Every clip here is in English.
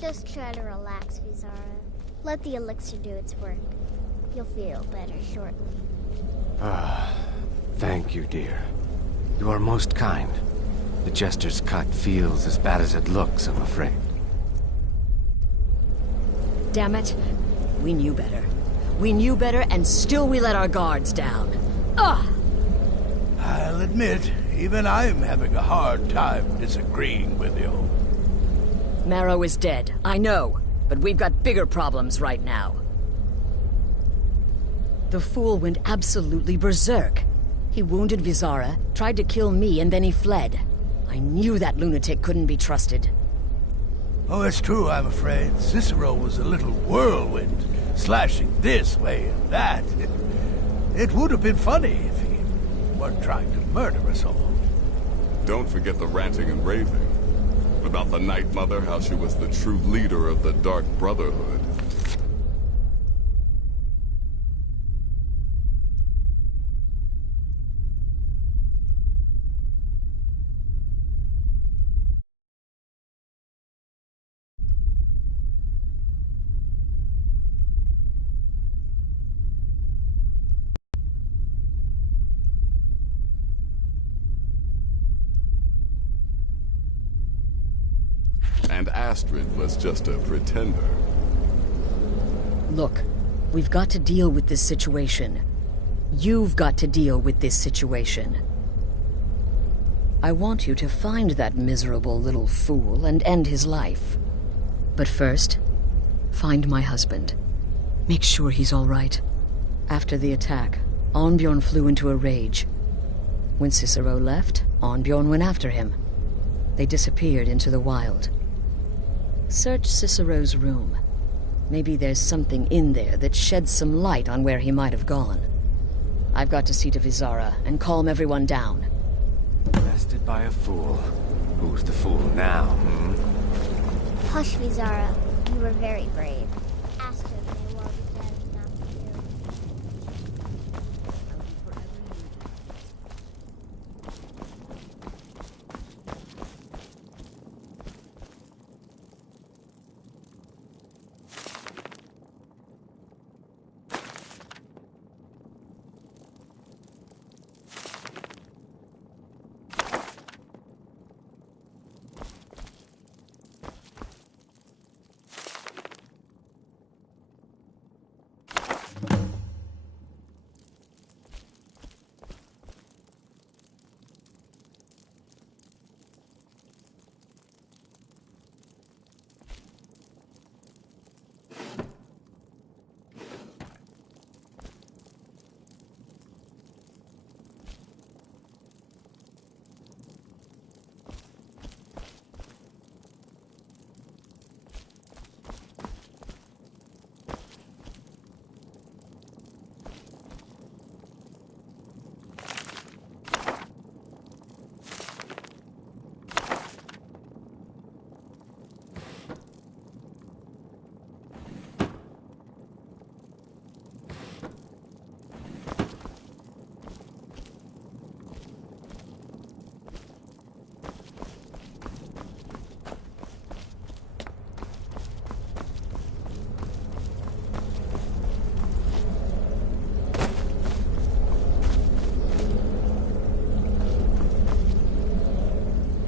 Just try to relax, Vizara. Let the elixir do its work. You'll feel better shortly. Thank you, dear. You are most kind. The Jester's cut feels as bad as it looks, I'm afraid. Damn it. We knew better. We knew better, and still we let our guards down. Ugh! I'll admit, even I'm having a hard time disagreeing with you. Marrow is dead, I know, but we've got bigger problems right now. The fool went absolutely berserk. He wounded Vizara, tried to kill me, and then he fled. I knew that lunatic couldn't be trusted. Oh, it's true, I'm afraid. Cicero was a little whirlwind, slashing this way and that. It would have been funny if he weren't trying to murder us all. Don't forget the ranting and raving. About the Night Mother, how she was the true leader of the Dark Brotherhood. And Astrid was just a pretender. Look, we've got to deal with this situation. You've got to deal with this situation. I want you to find that miserable little fool and end his life. But first, find my husband. Make sure he's all right. After the attack, Arnbjorn flew into a rage. When Cicero left, Arnbjorn went after him. They disappeared into the wild. Search Cicero's room. Maybe there's something in there that sheds some light on where he might have gone. I've got to see to Vizara and calm everyone down. Arrested by a fool. Who's the fool now, Hush, Vizara. You were very brave. Astrid may well be dead if not for you.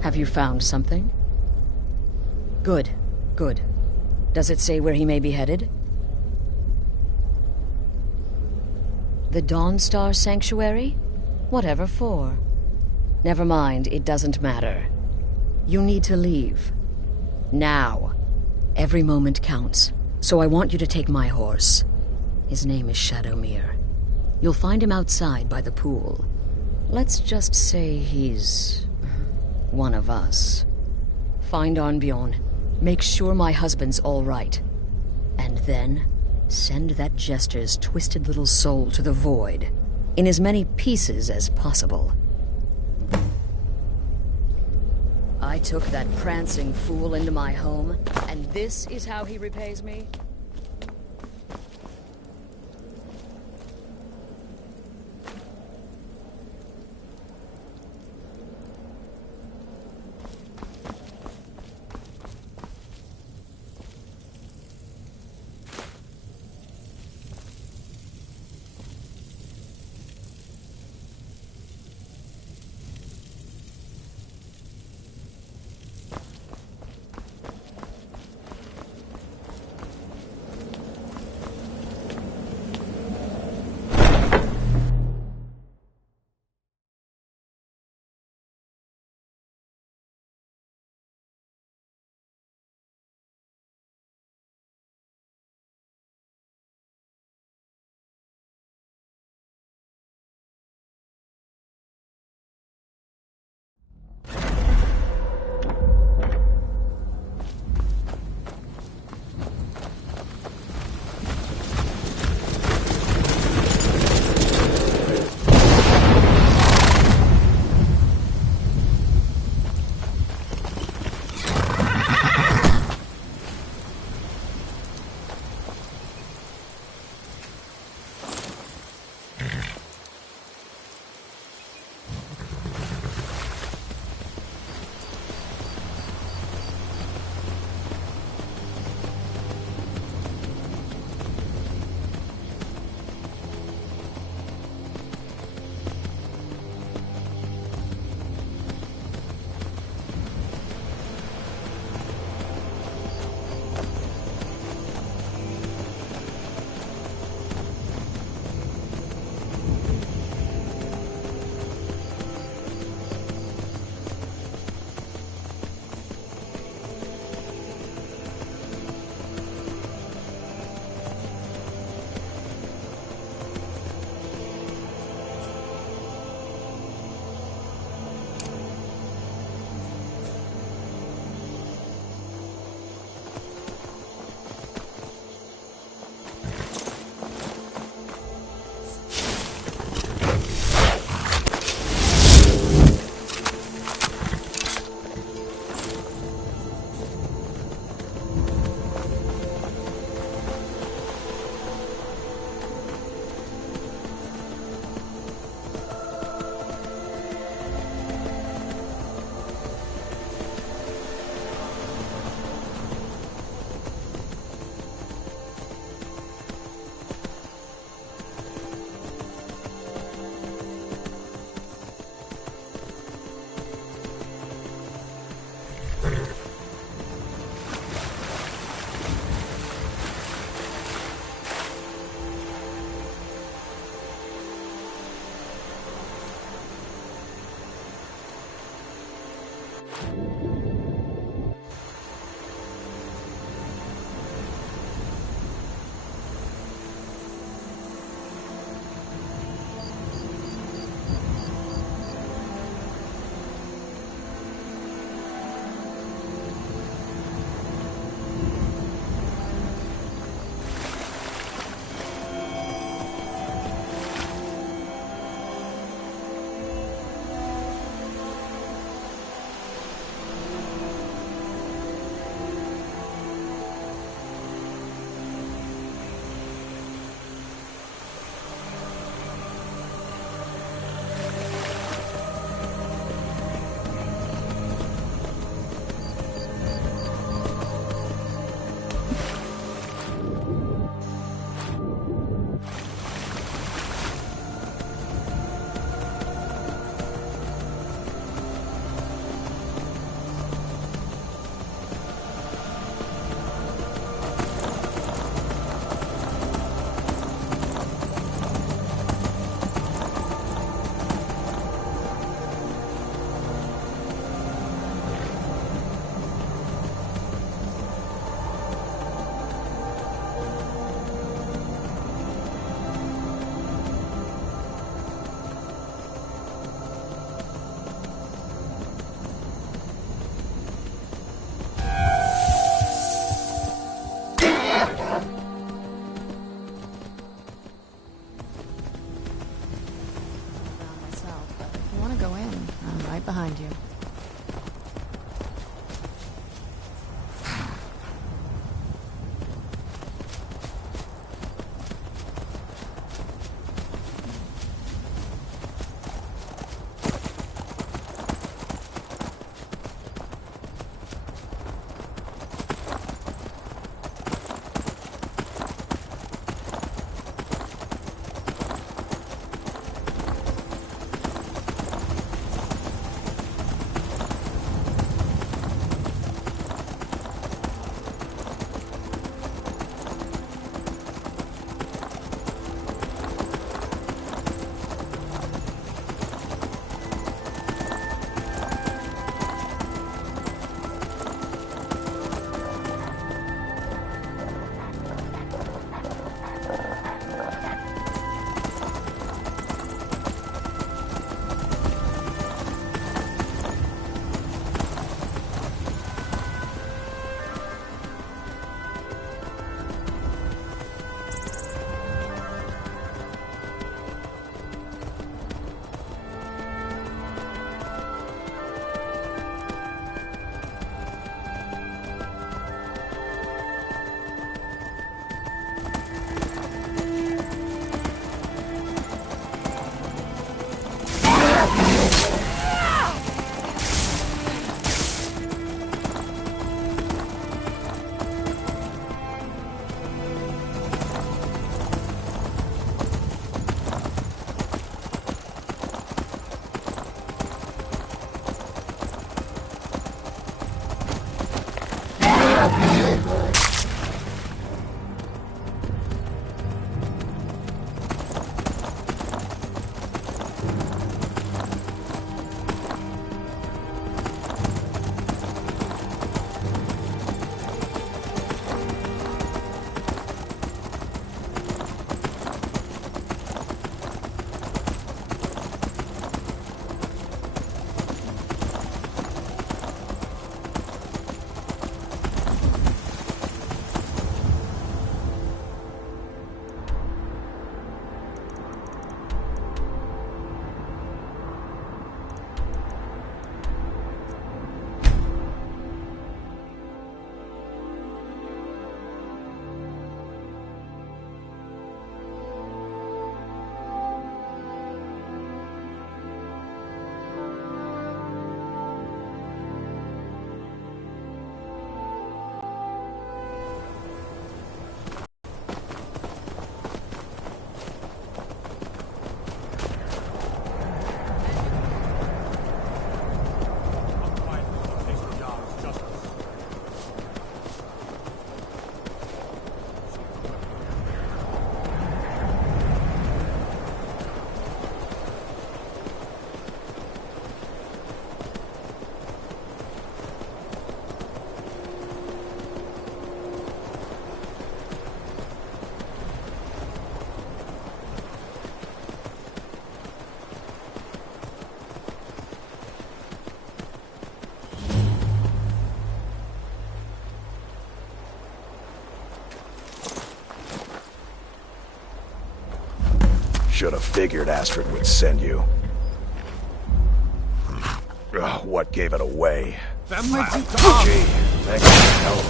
Have you found something? Good, good. Does it say where he may be headed? The Dawnstar Sanctuary? Whatever for. Never mind, it doesn't matter. You need to leave. Now. Every moment counts, so I want you to take my horse. His name is Shadowmere. You'll find him outside by the pool. Let's just say he's one of us. Find Arnbjorn. Make sure my husband's all right. And then send that jester's twisted little soul to the void, in as many pieces as possible. I took that prancing fool into my home, and this is how he repays me? right behind you. Should have figured Astrid would send you. Ugh, what gave it away? That might be Gee, thanks for the help.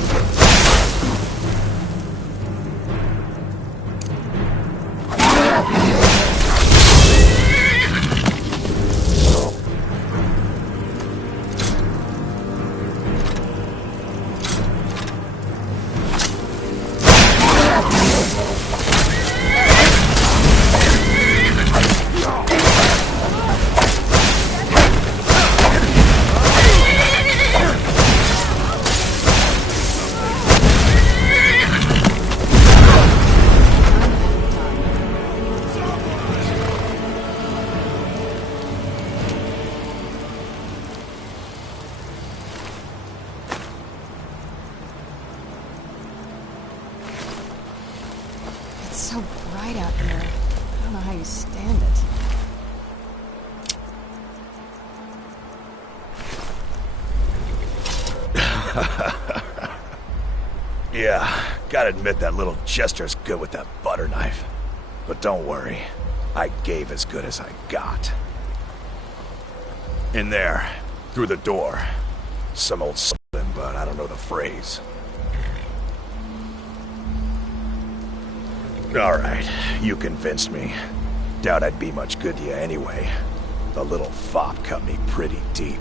It's so bright out here. I don't know how you stand it. Yeah, gotta admit that little Jester's good with that butter knife. But don't worry, I gave as good as I got. In there. Through the door. Some old something, but I don't know the phrase. Alright, you convinced me. Doubt I'd be much good to you anyway. The little fop cut me pretty deep.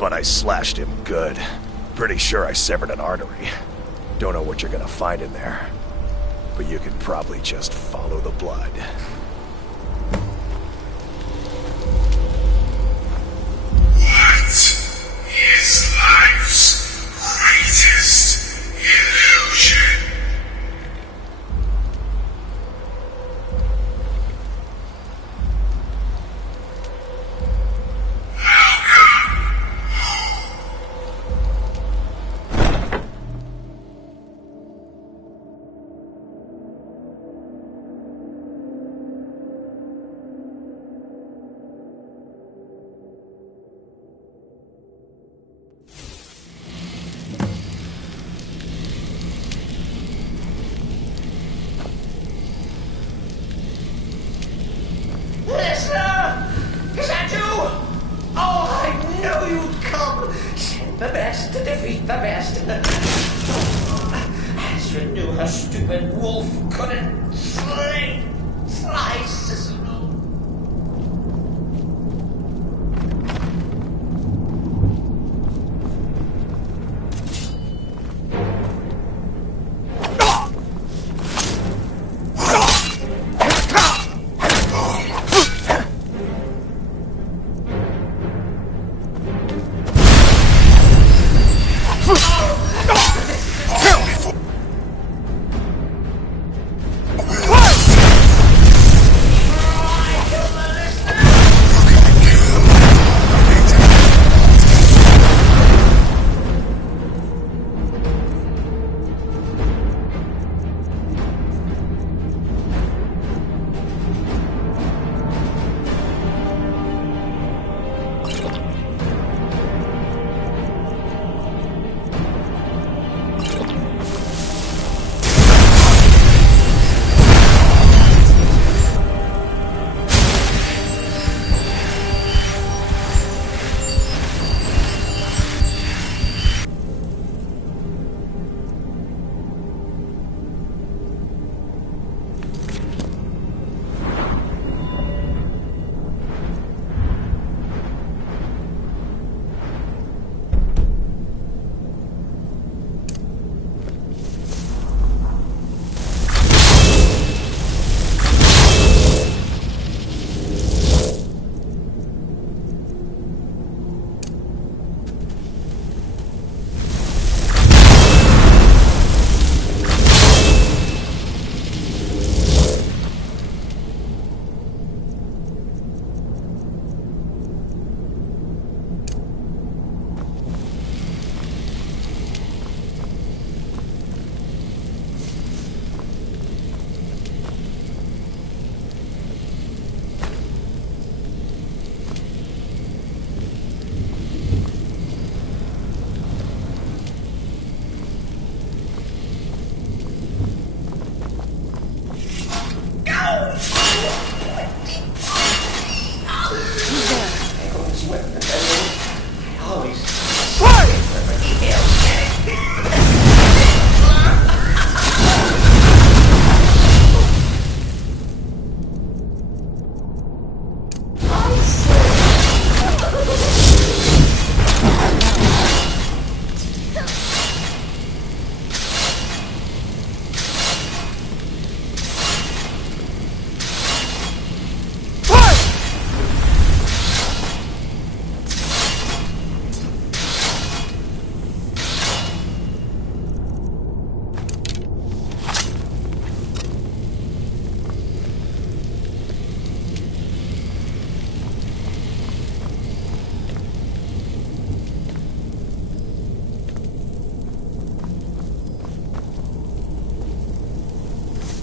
But I slashed him good. Pretty sure I severed an artery. Don't know what you're gonna find in there. But you can probably just follow the blood. What is life's greatest illusion? Listener! Is that you? Oh, I knew you'd come! Send the best to defeat the best. As you knew her stupid wolf couldn't slay Cicero.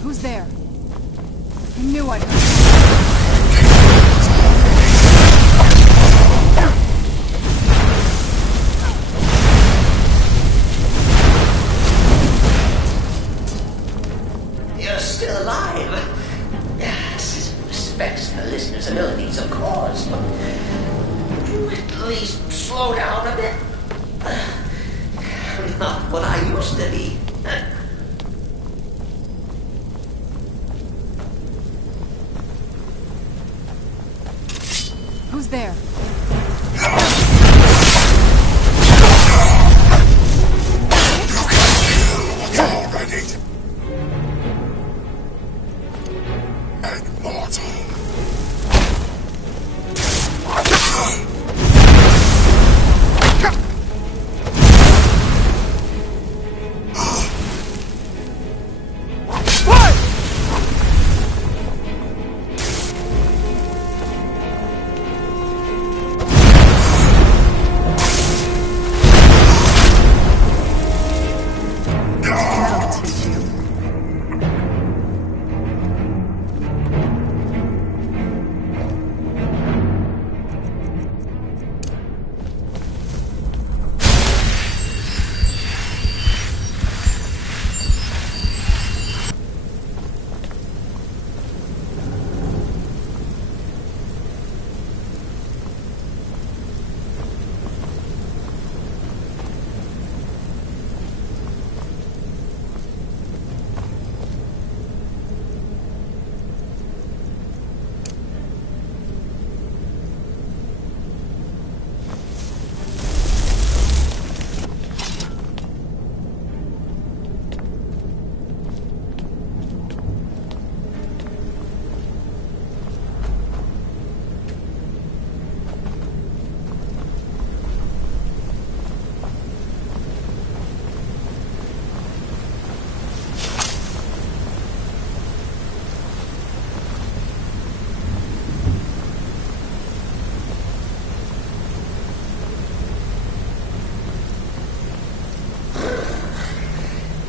Who's there? I knew I'd... You're still alive. Yes, respects the listener's abilities, of course, but would you at least slow down a bit? Not what I used to be. Who's there? Already. And mortal. That'll teach you.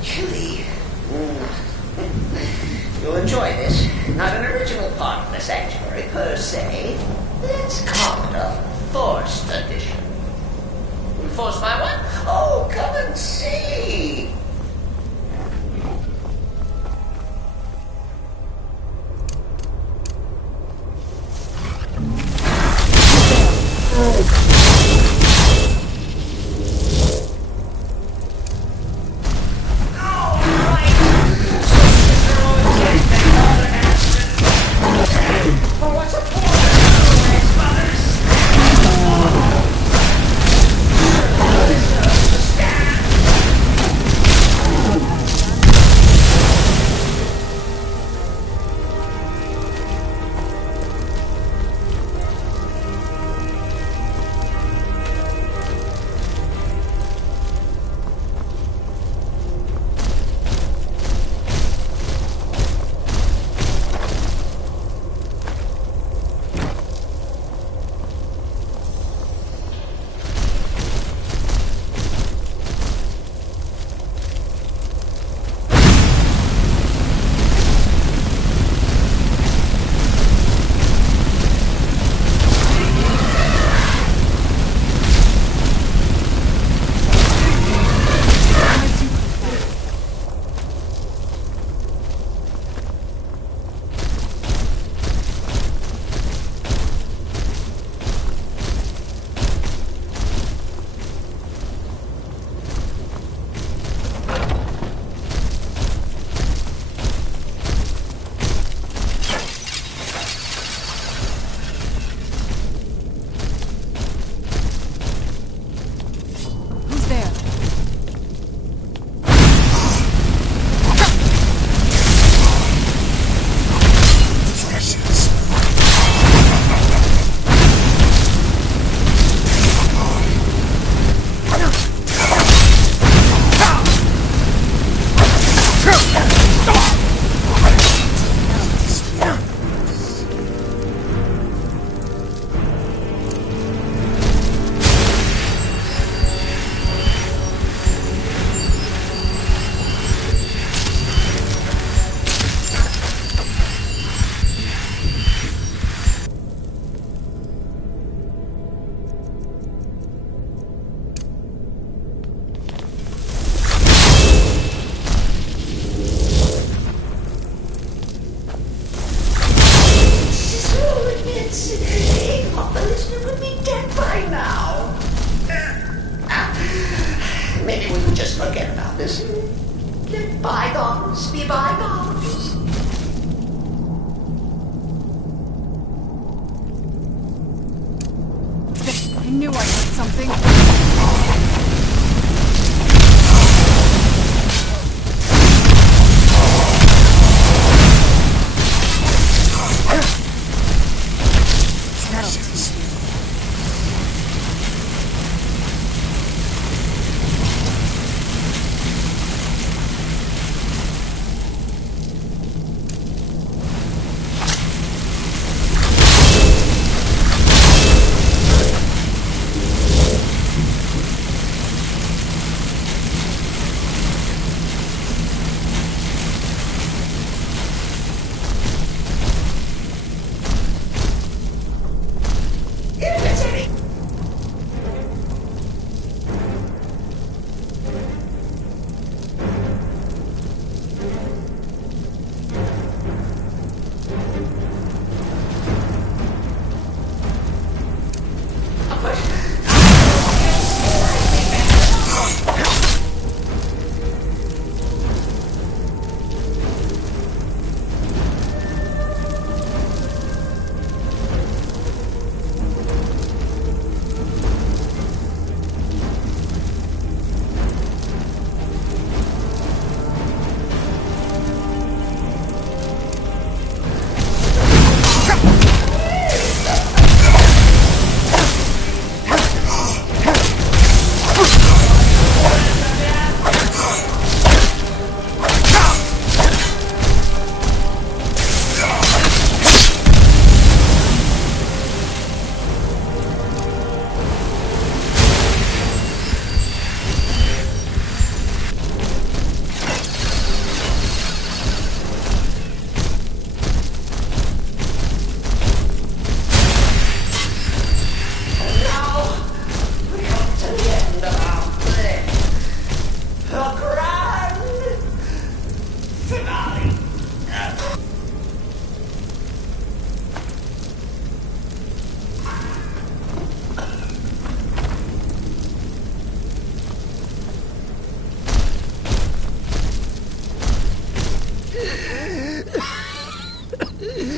Chilly. You'll enjoy this. Not an original part of the sanctuary per se. It's common a forced addition. Forced by what? Oh, come and see. What's the point? just forget about this. Let bygones be bygones. I knew I heard something.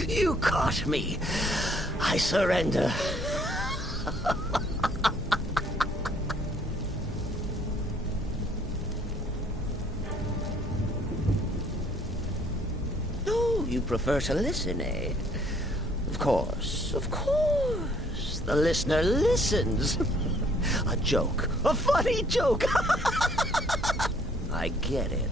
You caught me. I surrender. Oh, you prefer to listen, eh? Of course, of course. The listener listens. A joke. A funny joke. I get it.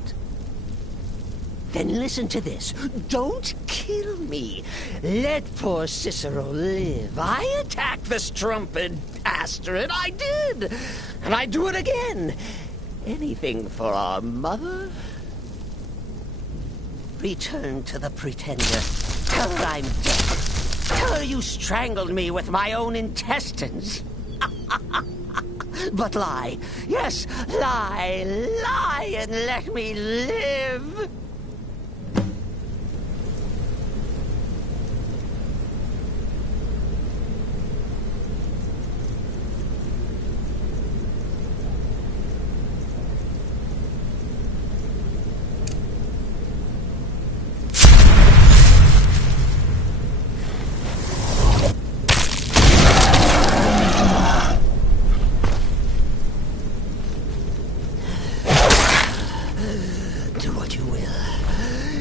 Then listen to this. Don't kill me. Let poor Cicero live. I attacked the strumpet Asteroid. I did. And I'd do it again. Anything for our mother. Return to the Pretender. Tell her I'm dead. Tell her you strangled me with my own intestines. But lie. Yes, lie. Lie and let me live.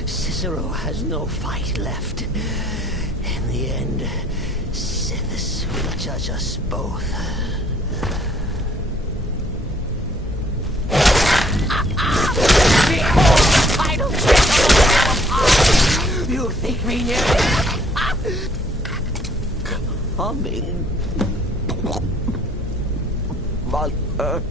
Cicero has no fight left. In the end, Sithis will judge us both. Behold the final trick! You think me near coming? Mother.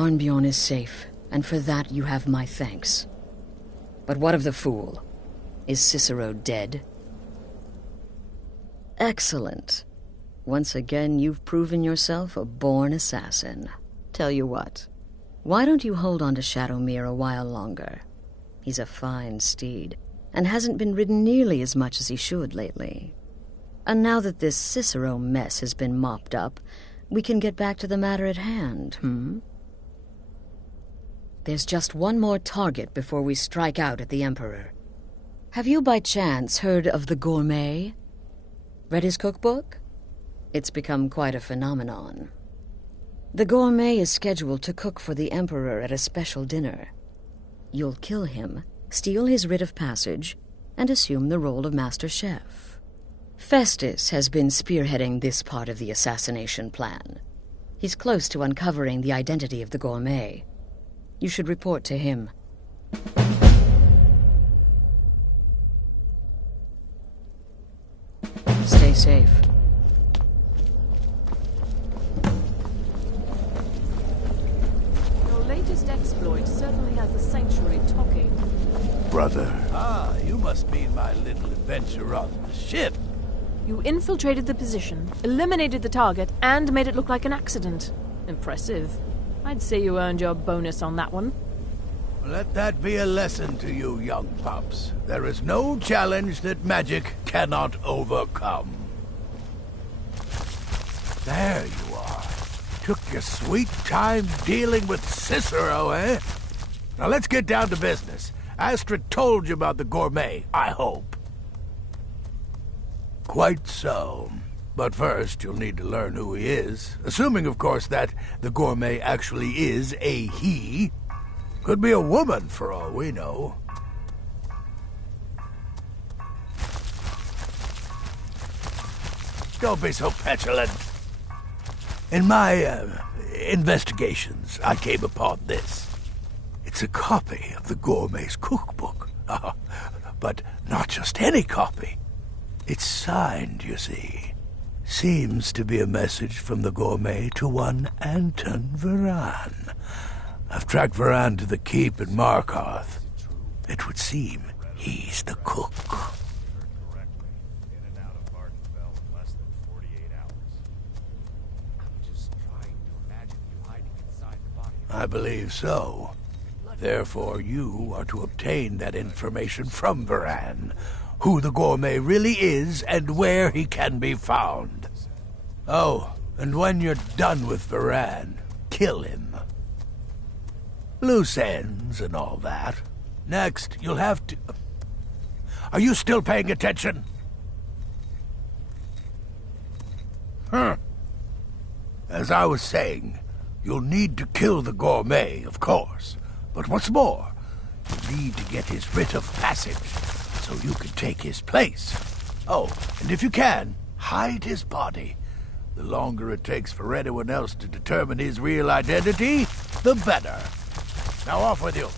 Arnbjorn is safe, and for that you have my thanks. But what of the fool? Is Cicero dead? Excellent. Once again, you've proven yourself a born assassin. Tell you what, why don't you hold on to Shadowmere a while longer? He's a fine steed, and hasn't been ridden nearly as much as he should lately. And now that this Cicero mess has been mopped up, we can get back to the matter at hand, There's just one more target before we strike out at the Emperor. Have you by chance heard of the Gourmet? Read his cookbook? It's become quite a phenomenon. The Gourmet is scheduled to cook for the Emperor at a special dinner. You'll kill him, steal his writ of passage, and assume the role of Master Chef. Festus has been spearheading this part of the assassination plan. He's close to uncovering the identity of the Gourmet. You should report to him. Stay safe. Your latest exploit certainly has the sanctuary talking. Brother. Ah, you must mean my little adventure on the ship. You infiltrated the position, eliminated the target, and made it look like an accident. Impressive. I'd say you earned your bonus on that one. Let that be a lesson to you, young pups. There is no challenge that magic cannot overcome. There you are. Took your sweet time dealing with Cicero, eh? Now let's get down to business. Astrid told you about the Gourmet, I hope. Quite so. But first, you'll need to learn who he is. Assuming, of course, that the Gourmet actually is a he. Could be a woman, for all we know. Don't be so petulant. In my investigations, I came upon this. It's a copy of the Gourmet's cookbook. But not just any copy. It's signed, you see. Seems to be a message from the Gourmet to one Anton Varan. I've tracked Varan to the keep in Markarth. It would seem he's the cook. I believe so. Therefore, you are to obtain that information from Varan. Who the Gourmet really is and where he can be found. Oh, and when you're done with Varan, kill him. Loose ends and all that. Next, you'll have to... Are you still paying attention? As I was saying, you'll need to kill the Gourmet, of course. But what's more, you need to get his writ of passage, so you can take his place. Oh, and if you can, hide his body. The longer it takes for anyone else to determine his real identity, the better. Now off with you.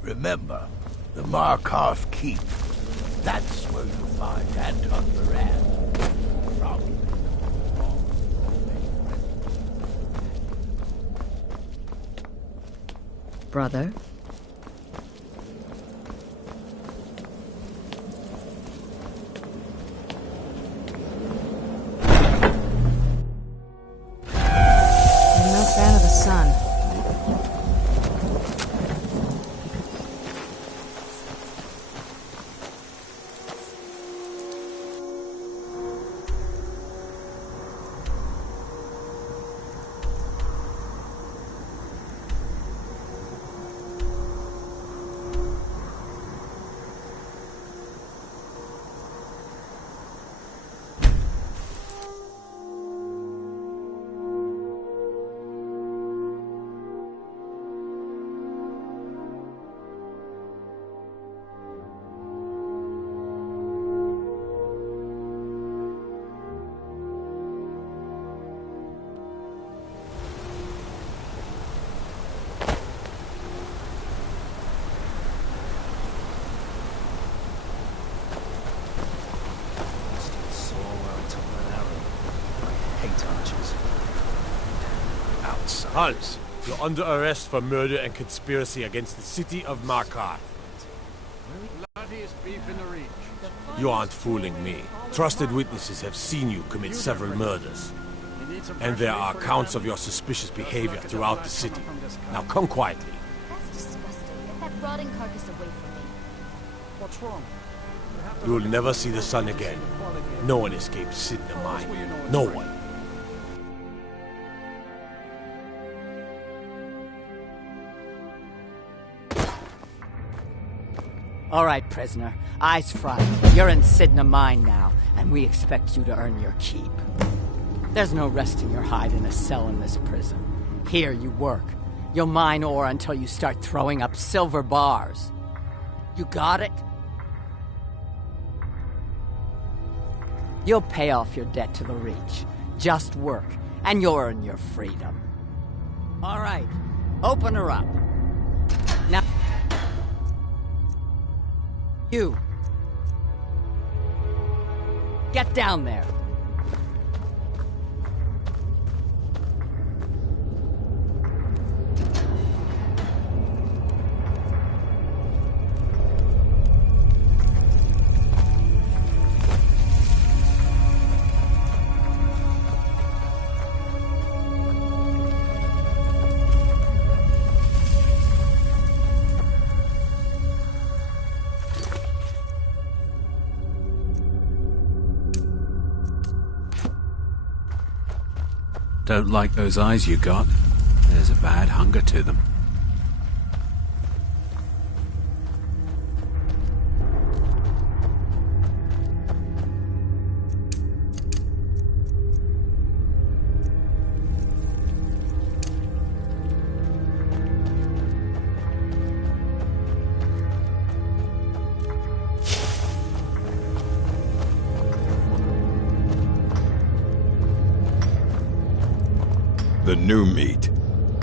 Remember, the Markarth Keep. That's where you'll find Anton Varan. Brother? I'm no fan of the sun. Halt! You're under arrest for murder and conspiracy against the city of Markarth. You aren't fooling me. Trusted witnesses have seen you commit several murders. And there are accounts of your suspicious behavior throughout the city. Now come quietly. That's disgusting. Get that rotting carcass away from me. What's wrong? You'll never see the sun again. No one escapes Sidna mine. No one. All right, prisoner. Eyes front. You're in Sidna Mine now, and we expect you to earn your keep. There's no resting your hide in a cell in this prison. Here you work. You'll mine ore until you start throwing up silver bars. You got it? You'll pay off your debt to the Reach. Just work, and you'll earn your freedom. All right, open her up. Now... You. Get down there. Don't like those eyes you got. There's a bad hunger to them. The new meat.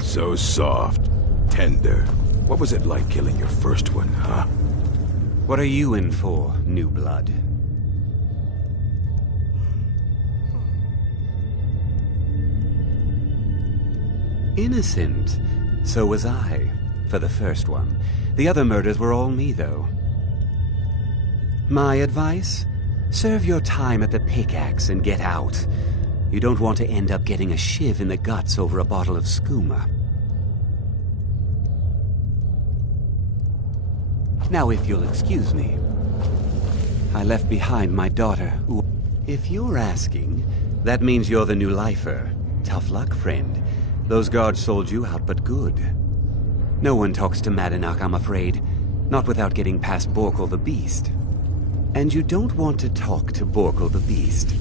So soft, tender. What was it like killing your first one, huh? What are you in for, new blood? Innocent. So was I, for the first one. The other murders were all me, though. My advice? Serve your time at the pickaxe and get out. You don't want to end up getting a shiv in the guts over a bottle of skooma. Now, if you'll excuse me, I left behind my daughter, who... If you're asking, that means you're the new lifer. Tough luck, friend. Those guards sold you out, but good. No one talks to Madanach, I'm afraid. Not without getting past Borkul the Beast. And you don't want to talk to Borkul the Beast.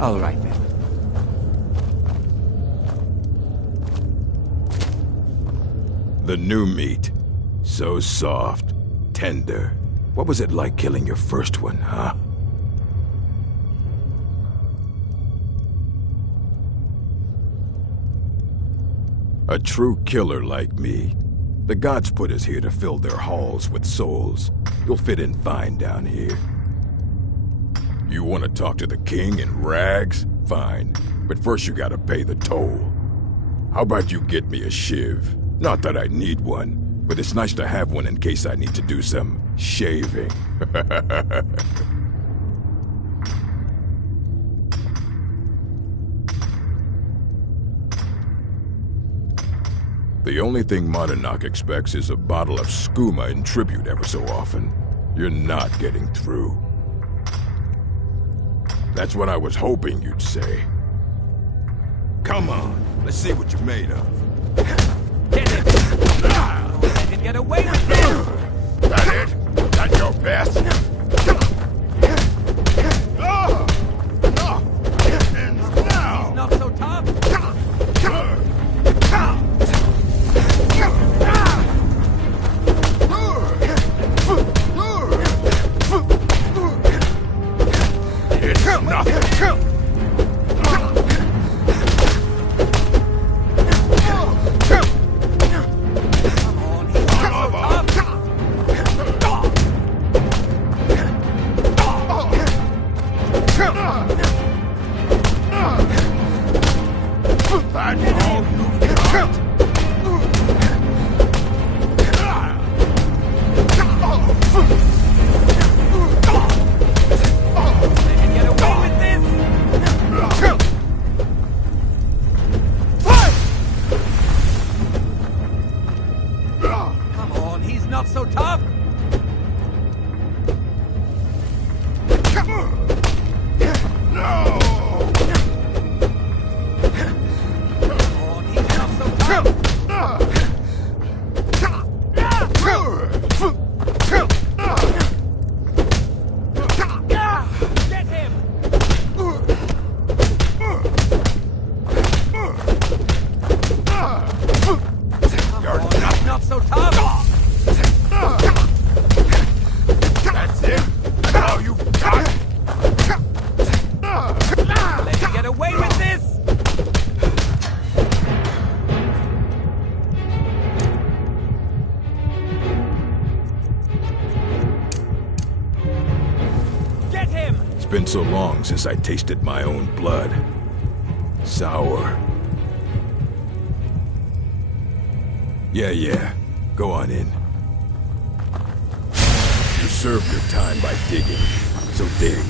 All right, then. The new meat. So soft, tender. What was it like killing your first one, huh? A true killer like me. The gods put us here to fill their halls with souls. You'll fit in fine down here. You want to talk to the king in rags? Fine. But first you gotta pay the toll. How about you get me a shiv? Not that I need one, but it's nice to have one in case I need to do some shaving. The only thing Madanach expects is a bottle of skooma in tribute ever so often. You're not getting through. That's what I was hoping you'd say. Come on, let's see what you're made of. Get it! I can get away with it! That it? That your best? He's not so tough! It's nothing. Come on, he's not so tough. Been so long since I tasted my own blood. Sour. Yeah. Go on in. You served your time by digging, so dig.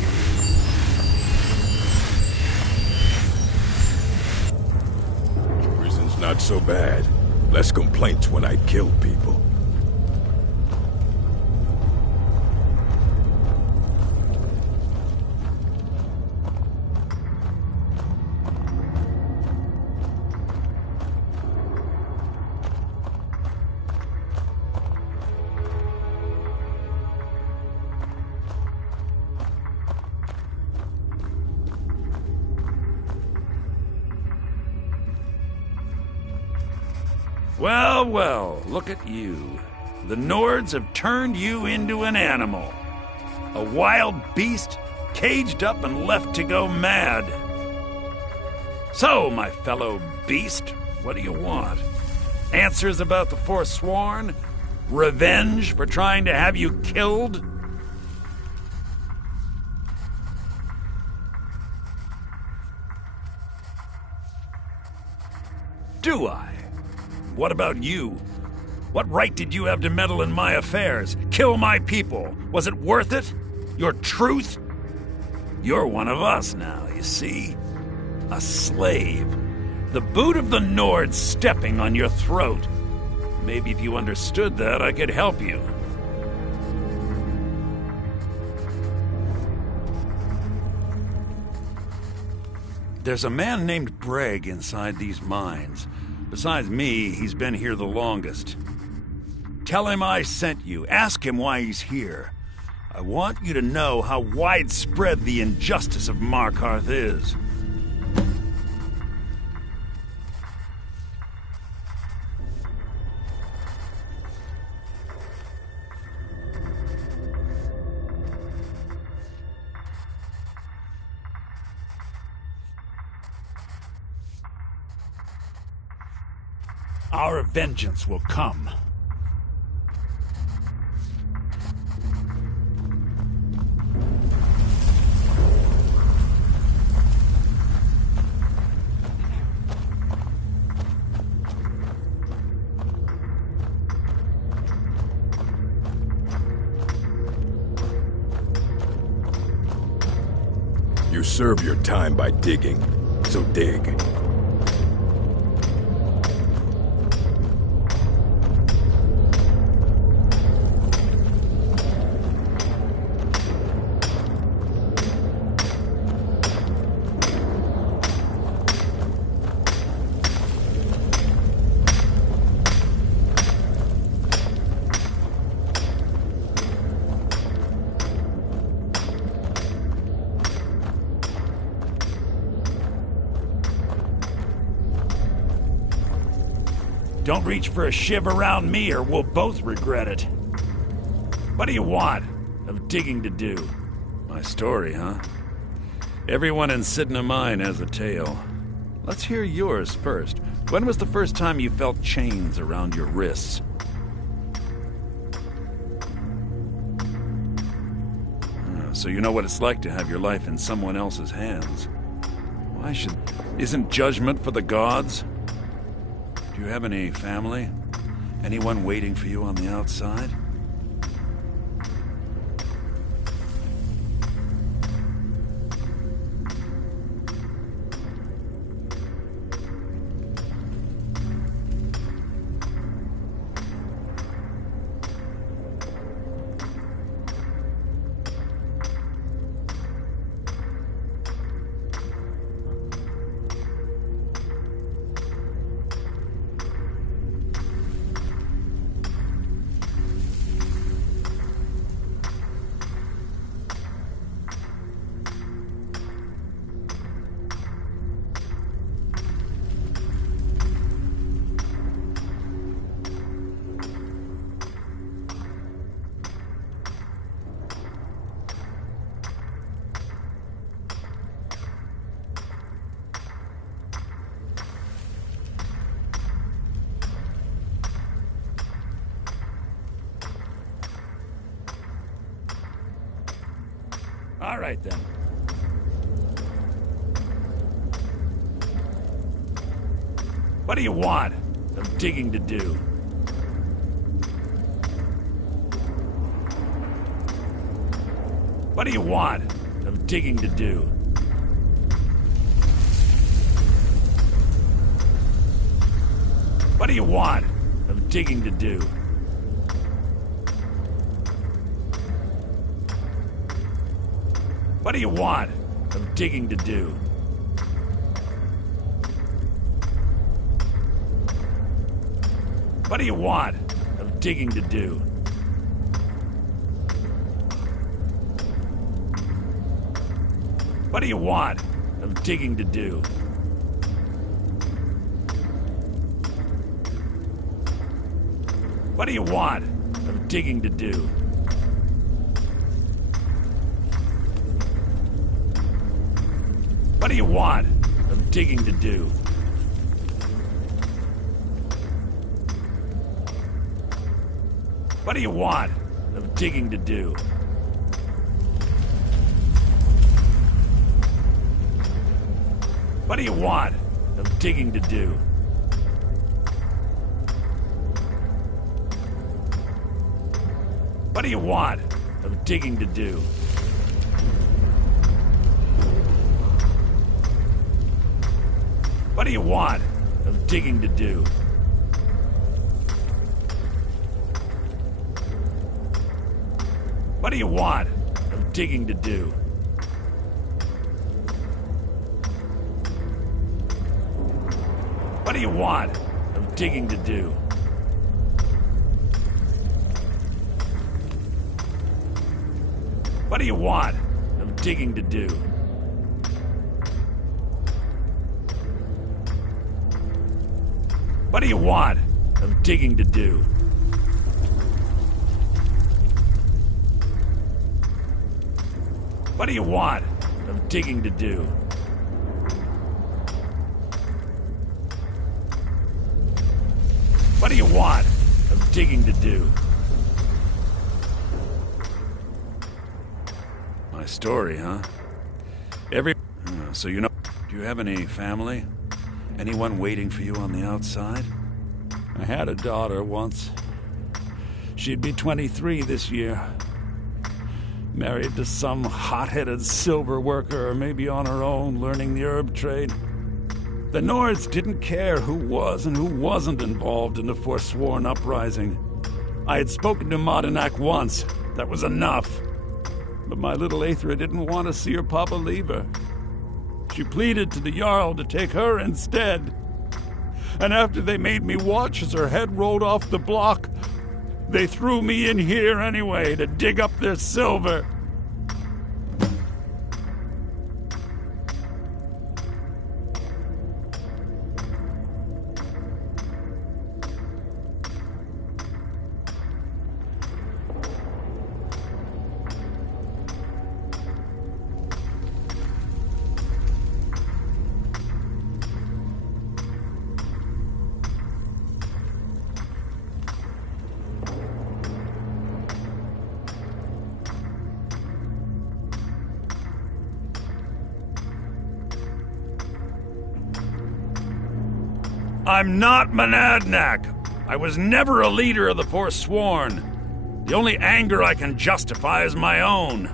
Prison's not so bad. Less complaints when I kill people. Well, look at you. The Nords have turned you into an animal. A wild beast, caged up and left to go mad. So, my fellow beast, what do you want? Answers about the Forsworn? Revenge for trying to have you killed? Do I? What about you? What right did you have to meddle in my affairs? Kill my people? Was it worth it? Your truth? You're one of us now, you see? A slave. The boot of the Nords stepping on your throat. Maybe if you understood that, I could help you. There's a man named Breg inside these mines. Besides me, he's been here the longest. Tell him I sent you. Ask him why he's here. I want you to know how widespread the injustice of Markarth is. Our vengeance will come. You serve your time by digging, so dig. Don't reach for a shiv around me or we'll both regret it. What do you want of digging to do? My story, huh? Everyone in Sidna Mine has a tale. Let's hear yours first. When was the first time you felt chains around your wrists? So you know what it's like to have your life in someone else's hands. Isn't judgment for the gods? Do you have any family? Anyone waiting for you on the outside? All right, then. What do you want? Some digging to do. What do you want? Some digging to do. What do you want? Some digging to do. What do you want? Some digging to do. What do you want? Some digging to do. What do you want? Some digging to do. What do you want? Some digging to do. What do you want? Some digging to do. What do you want? Some digging to do. What do you want? Some digging to do. What do you want? Some digging to do. What do you want? Some digging to do. What do you want? Some digging to do. What do you want? Some digging to do. What do you want? Some digging to do. What do you want? Some digging to do. What do you want? Some digging to do. What do you want? Some digging to do. My story, huh? So you know, do you have any family? Anyone waiting for you on the outside? I had a daughter once. She'd be 23 this year. Married to some hot-headed silver worker, or maybe on her own, learning the herb trade. The Nords didn't care who was and who wasn't involved in the Forsworn uprising. I had spoken to Moneybanks once. That was enough. But my little Aethra didn't want to see her papa leave her. She pleaded to the Jarl to take her instead. And after they made me watch as her head rolled off the block, they threw me in here anyway to dig up their silver. I'm not Monadnack. I was never a leader of the Forsworn. The only anger I can justify is my own.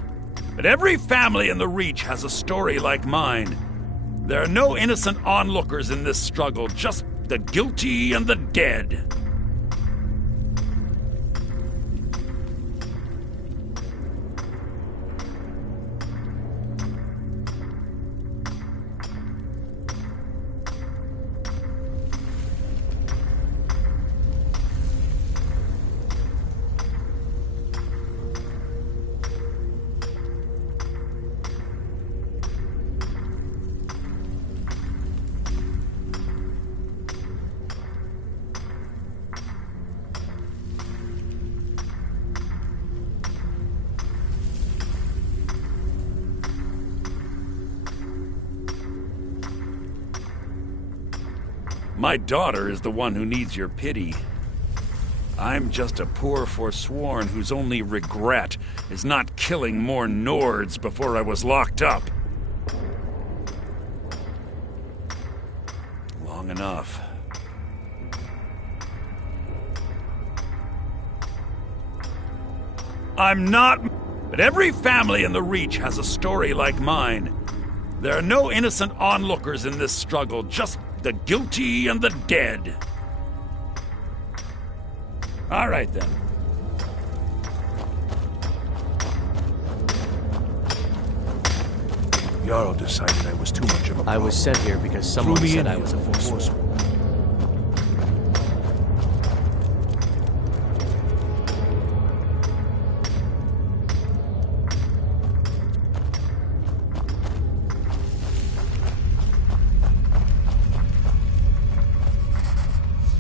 But every family in the Reach has a story like mine. There are no innocent onlookers in this struggle, just the guilty and the dead. My daughter is the one who needs your pity. I'm just a poor forsworn whose only regret is not killing more Nords before I was locked up. Long enough. I'm not... But every family in the Reach has a story like mine. There are no innocent onlookers in this struggle, just the guilty and the dead. All right, then. Jarl decided I was too much of a problem. I was sent here because someone said I was a forsworn.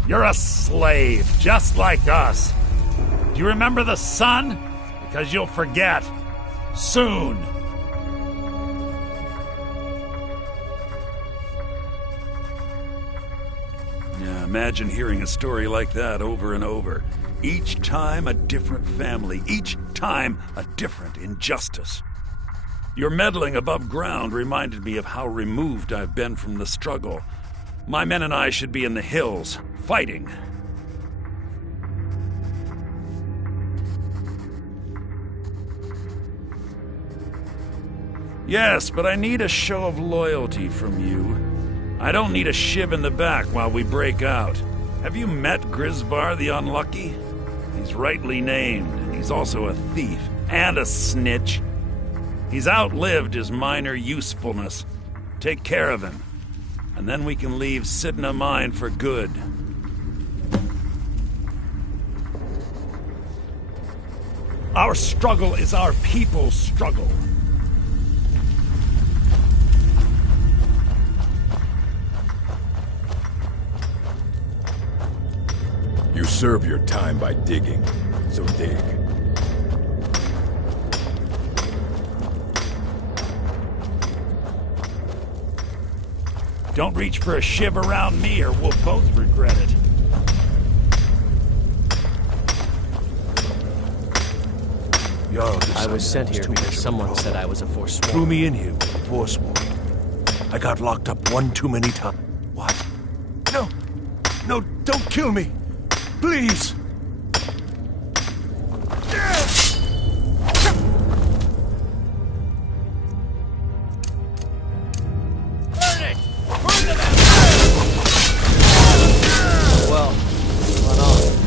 You're a slave, just like us. Do you remember the sun? Because you'll forget. Soon. Yeah, imagine hearing a story like that over and over. Each time a different family, each time a different injustice. Your meddling above ground reminded me of how removed I've been from the struggle. My men and I should be in the hills, fighting. Yes, but I need a show of loyalty from you. I don't need a shiv in the back while we break out. Have you met Grisvar the Unlucky? He's rightly named, and he's also a thief and a snitch. He's outlived his minor usefulness. Take care of him. And then we can leave Sidna Mine for good. Our struggle is our people's struggle. You serve your time by digging, so dig. Don't reach for a shiv around me or we'll both regret it. I was sent here because someone said I was a forsworn. Threw me in here with a forsworn. I got locked up one too many times. What? No! No, don't kill me! Please! Well, run on.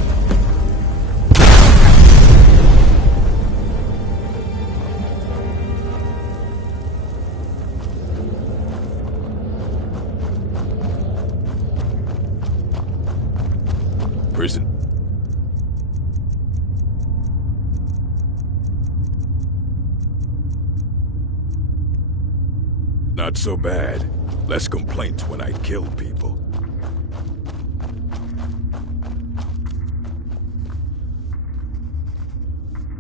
Prison. Not so bad. Less complaints when I kill people.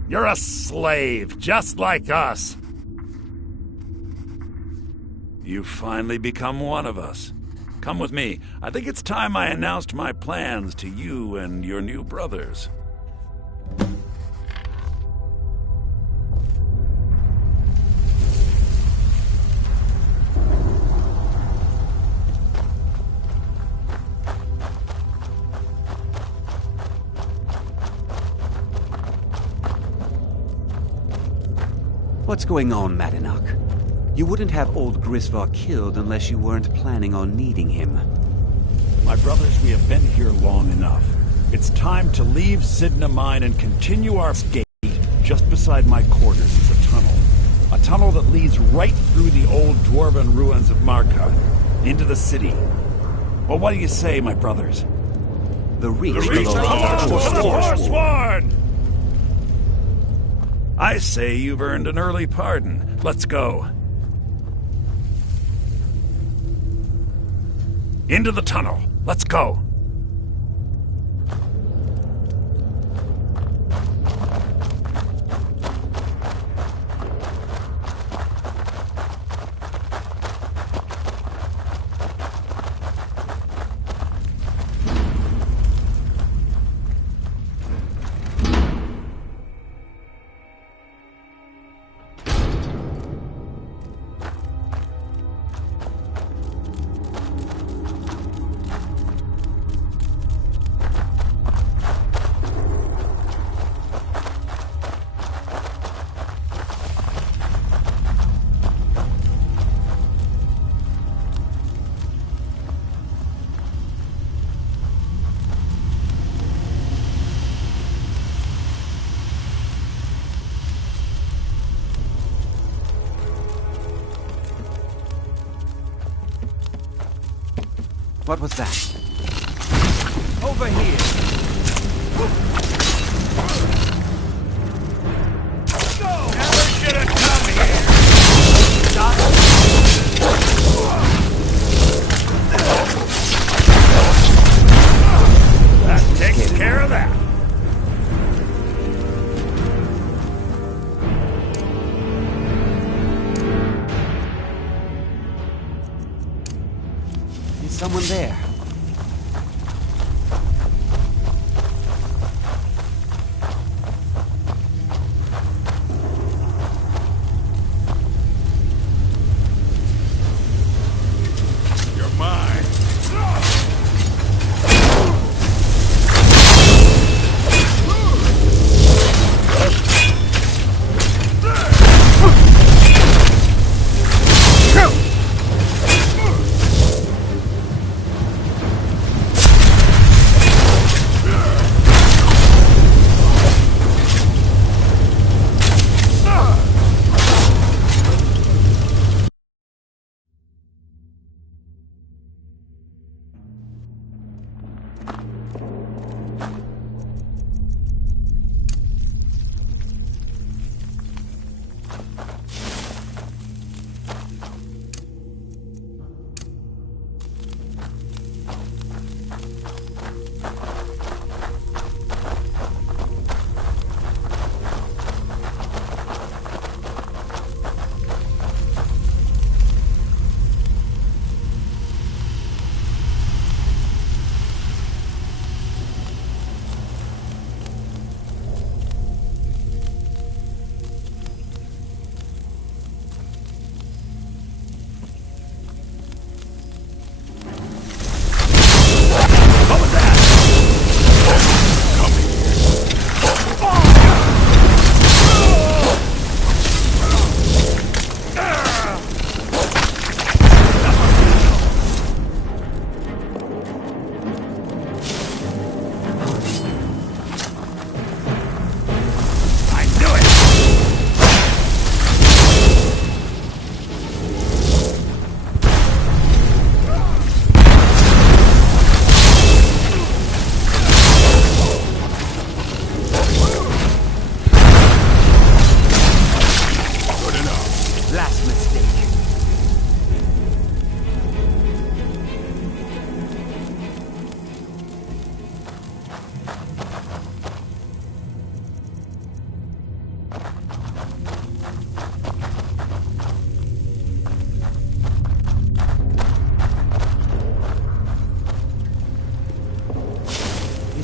You're a slave, just like us. You've finally become one of us. Come with me. I think it's time I announced my plans to you and your new brothers. What's going on, Madanach? You wouldn't have old Grisvar killed unless you weren't planning on needing him. My brothers, we have been here long enough. It's time to leave Sidna Mine and continue our escape. Just beside my quarters is a tunnel. A tunnel that leads right through the old dwarven ruins of Marka, into the city. Well, what do you say, my brothers? The Reach belongs to the Forsworn! I say you've earned an early pardon. Let's go. Into the tunnel. Let's go. What was that? Over here. Never should have come here. That takes care of that. Is someone there?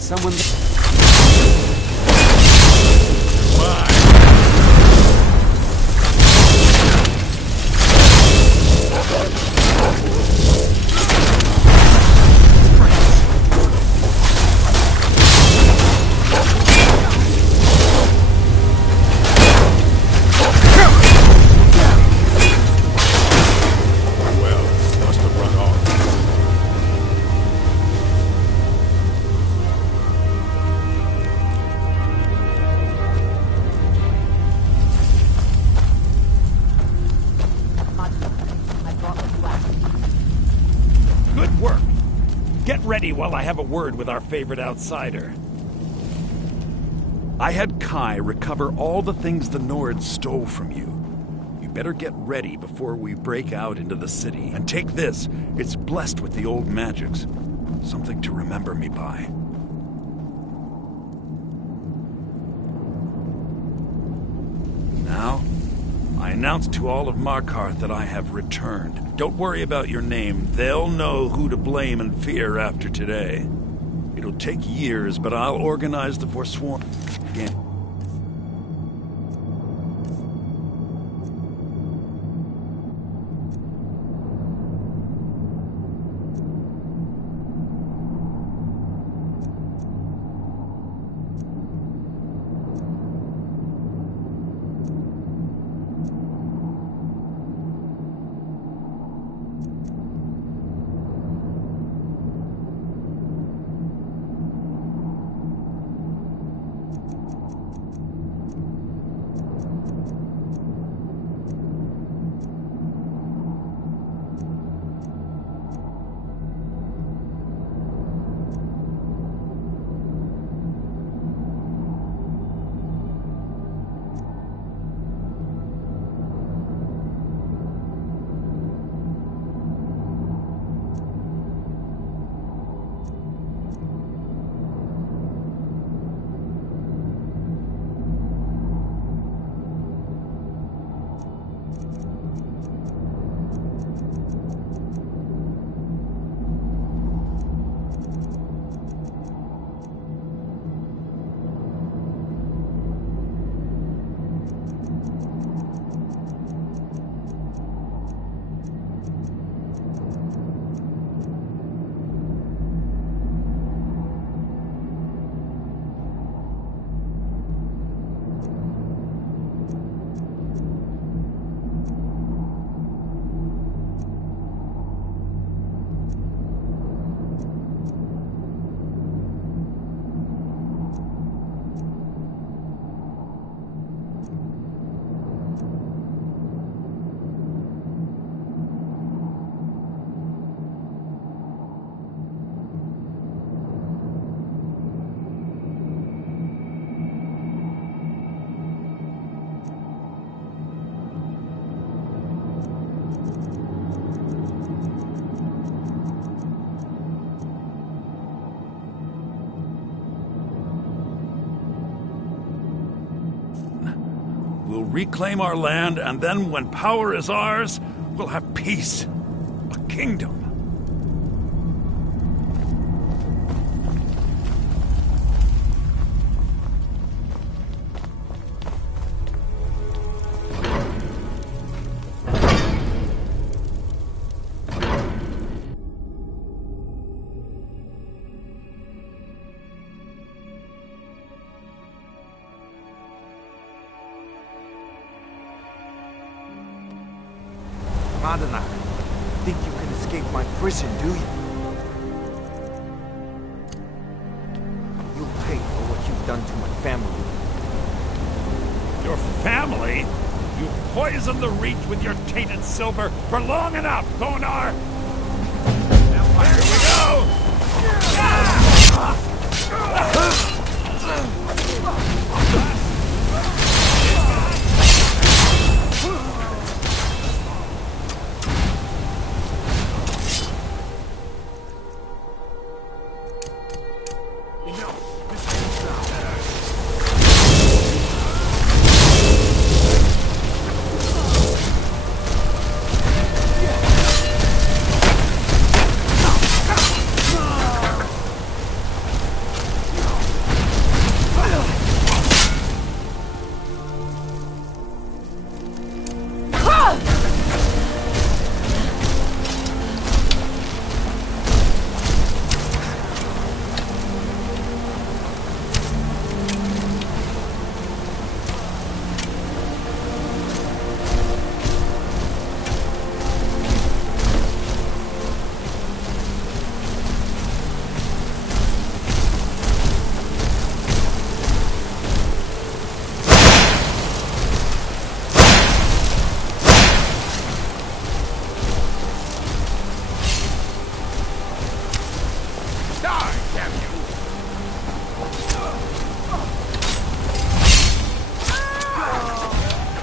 Someone... While I have a word with our favorite outsider. I had Kai recover all the things the Nords stole from you. You better get ready before we break out into the city. And take this. It's blessed with the old magics. Something to remember me by. Now, I announce to all of Markarth that I have returned. Don't worry about your name. They'll know who to blame and fear after today. It'll take years, but I'll organize the Forsworn again. We'll reclaim our land, and then when power is ours, we'll have peace. A kingdom. Madonna, think you can escape my prison, do you? You'll pay for what you've done to my family. Your family? You poisoned the Reach with your tainted silver for long enough, Thonar! Here we go!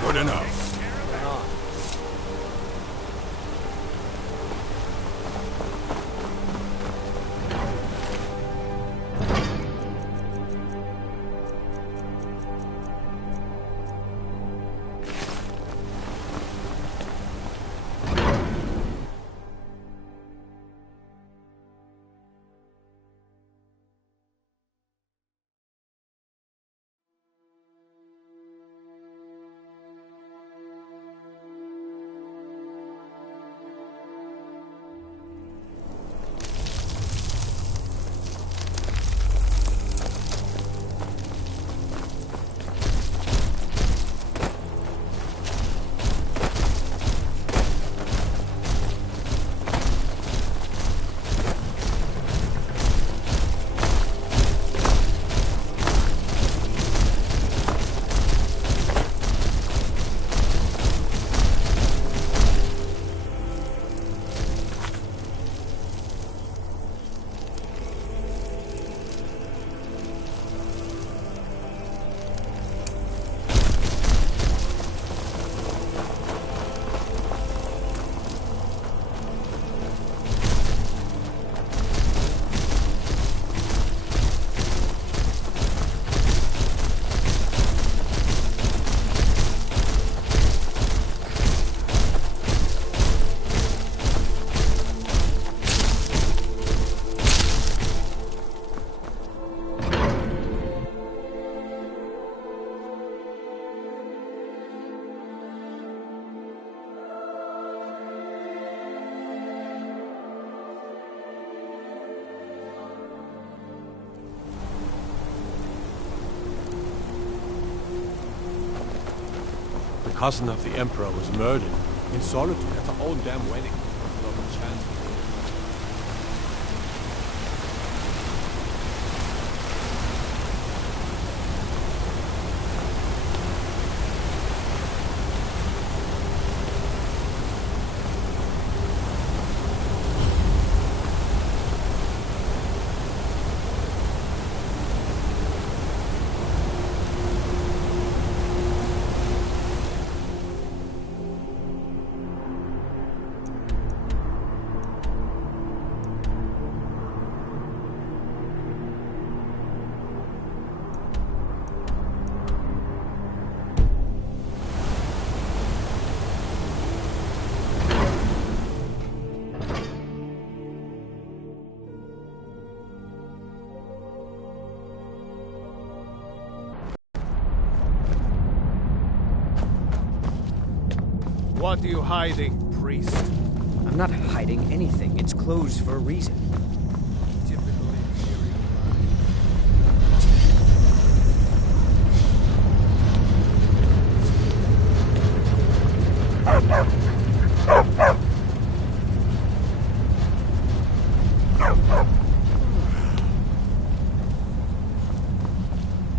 Good enough. The cousin of the Emperor was murdered in solitude at her own damn wedding. Not a chance. What are you hiding, priest? I'm not hiding anything. It's closed for a reason.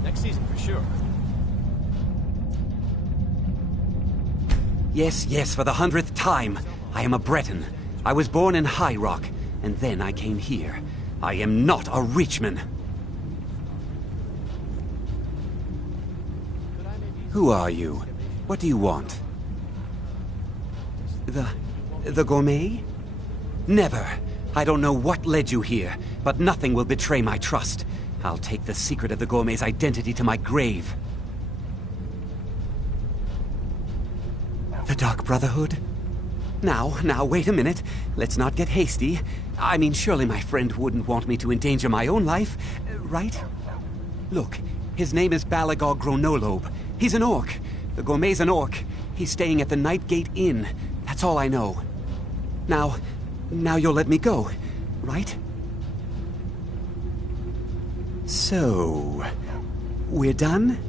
Next season for sure. Yes, yes, for the 100th time. I am a Breton. I was born in High Rock, and then I came here. I am not a Richman. Who are you? What do you want? The gourmet? Never. I don't know what led you here, but nothing will betray my trust. I'll take the secret of the gourmet's identity to my grave. The Dark Brotherhood? Now, wait a minute. Let's not get hasty. I mean, surely my friend wouldn't want me to endanger my own life, right? Look, his name is Balagog Gronolobe. He's an orc. The gourmet's an orc. He's staying at the Nightgate Inn. That's all I know. Now you'll let me go, right? So, we're done?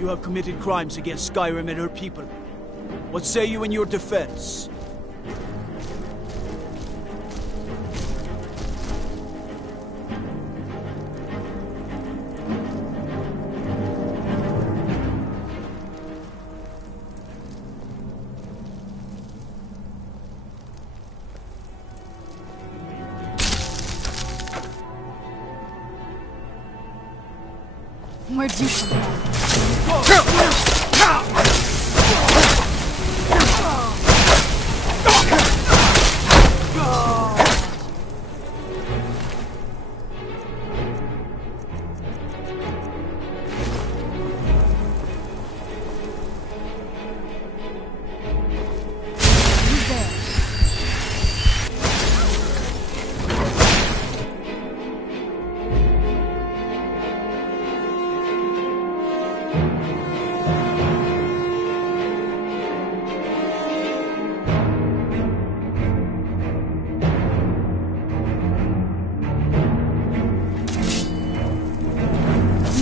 You have committed crimes against Skyrim and her people. What say you in your defense? Where'd you come from?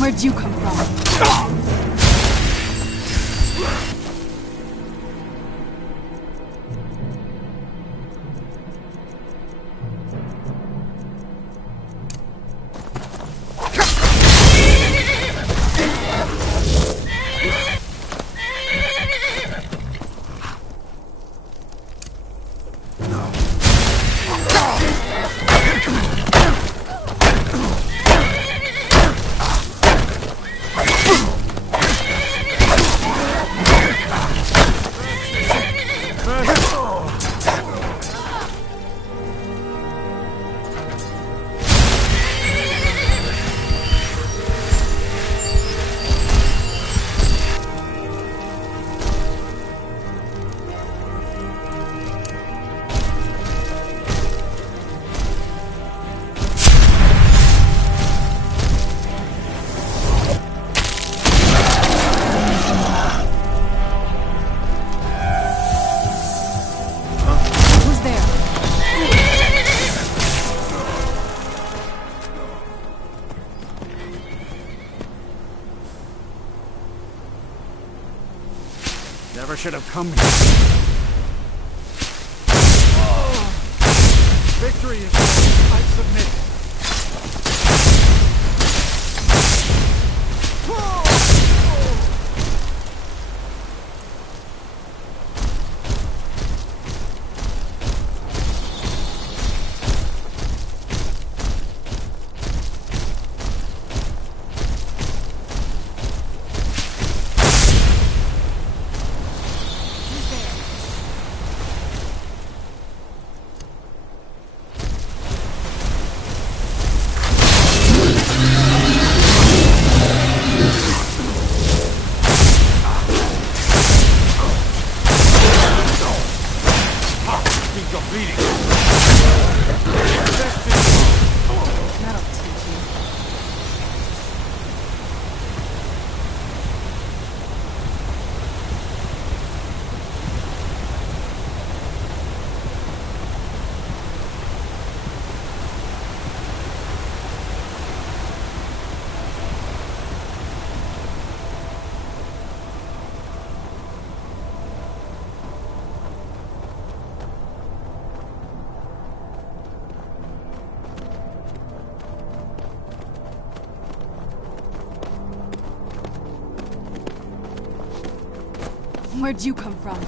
Where'd you come from? Never should have come here. Victory is yours. I submit. Where'd you come from?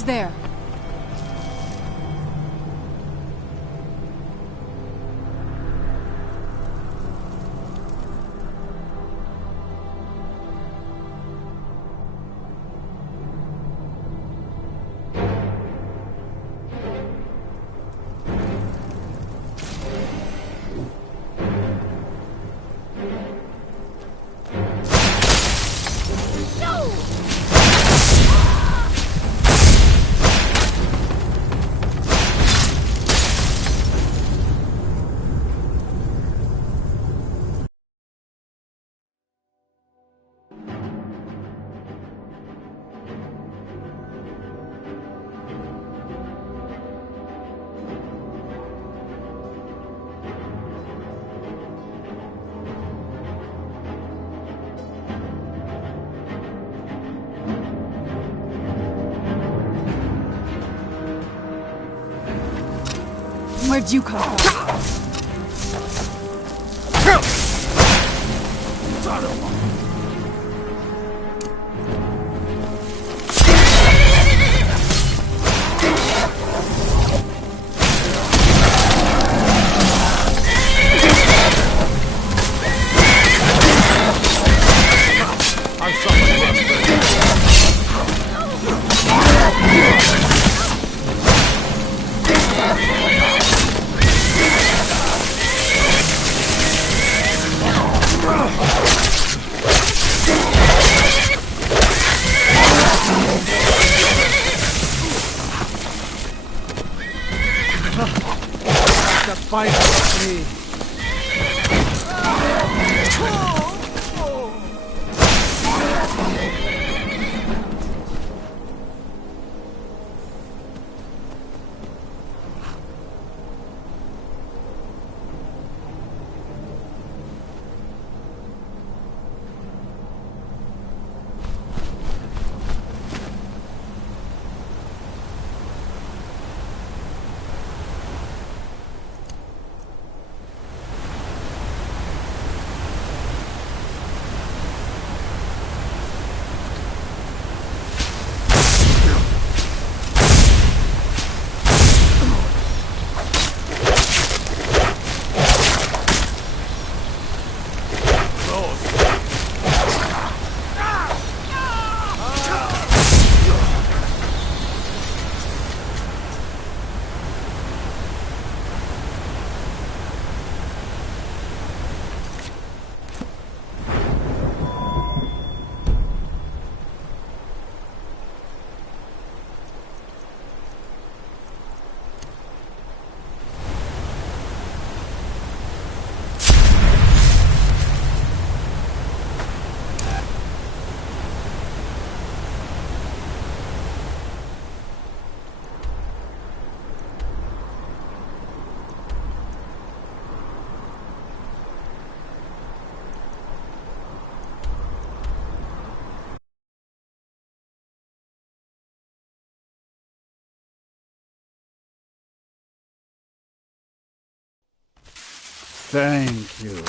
Who's there? Where'd you come from? Fight with me. Thank you.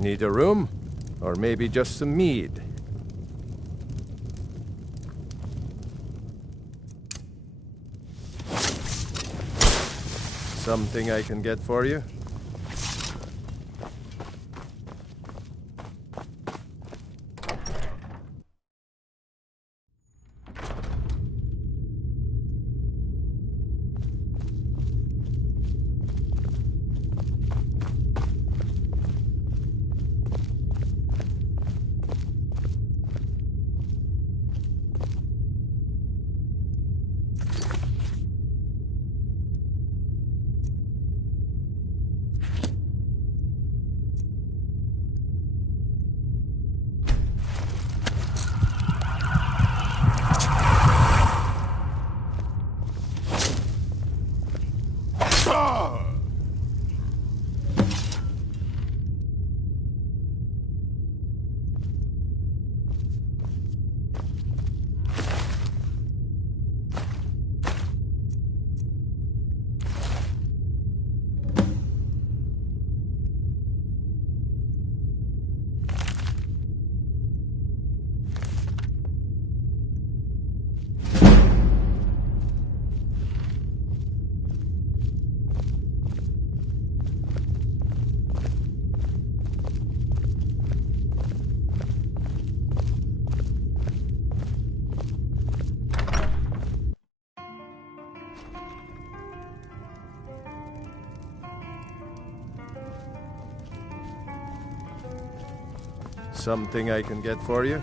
Need a room? Or maybe just some mead? Something I can get for you? Something I can get for you?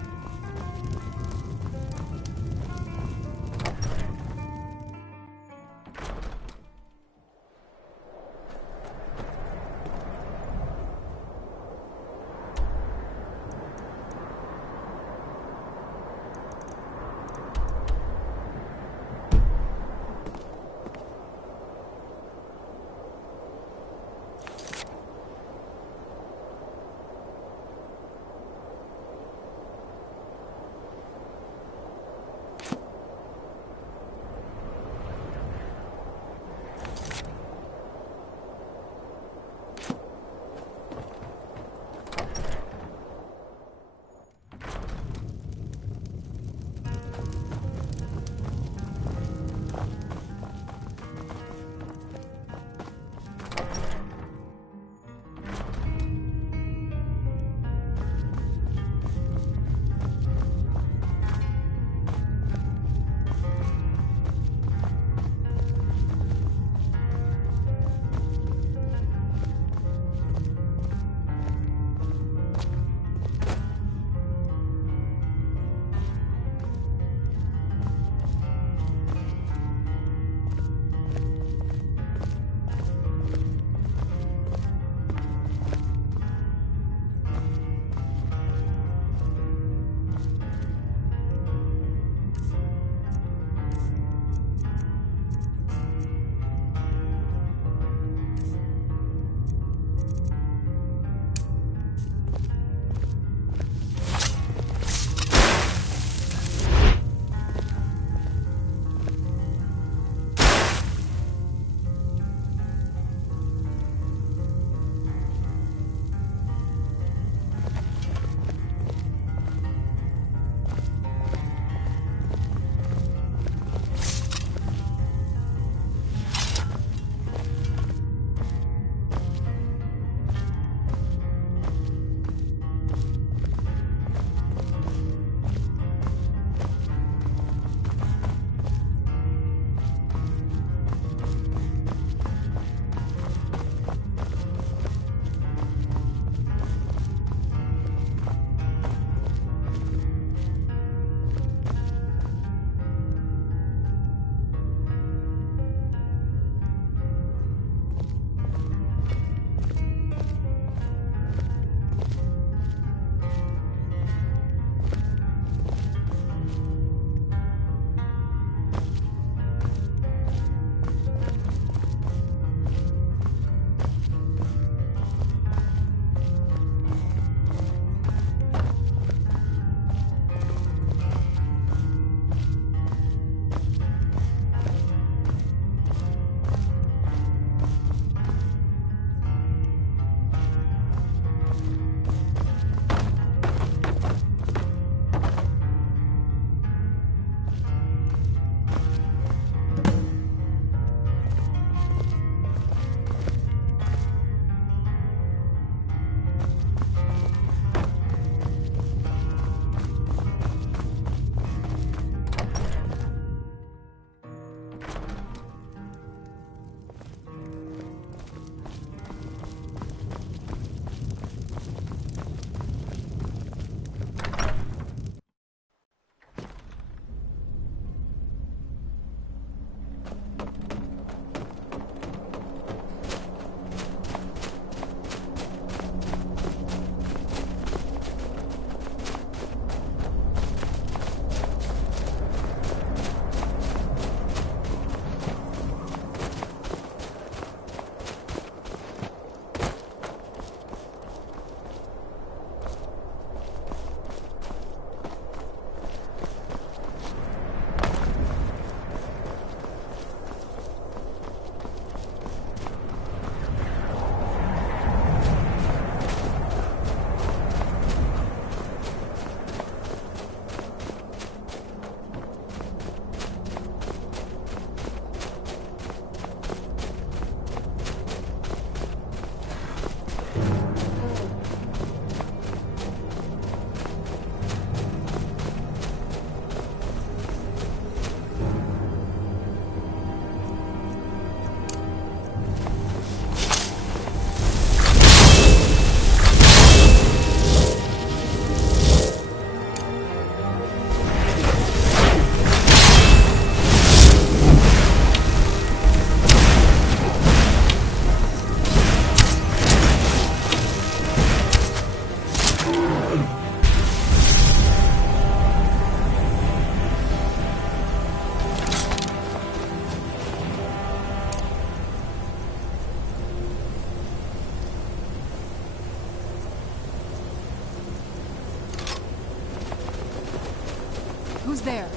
Who's there?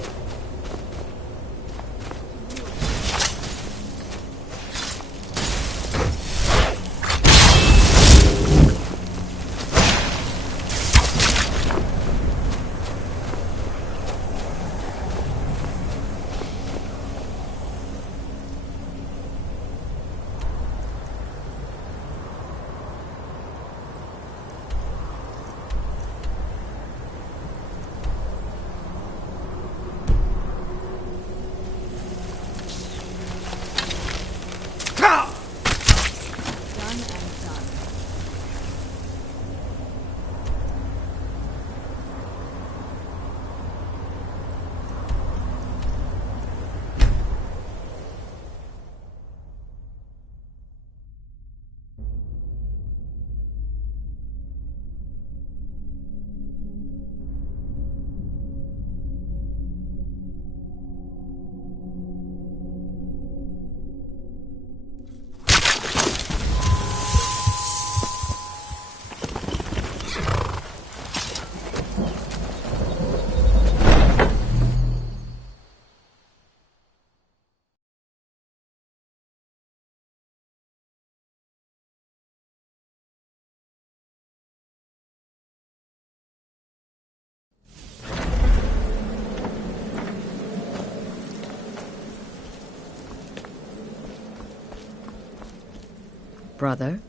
Brother?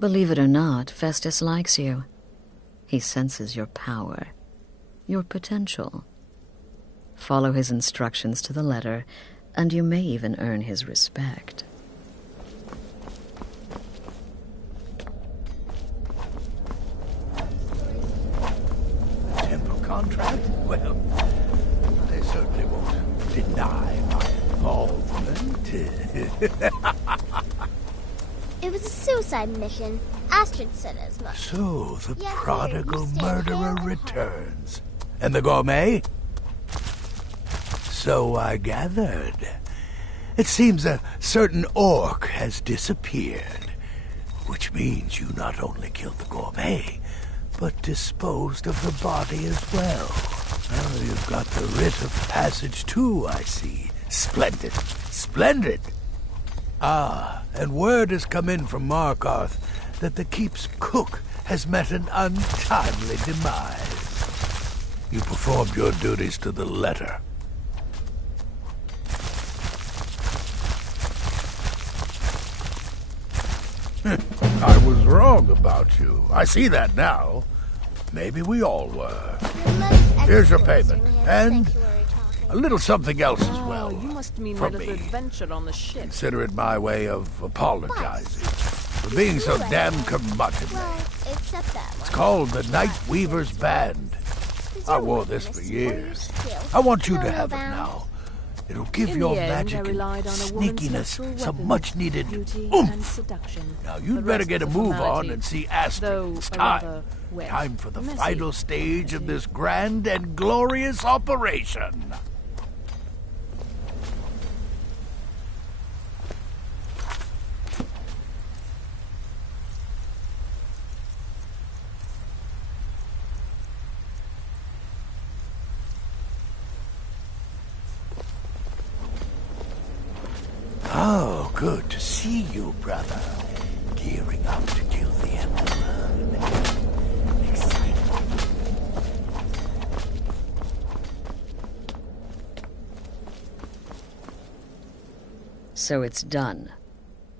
Believe it or not, Festus likes you. He senses your power, your potential. Follow his instructions to the letter, and you may even earn his respect. Temple contract? Well, I certainly won't deny my involvement. It was a suicide mission. Astrid said as much. So, the Yeah, prodigal here, you stand murderer hand high. returns. And the gourmet? So I gathered. It seems a certain orc has disappeared. Which means you not only killed the gourmet, but disposed of the body as well. Well, you've got the writ of passage too, I see. Splendid. Splendid! Ah, and word has come in from Markarth that the keep's cook has met an untimely demise. You performed your duties to the letter. I was wrong about you. I see that now. Maybe we all were. Here's your payment, and a little something else as well. You must mean from my little me. adventure on the ship. Consider it my way of apologizing for being so damn curmudgeonly. Except that It's one. called the Night Weaver's Band. I wore this for years. I want you to have it now. It'll give In your the end, magic I and relied on a woman's sneakiness natural some weapon, much-needed beauty oomph. and seduction. Now The you'd better rest get a was a move on formality, and see Astrid. though It's a time. rather wet, Time for the messy final stage of this grand and glorious operation. Oh, good to see you, brother. Gearing up to kill the Emperor. Exciting. So it's done.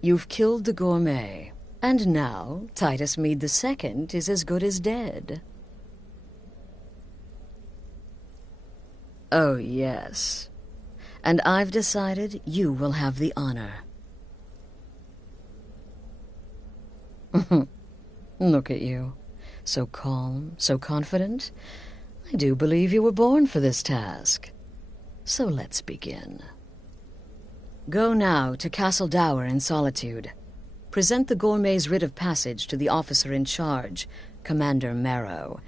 You've killed the gourmet, and now Titus Mead II is as good as dead. Oh, yes. And I've decided you will have the honor. Look at you. So calm, so confident. I do believe you were born for this task. So let's begin. Go now to Castle Dower in Solitude. Present the gourmet's writ of passage to the officer in charge, Commander Marrow.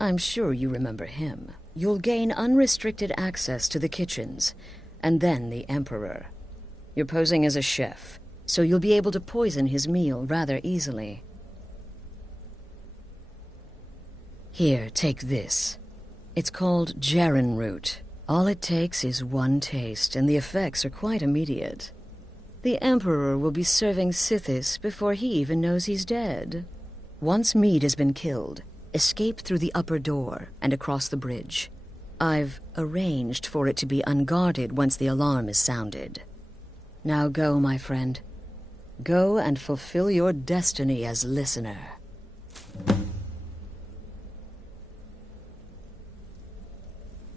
I'm sure you remember him. You'll gain unrestricted access to the kitchens, and then the Emperor. You're posing as a chef. so you'll be able to poison his meal rather easily. Here, take this. It's called Jaren root. All it takes is one taste, and the effects are quite immediate. The Emperor will be serving Sithis before he even knows he's dead. Once Mead has been killed, escape through the upper door and across the bridge. I've arranged for it to be unguarded once the alarm is sounded. Now go, my friend. Go and fulfill your destiny as listener.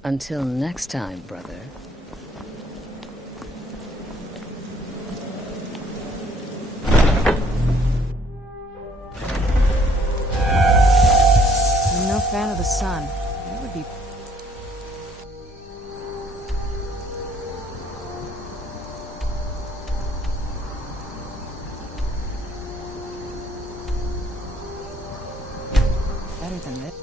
Until next time, brother. I'm no fan of the sun. It would be... better than this.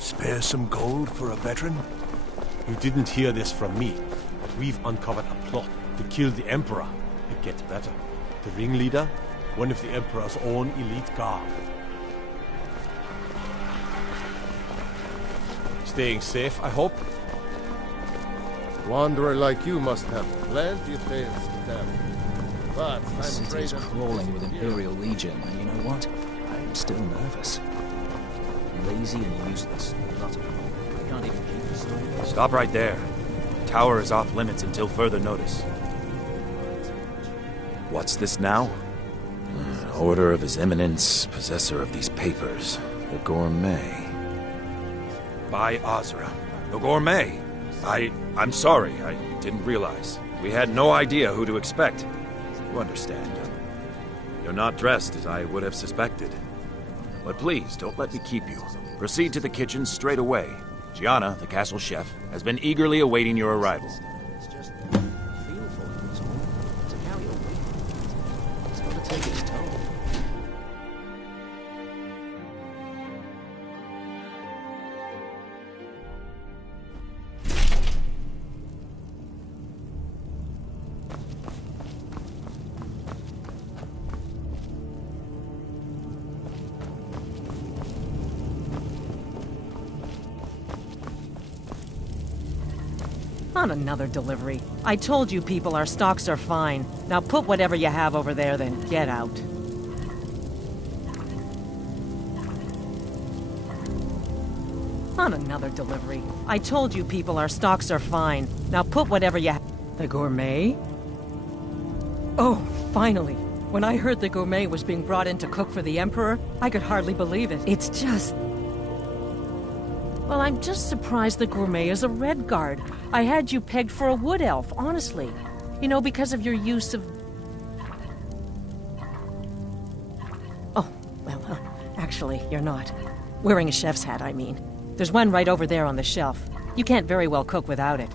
Spare some gold for a veteran? You didn't hear this from me. We've uncovered a plot to kill the Emperor. It gets better. The ringleader, one of the Emperor's own elite guard. Staying safe, I hope? Wanderer like you must have plenty of tales to tell. But The I'm city afraid is crawling with Imperial Legion, and you know what? I'm still nervous. Lazy and useless. Not a... I can't even keep this story. Stop right there. The tower is off limits until further notice. What's this now? Order of His Eminence, possessor of these papers. The Gourmet. By Azra. The Gourmet! I'm sorry. I didn't realize. We had no idea who to expect. You understand. You're not dressed as I would have suspected. But please, don't let me keep you. Proceed to the kitchen straight away. Gianna, the castle chef, has been eagerly awaiting your arrival. It's just... I feel for him this morning. To carry a weight. It's got to take its toll. On another delivery. I told you people our stocks are fine. Now put whatever you have over there, then get out. On another delivery. I told you people our stocks are fine. Now put whatever you have. The Gourmet? Oh, finally. When I heard the Gourmet was being brought in to cook for the Emperor, I could hardly believe it. It's just... Well, I'm just surprised the Gourmet is a Red Guard. I had you pegged for a wood elf, honestly. You know, because of your use of... Oh, well, actually, you're not. Wearing a chef's hat, I mean. There's one right over there on the shelf. You can't very well cook without it.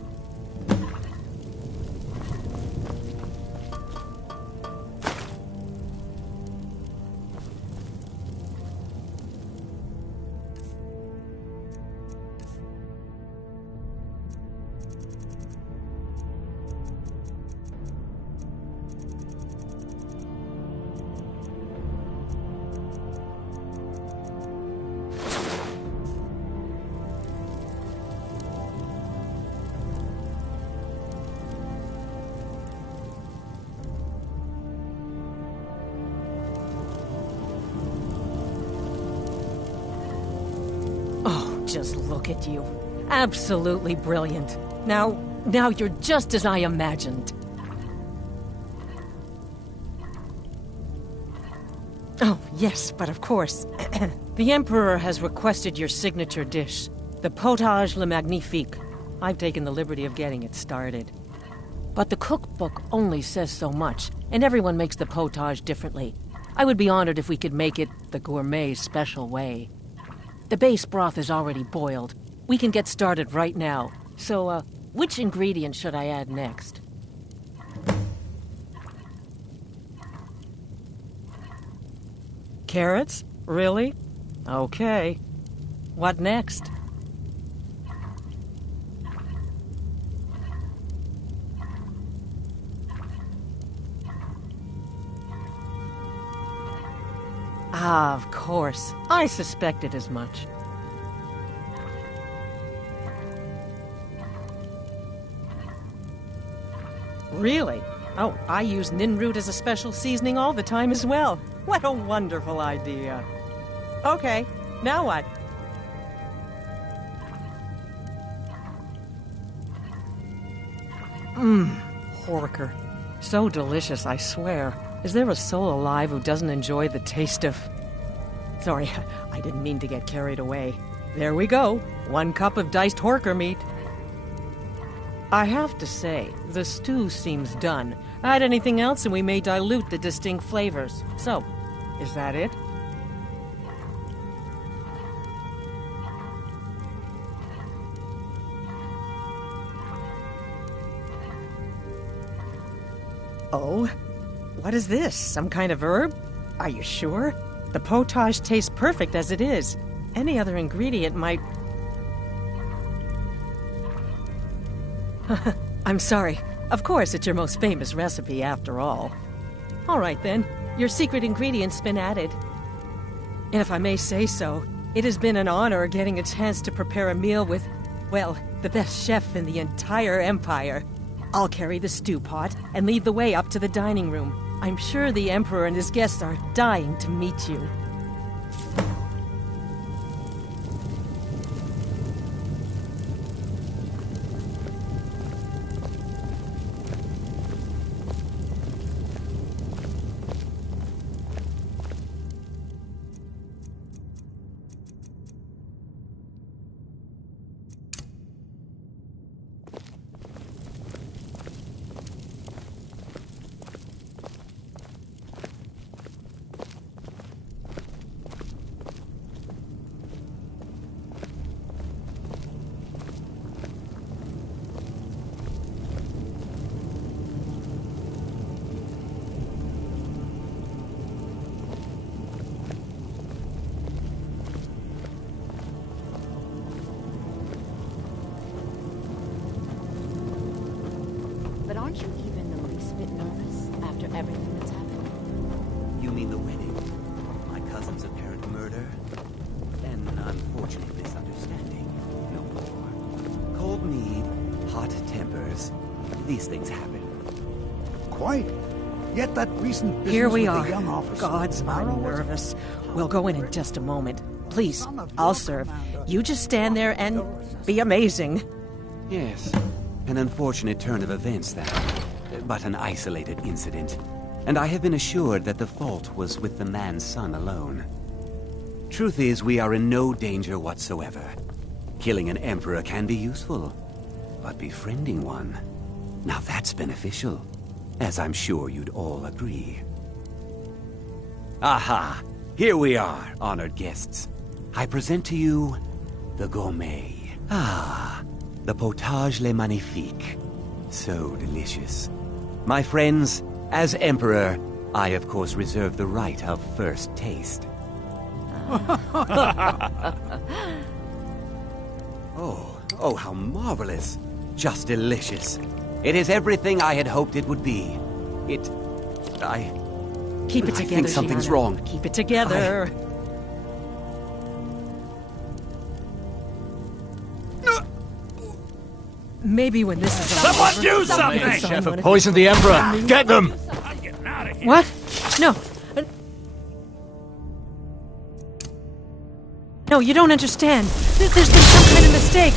Just look at you. Absolutely brilliant. Now you're just as I imagined. Oh, yes, but of course. The Emperor has requested your signature dish, the potage le magnifique. I've taken the liberty of getting it started. But the cookbook only says so much, and everyone makes the potage differently. I would be honored if we could make it the Gourmet's special way. The base broth is already boiled. We can get started right now. So, which ingredient should I add next? Carrots? Really? Okay. What next? Ah, of course. I suspected as much. Really? Oh, I use ninroot as a special seasoning all the time as well. What a wonderful idea. Okay, now what? Horker. So delicious, I swear. Is there a soul alive who doesn't enjoy the taste of... Sorry, I didn't mean to get carried away. There we go. 1 cup of diced horker meat. I have to say, the stew seems done. Add anything else and we may dilute the distinct flavors. So, is that it? Oh? What is this? Some kind of herb? Are you sure? The potage tastes perfect as it is. Any other ingredient might... I'm sorry. Of course, it's your most famous recipe after all. All right then, your secret ingredient's been added. And if I may say so, it has been an honor getting a chance to prepare a meal with, well, the best chef in the entire empire. I'll carry the stew pot and lead the way up to the dining room. I'm sure the Emperor and his guests are dying to meet you. But aren't you even the least bit nervous after everything that's happened? You mean the wedding? My cousin's apparent murder? An unfortunate misunderstanding. No more. Cold mead, hot tempers. These things happen. Quite. Yet that recent business Here we with are. the young officer... Gods, I'm nervous. We'll go in just a moment. Please, I'll serve. You just stand there and be amazing. Yes. An unfortunate turn of events, that. But an isolated incident. And I have been assured that the fault was with the man's son alone. Truth is, we are in no danger whatsoever. Killing an emperor can be useful. But befriending one... now that's beneficial. As I'm sure you'd all agree. Aha! Here we are, honored guests. I present to you... the gourmet. Ah... the potage le magnifique. So delicious. My friends, as Emperor, I of course reserve the right of first taste. Oh, how marvelous. Just delicious. It is everything I had hoped it would be. Keep it together, I think something's Gianna. wrong. Keep it together. Maybe when this is all Someone over, do something! the Chef sun have will- poisoned the Emperor! Get them! What? No. No, you don't understand. There's been some kind of mistake.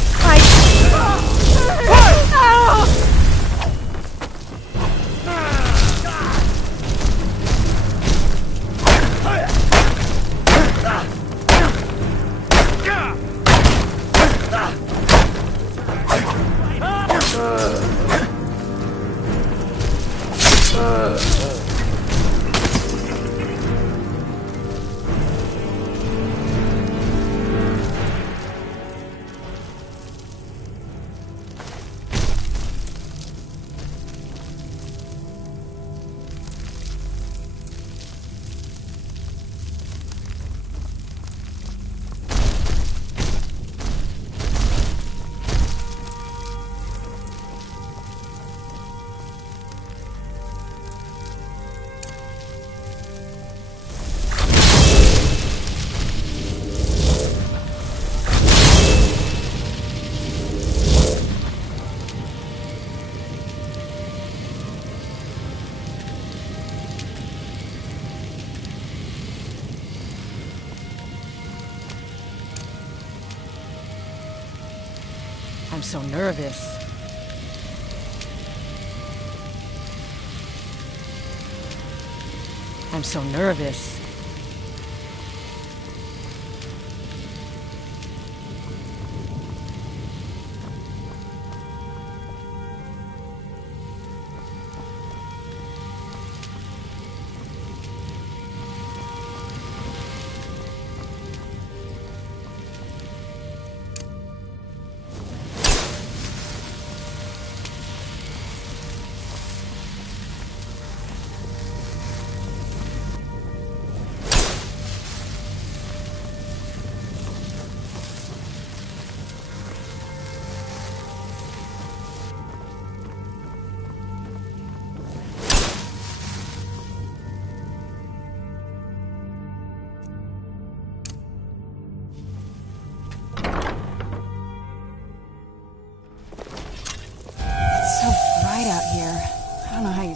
I'm so nervous. I'm so nervous.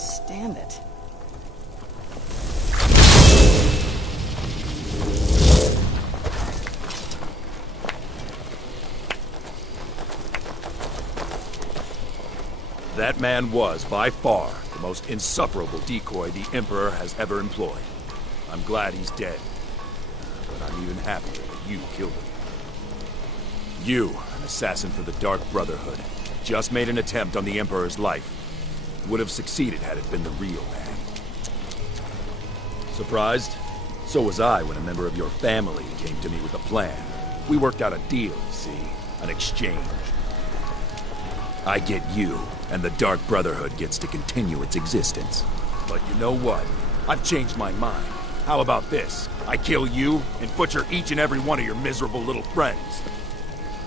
Stand it. That man was, by far, the most insufferable decoy the Emperor has ever employed. I'm glad he's dead. But I'm even happier that you killed him. You, an assassin for the Dark Brotherhood, just made an attempt on the Emperor's life. Would have succeeded had it been the real man. Surprised? So was I when a member of your family came to me with a plan. We worked out a deal, you see, an exchange. I get you, and the Dark Brotherhood gets to continue its existence. But you know what? I've changed my mind. How about this? I kill you and butcher each and every one of your miserable little friends.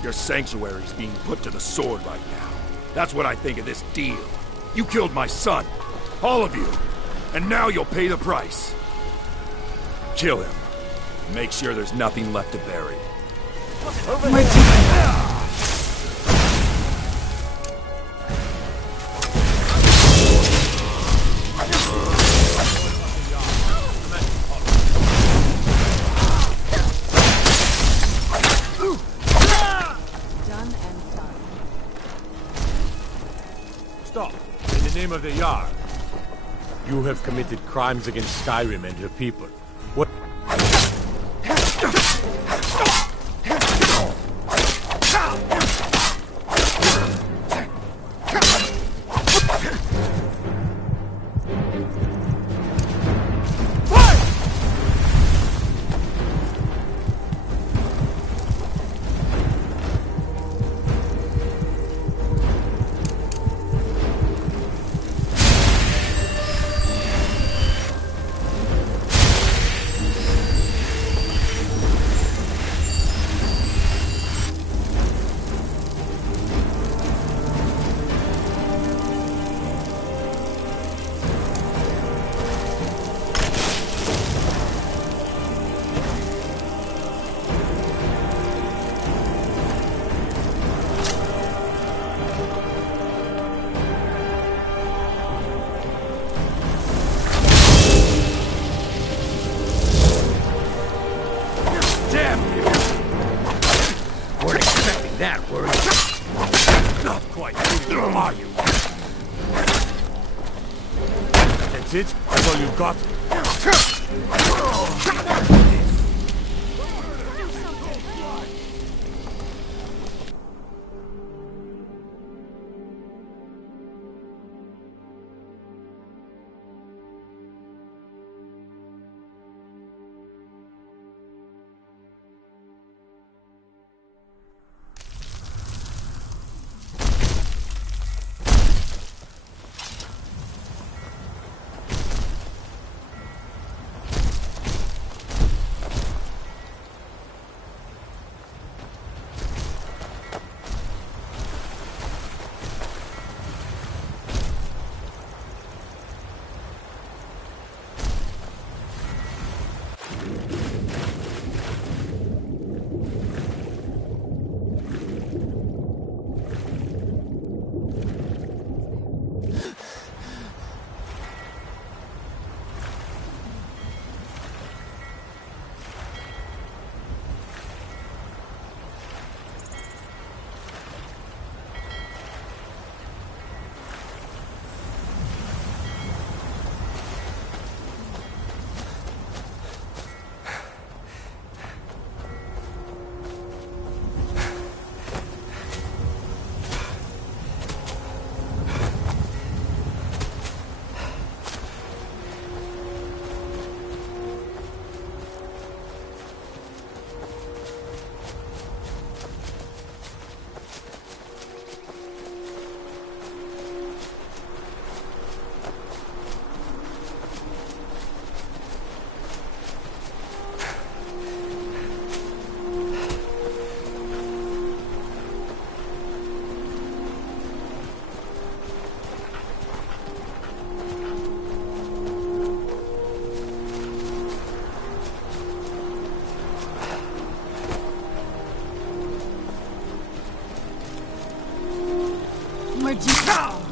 Your sanctuary's being put to the sword right now. That's what I think of this deal. You killed my son. All of you. And now you'll pay the price. Kill him. Make sure there's nothing left to bury. Stop. In the name of the Jarl. You have committed crimes against Skyrim and her people. What? That's it? That's all you've got? Where'd you go?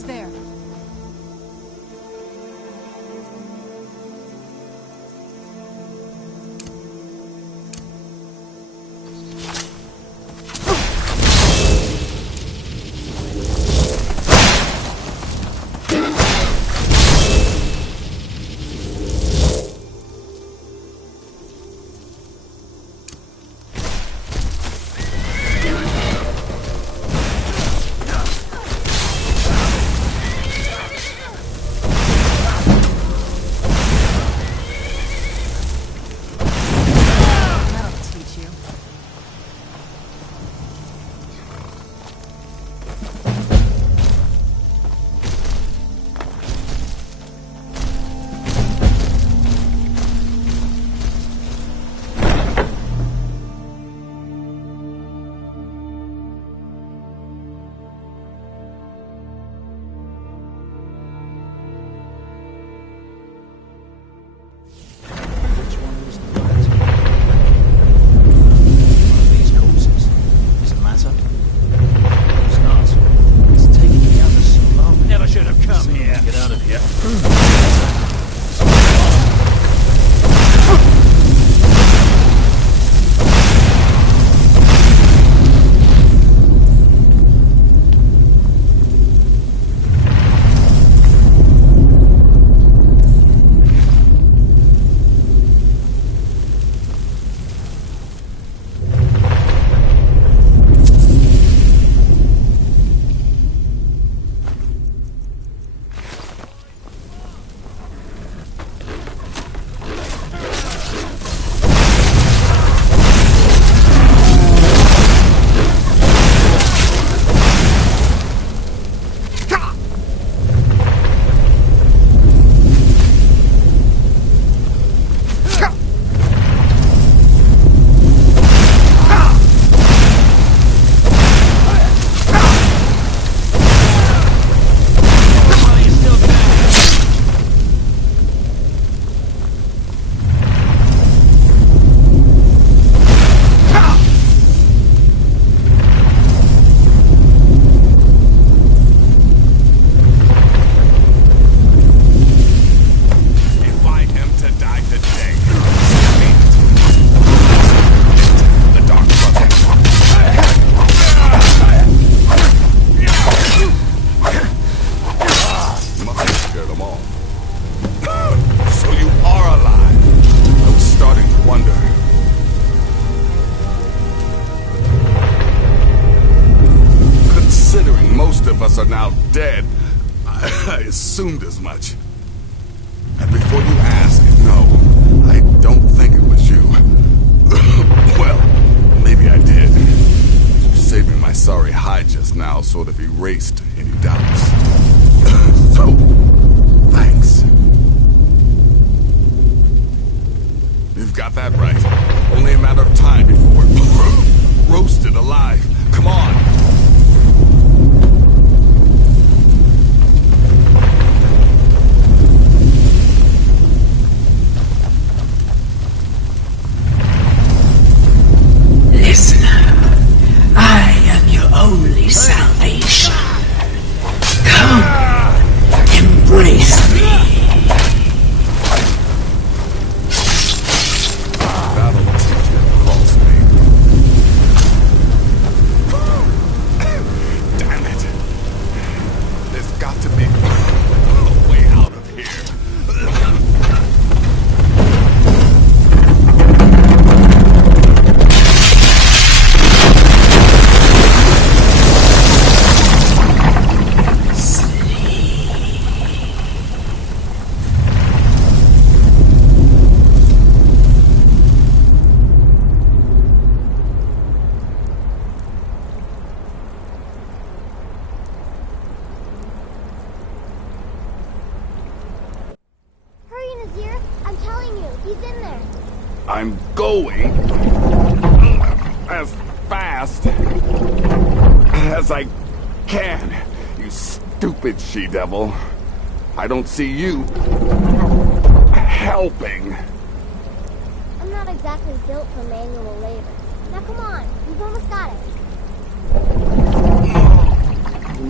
Who's there? I assumed as much. And before you ask, no, I don't think it was you. Well, maybe I did. You saving my sorry hide just now sort of erased any doubts. So, thanks. You've got that right. Only a matter of time before we're roasted alive. Come on. Listener, I am your only salvation. Come, embrace me. That'll teach you to cross me. Damn it. There's got to be a way out of here. I'm going as fast as I can, you stupid she-devil. I don't see you helping. I'm not exactly built for manual labor. Now come on, we've almost got it.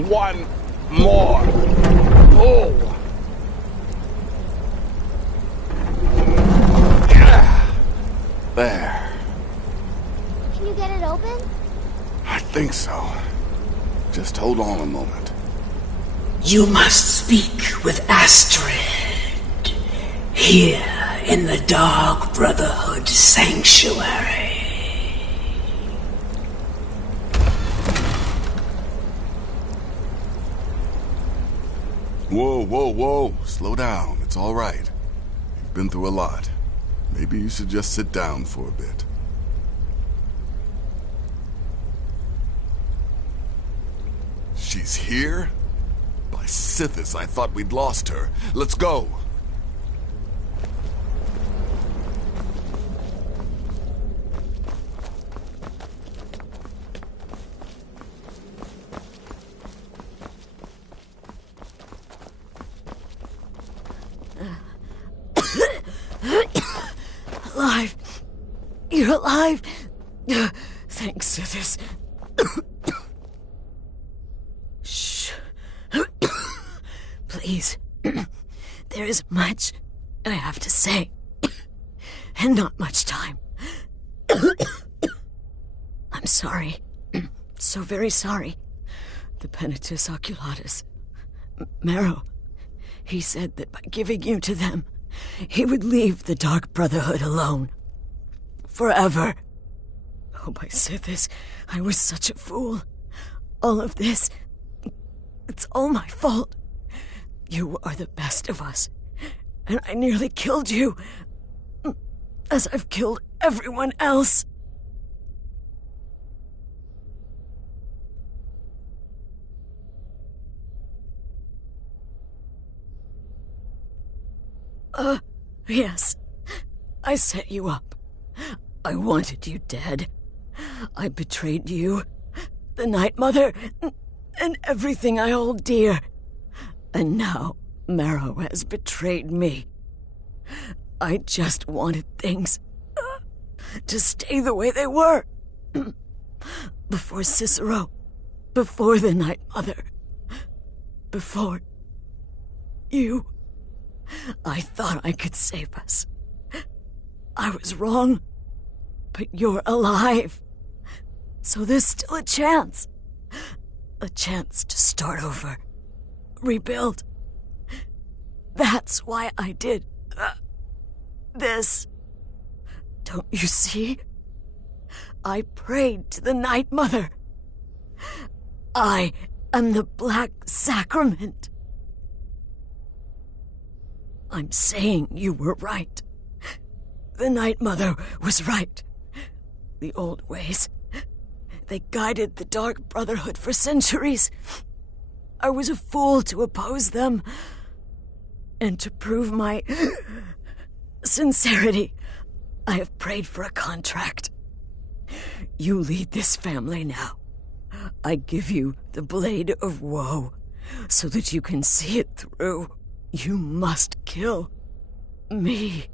One More. Pull. There. Can you get it open? I think so. Just hold on a moment. You must speak with Astrid. Here in the Dark Brotherhood Sanctuary. Whoa, whoa, whoa. Slow down. It's all right. You've been through a lot. Maybe you should just sit down for a bit. She's here? By Sithis, I thought we'd lost her. Let's go. Alive. You're alive. Thanks to this. Shh. Please. There is much I have to say. And not much time. I'm sorry. So very sorry. The Penitus Oculatus. Marrow. He said that by giving you to them, he would leave the Dark Brotherhood alone. Forever. Oh, my Sithis, I was such a fool. All of this, it's all my fault. You are the best of us, and I nearly killed you, as I've killed everyone else. Yes. I set you up. I wanted you dead. I betrayed you, the Night Mother, and everything I hold dear. And now Marrow has betrayed me. I just wanted things to stay the way they were. Before Cicero, before the Night Mother, before you. I thought I could save us. I was wrong, but you're alive. So there's still a chance. A chance to start over. Rebuild. That's why I did this. Don't you see? I prayed to the Night Mother. I am the Black Sacrament. I'm saying you were right. The Night Mother was right. The old ways, they guided the Dark Brotherhood for centuries. I was a fool to oppose them. And to prove my sincerity, I have prayed for a contract. You lead this family now. I give you the Blade of Woe, so that you can see it through. You must kill me.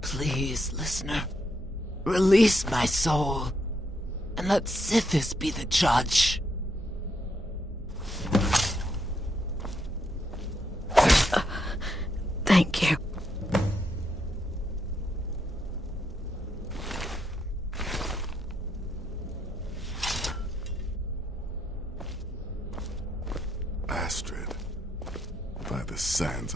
Please, listener, release my soul, and let Sithis be the judge. Thank you. Astrid. By the sands,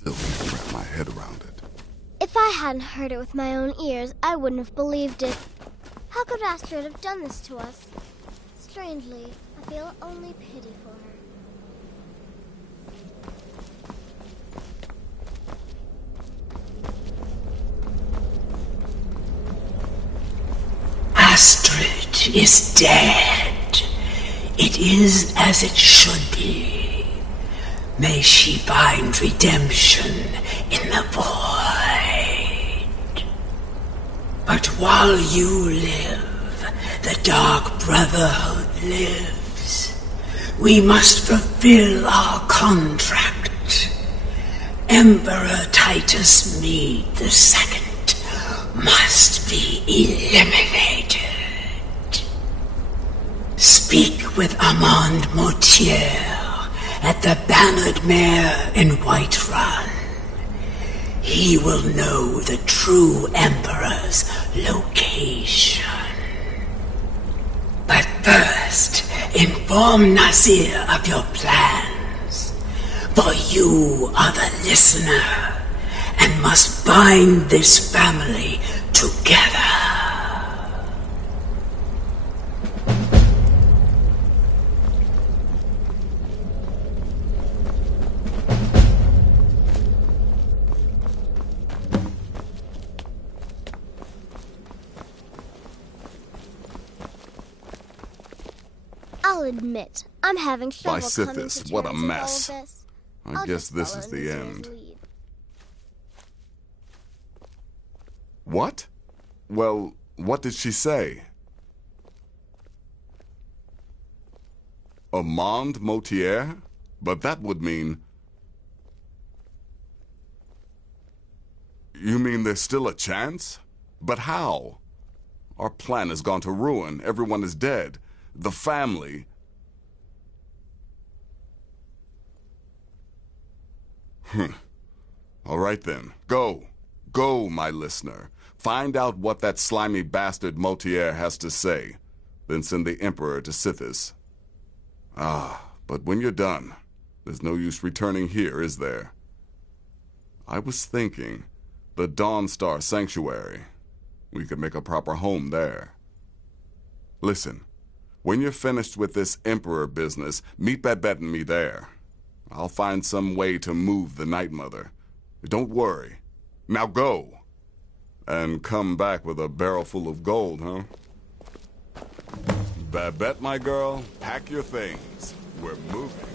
still can't wrap my head around it. If I hadn't heard it with my own ears, I wouldn't have believed it. How could Astrid have done this to us? Strangely, I feel only pity for her. Astrid is dead. It is as it should be. May she find redemption in the void. But while you live, the Dark Brotherhood lives. We must fulfill our contract. Emperor Titus Mede II must be eliminated. Speak with Armand Mortier at the Bannered Mare in Whiterun. He will know the true Emperor's location. But first, inform Nazir of your plans, for you are the listener and must bind this family together. I'll admit, I'm having trouble coming to Sithis, terms what a with all mess. of this. I I'll guess just this follow is the Nazir's end. lead. What? Well, what did she say? Armand Mortier? But that would mean... You mean there's still a chance? But how? Our plan has gone to ruin. Everyone is dead. The family... All right then. Go. Go, my listener. Find out what that slimy bastard Mortier has to say. Then send the Emperor to Sithis. But when you're done, there's no use returning here, is there? I was thinking, the Dawnstar Sanctuary. We could make a proper home there. Listen, when you're finished with this Emperor business, meet Babette and me there. I'll find some way to move the Night Mother. Don't worry. Now go. And come back with a barrel full of gold, huh? Babette, my girl, pack your things. We're moving.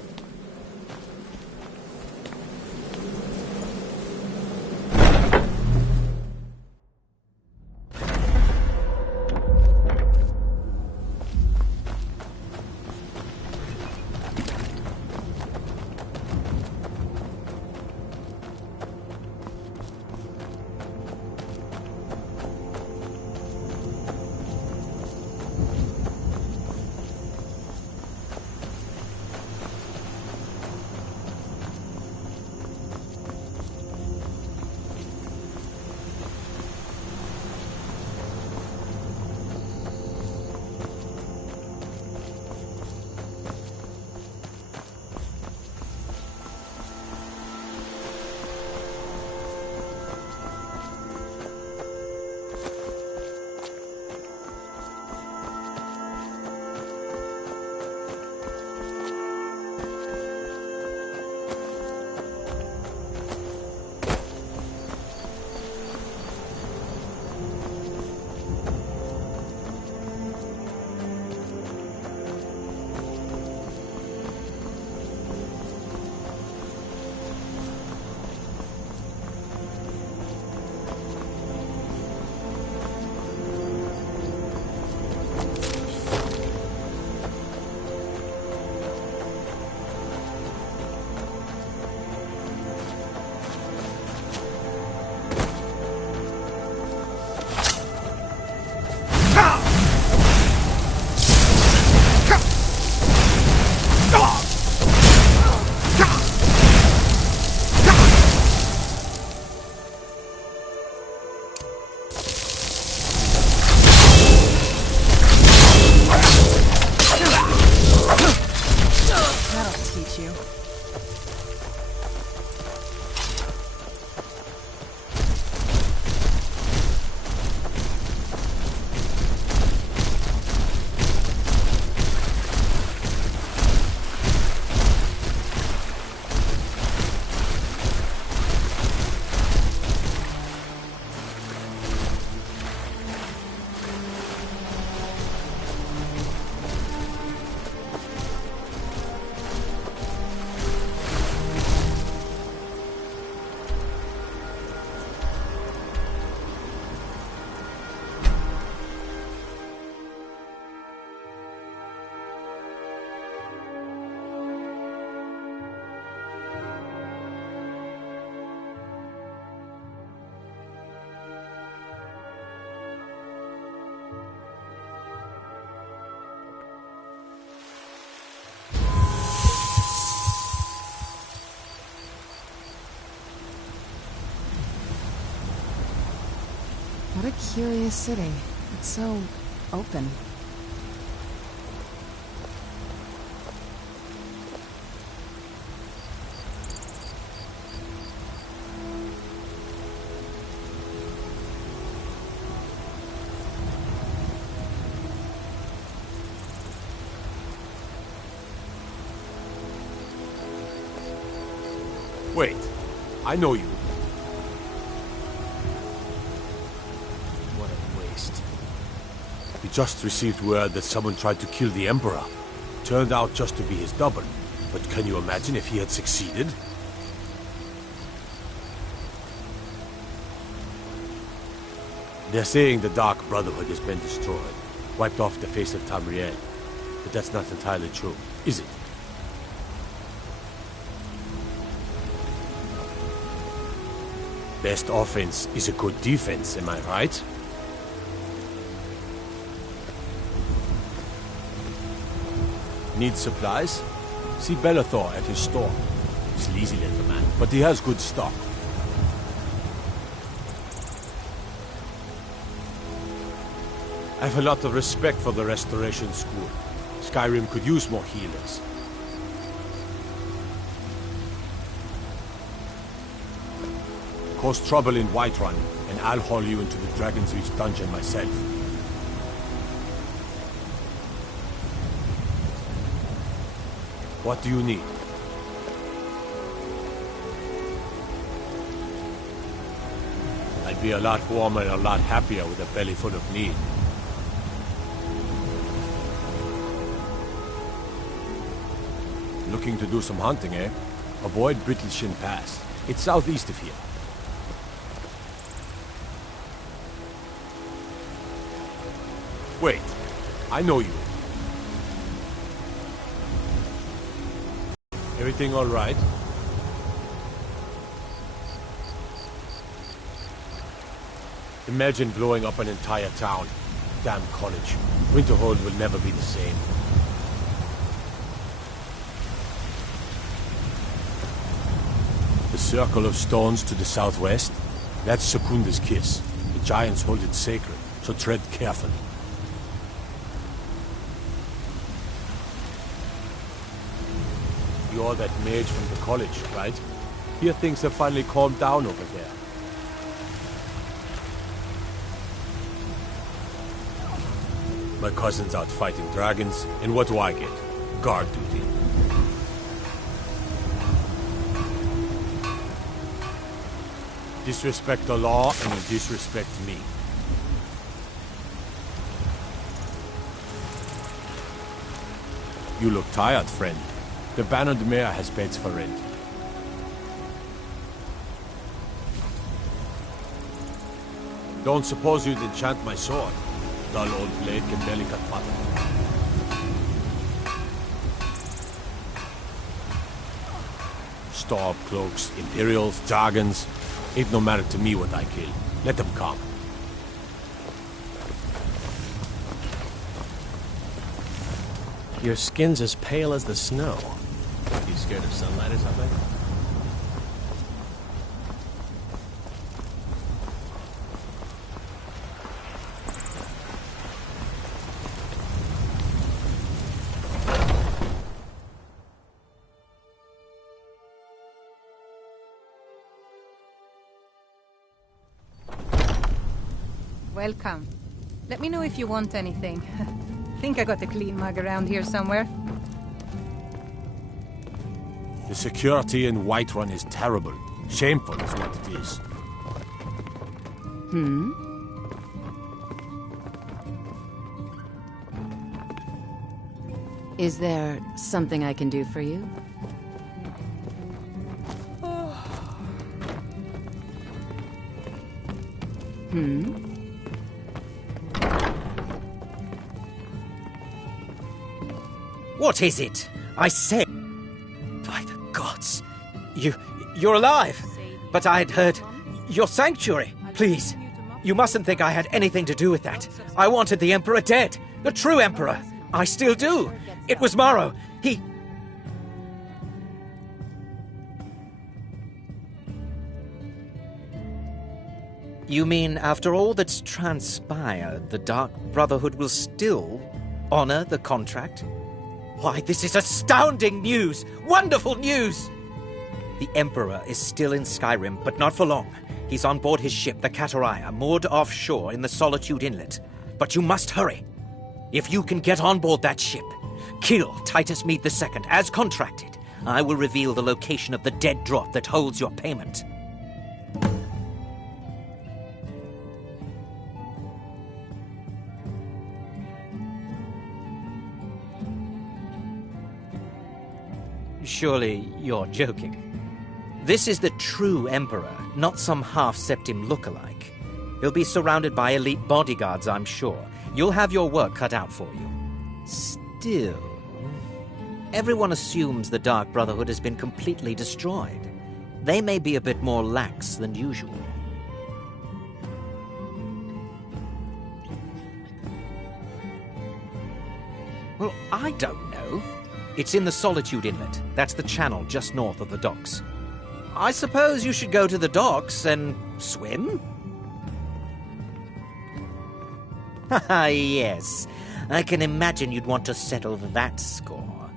curious city. It's so open. Wait, I know you. What a waste. We just received word that someone tried to kill the Emperor. Turned out just to be his double. But can you imagine if he had succeeded? They're saying the Dark Brotherhood has been destroyed, wiped off the face of Tamriel. But that's not entirely true, is it? Best offense is a good defense, am I right? Need supplies? See Bellathor at his store. Sleazy little man, but he has good stock. I have a lot of respect for the Restoration School. Skyrim could use more healers. Cause trouble in Whiterun, and I'll haul you into the Dragon's Reach dungeon myself. What do you need? I'd be a lot warmer and a lot happier with a belly full of meat. Looking to do some hunting, eh? Avoid Brittleshin Pass. It's southeast of here. Wait, I know you. Everything all right? Imagine blowing up an entire town. Damn college. Winterhold will never be the same. The circle of stones to the southwest? That's Secunda's kiss. The giants hold it sacred, so tread carefully. You're that mage from the college, right? Here things have finally calmed down over there. My cousin's out fighting dragons, and what do I get? Guard duty. Disrespect the law, and you disrespect me. You look tired, friend. The Bannered Mare has beds for rent. Don't suppose you'd enchant my sword? Dull old blade can barely cut butter. Storm cloaks, Imperials, Jargons. Ain't no matter to me what I kill. Let them come. Your skin's as pale as the snow. You scared of sunlight or something? Welcome. Let me know if you want anything. Think I got a clean mug around here somewhere. The security in Whiterun is terrible. Shameful is what it is. Is there something I can do for you? What is it? I said... By the gods. You're alive. But I had heard... Your sanctuary. Please. You mustn't think I had anything to do with that. I wanted the Emperor dead. The true Emperor. I still do. It was Morrow. He... You mean after all that's transpired, the Dark Brotherhood will still honor the contract? Why, this is astounding news! Wonderful news! The Emperor is still in Skyrim, but not for long. He's on board his ship, the Kataraya, moored offshore in the Solitude Inlet. But you must hurry. If you can get on board that ship, kill Titus Mead II, as contracted, I will reveal the location of the dead drop that holds your payment. Surely you're joking. This is the true Emperor, not some half-septim look-alike. He'll be surrounded by elite bodyguards, I'm sure. You'll have your work cut out for you. Still, everyone assumes the Dark Brotherhood has been completely destroyed. They may be a bit more lax than usual. Well, I don't know. It's in the Solitude Inlet. That's the channel just north of the docks. I suppose you should go to the docks and swim? Haha, yes. I can imagine you'd want to settle that score.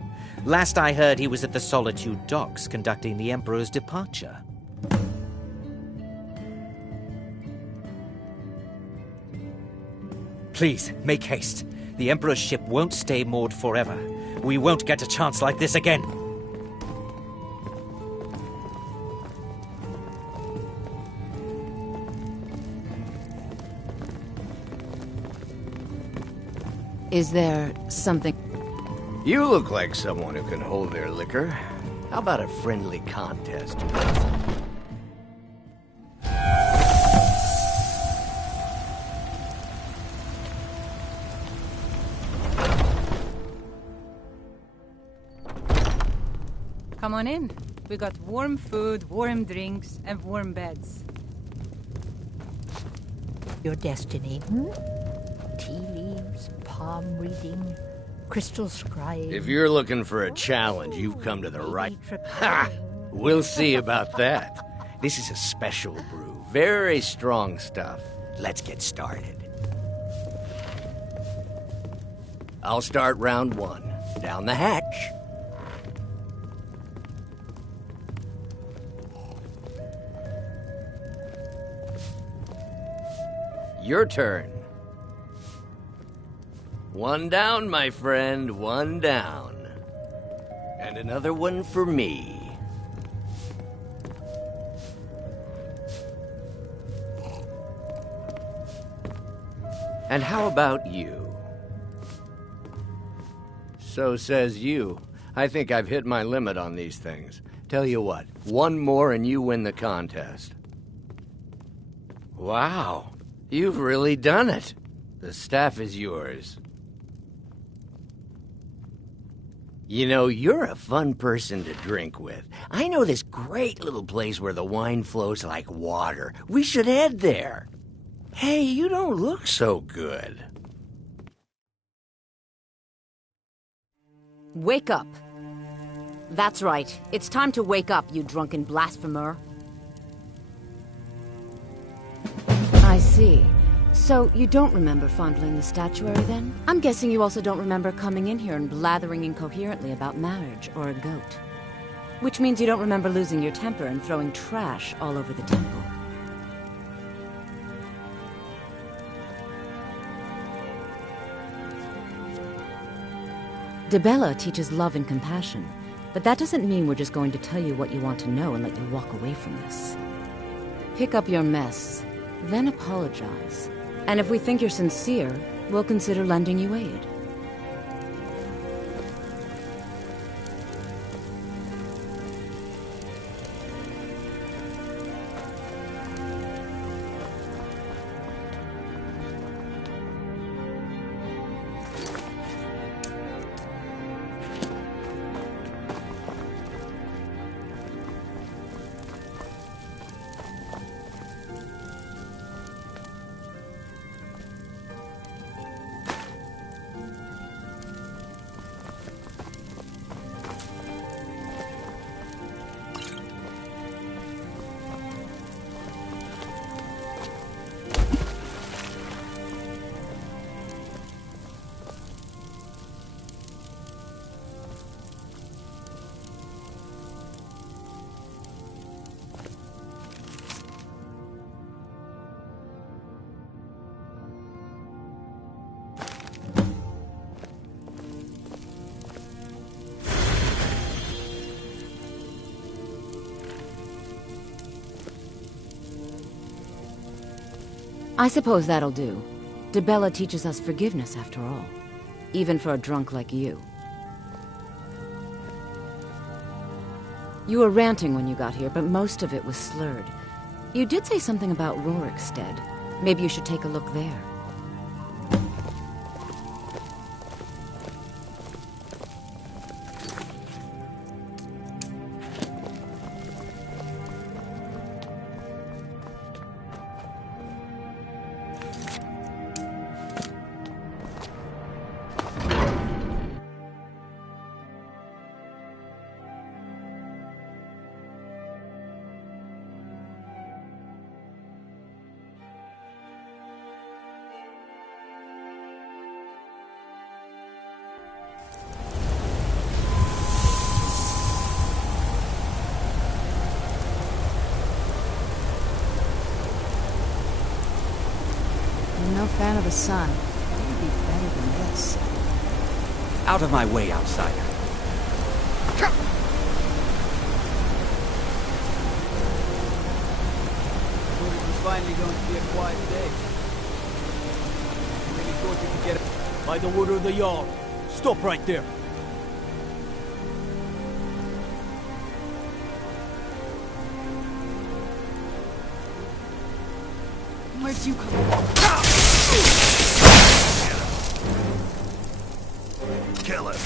Last I heard, he was at the Solitude docks conducting the Emperor's departure. Please, make haste. The Emperor's ship won't stay moored forever. We won't get a chance like this again. Is there something... You look like someone who can hold their liquor. How about a friendly contest? Come on in. We got warm food, warm drinks, and warm beds. Your destiny, Tea leaves, palm reading, crystal scribe. If you're looking for a challenge, you've come to the right... Ha! We'll see about that. This is a special brew. Very strong stuff. Let's get started. I'll start round one. Down the hatch. Your turn. One down, my friend, one down. And another one for me. And how about you? So says you. I think I've hit my limit on these things. Tell you what, one more and you win the contest. Wow. You've really done it. The staff is yours. You know, you're a fun person to drink with. I know this great little place where the wine flows like water. We should head there. Hey, you don't look so good. Wake up. That's right. It's time to wake up, you drunken blasphemer. I see. So, you don't remember fondling the statuary, then? I'm guessing you also don't remember coming in here and blathering incoherently about marriage or a goat. Which means you don't remember losing your temper and throwing trash all over the temple. Dibella teaches love and compassion, but that doesn't mean we're just going to tell you what you want to know and let you walk away from this. Pick up your mess, then apologize. And if we think you're sincere, we'll consider lending you aid. I suppose that'll do. DeBella teaches us forgiveness, after all. Even for a drunk like you. You were ranting when you got here, but most of it was slurred. You did say something about Rorikstead. Maybe you should take a look there. No fan of the sun. Maybe better than this. Out of my way, outsider. Thought it was finally going to be a quiet day. Really thought you could get it by the wood or the yard. Stop right there. Where'd you come from? Kill him.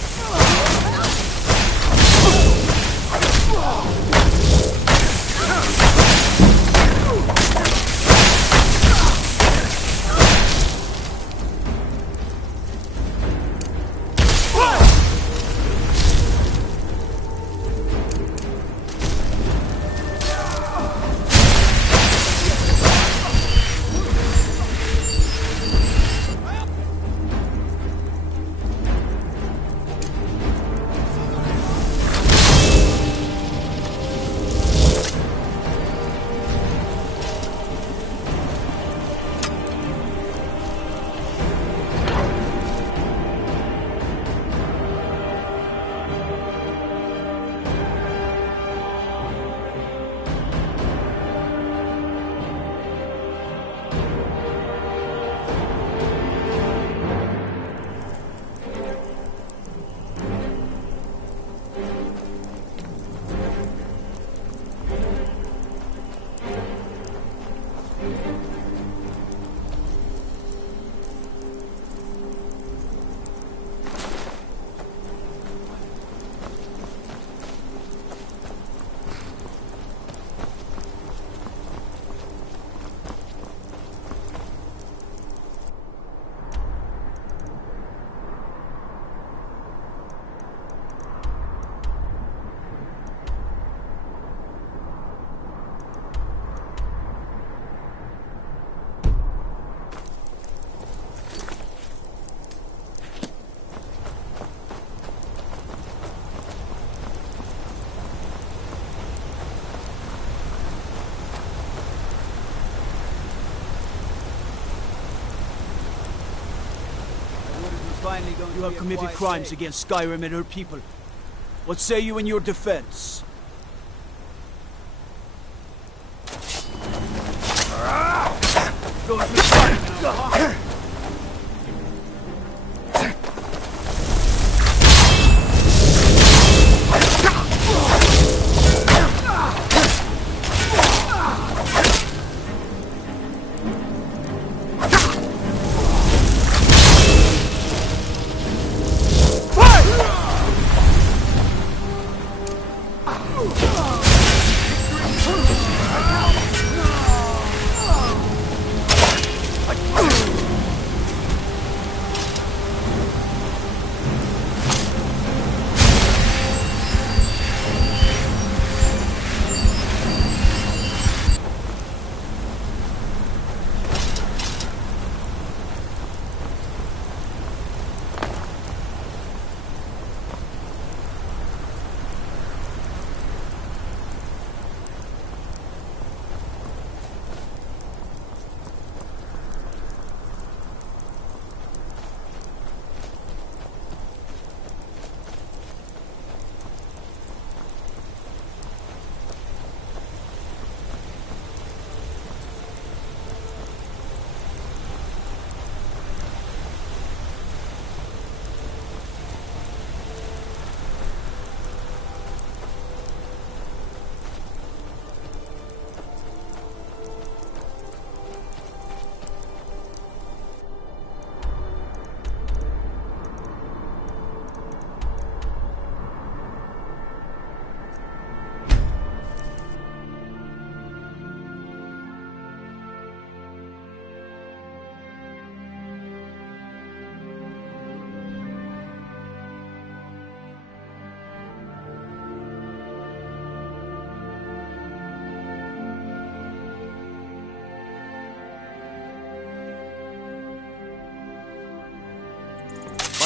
You have committed crimes against Skyrim and her people. What say you in your defense?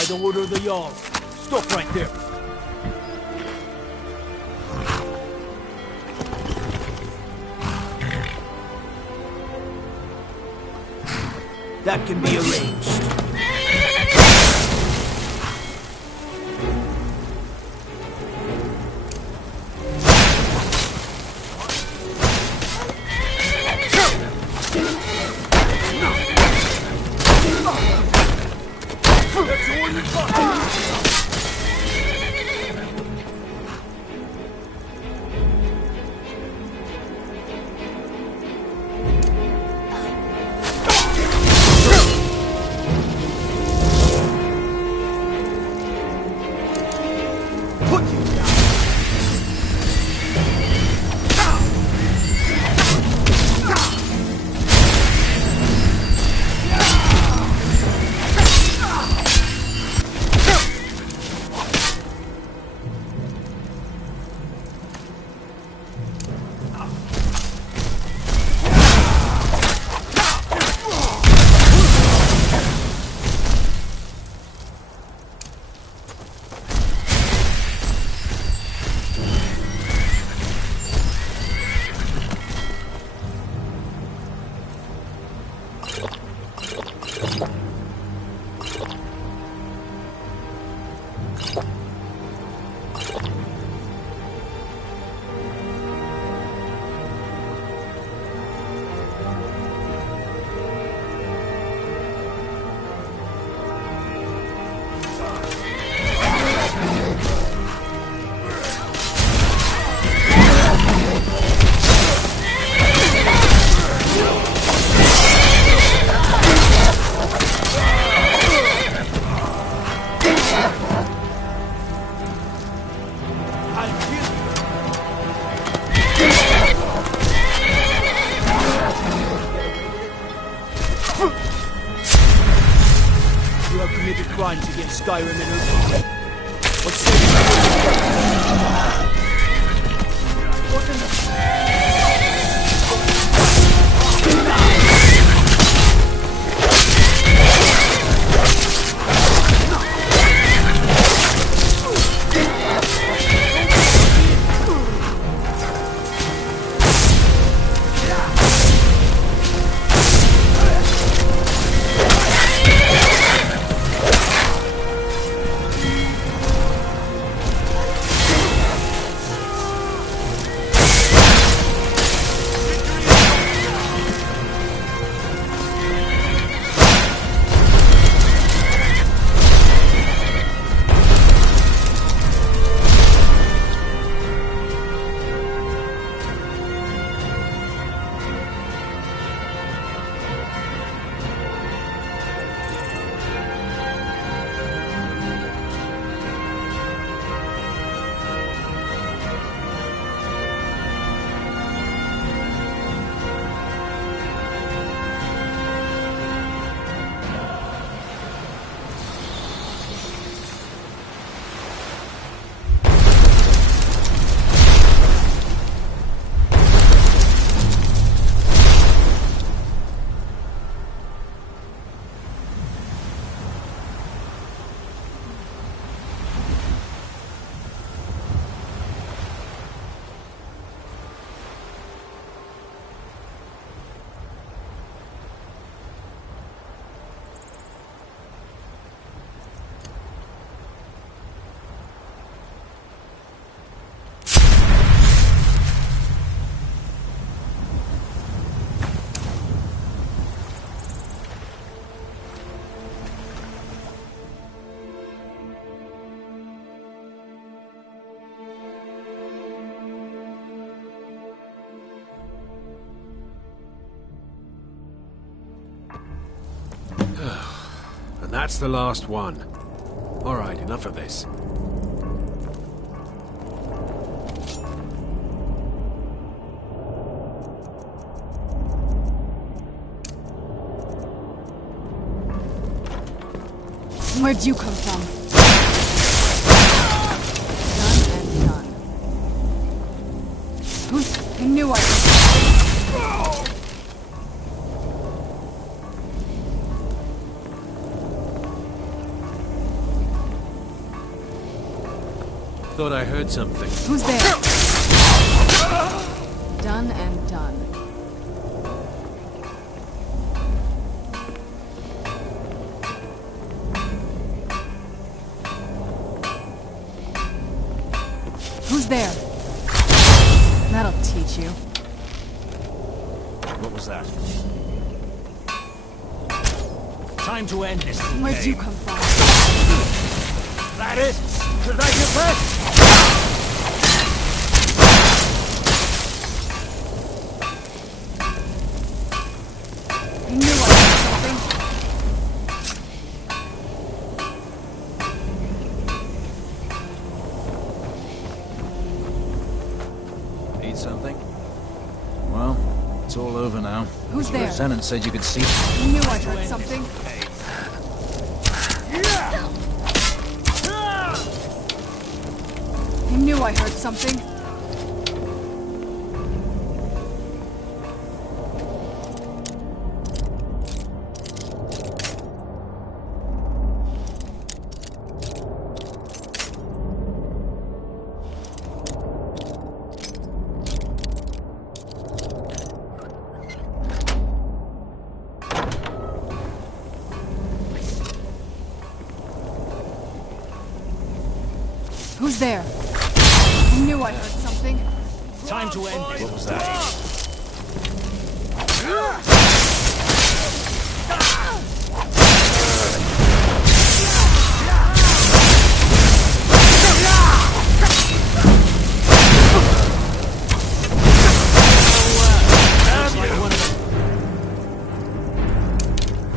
the order of the Jarl. Stop right there. That can be arranged. That's all you got. You have committed crimes against Skyrim and her people. What's And that's the last one. Alright, enough of this. Where'd you come from? Done and done. I knew I was... Thought I heard something. Who's there? Done and done. Who's there? That'll teach you. What was that? Time to end this. Where'd you come from? That is? Should I get back? I knew I had something. Need something? Well, it's all over now. Who's The there? lieutenant said you could see. I knew I heard something. I knew I heard something. Who's there? I knew I heard something. Time to end this. What was that?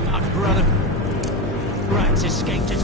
Our brother Rats escaped his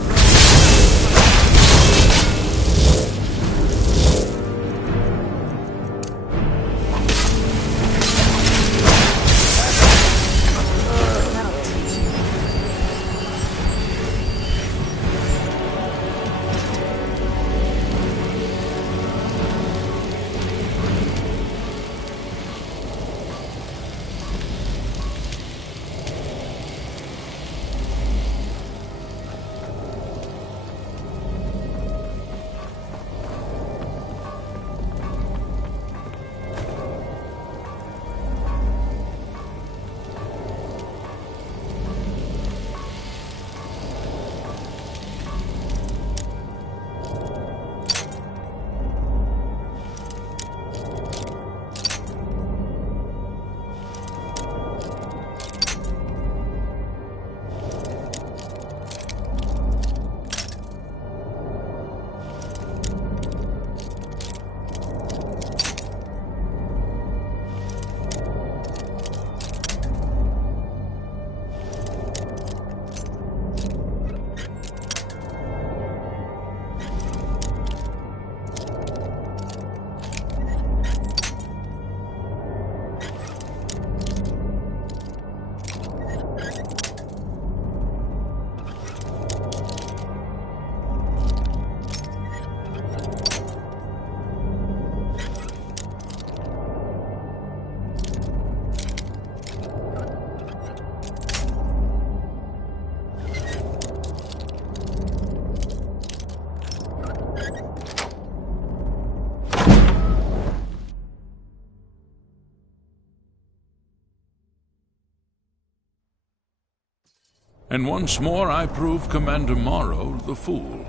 And once more I prove Commander Morrow the fool.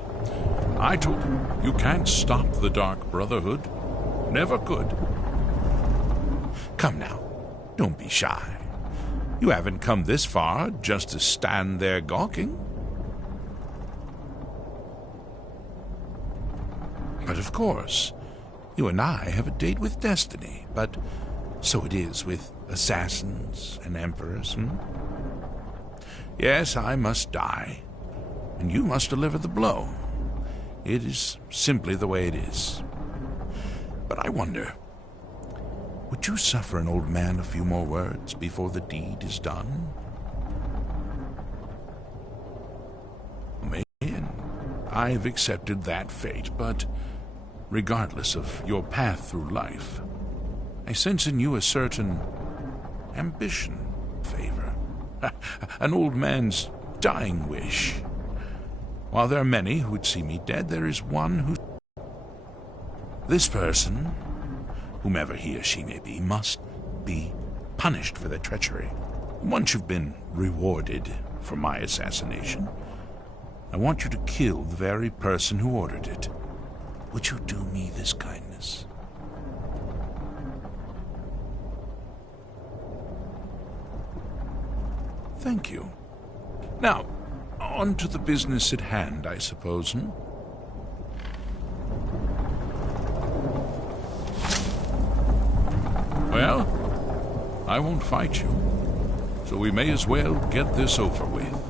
I told him, you can't stop the Dark Brotherhood. Never could. Come now, don't be shy. You haven't come this far just to stand there gawking. But of course, you and I have a date with destiny, but so it is with assassins and emperors, Yes, I must die, and you must deliver the blow. It is simply the way it is. But I wonder, would you suffer an old man a few more words before the deed is done? And I've accepted that fate, but regardless of your path through life, I sense in you a certain ambition, favor. An old man's dying wish. While there are many who would see me dead, there is one who... This person, whomever he or she may be, must be punished for their treachery. Once you've been rewarded for my assassination, I want you to kill the very person who ordered it. Would you do me this kindness? Thank you. Now, on to the business at hand, I suppose, Well, I won't fight you, so we may as well get this over with.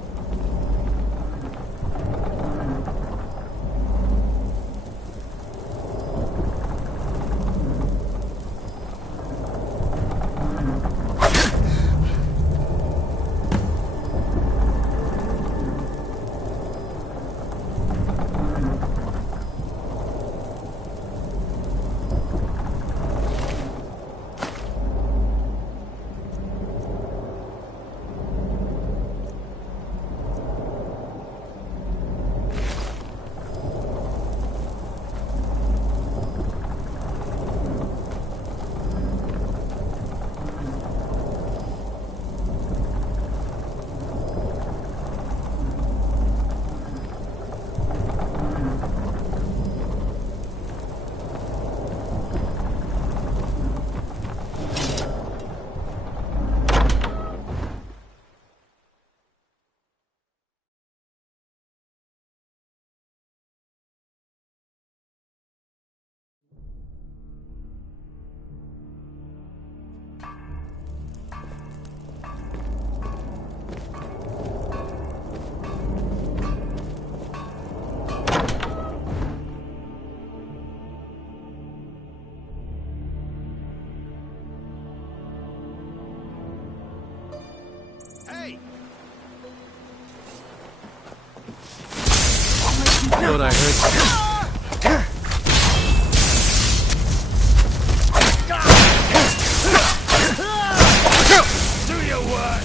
Thought I heard. Do you what?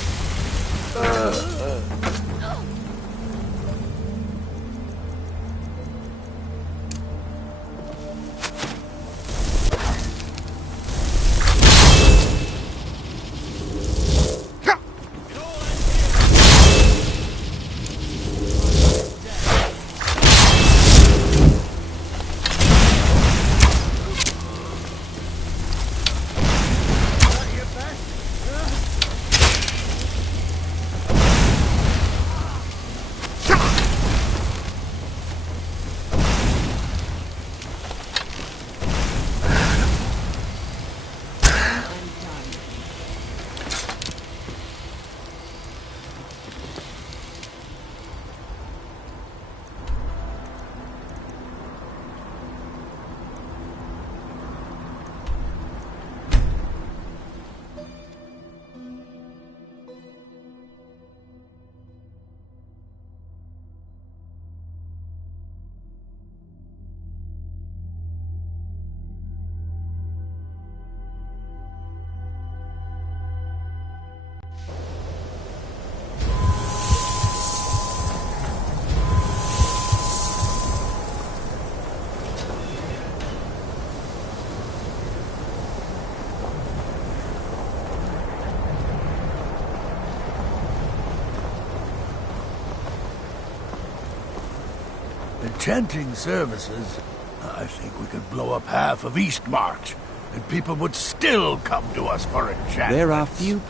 Chanting services, I think we could blow up half of Eastmarch, and people would still come to us for enchantments. There are few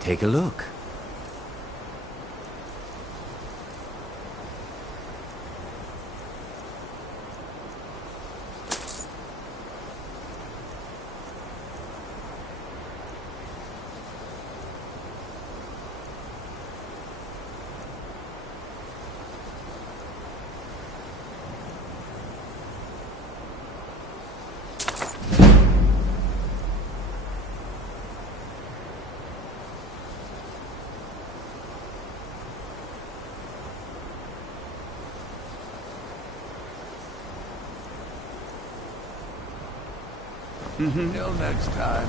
Take a look. Till next time.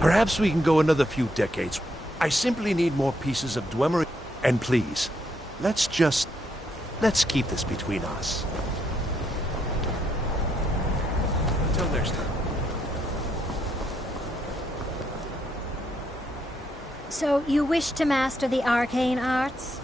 Perhaps we can go another few decades. I simply need more pieces of Dwemer. And please, let's keep this between us. Until next time. So, you wish to master the arcane arts?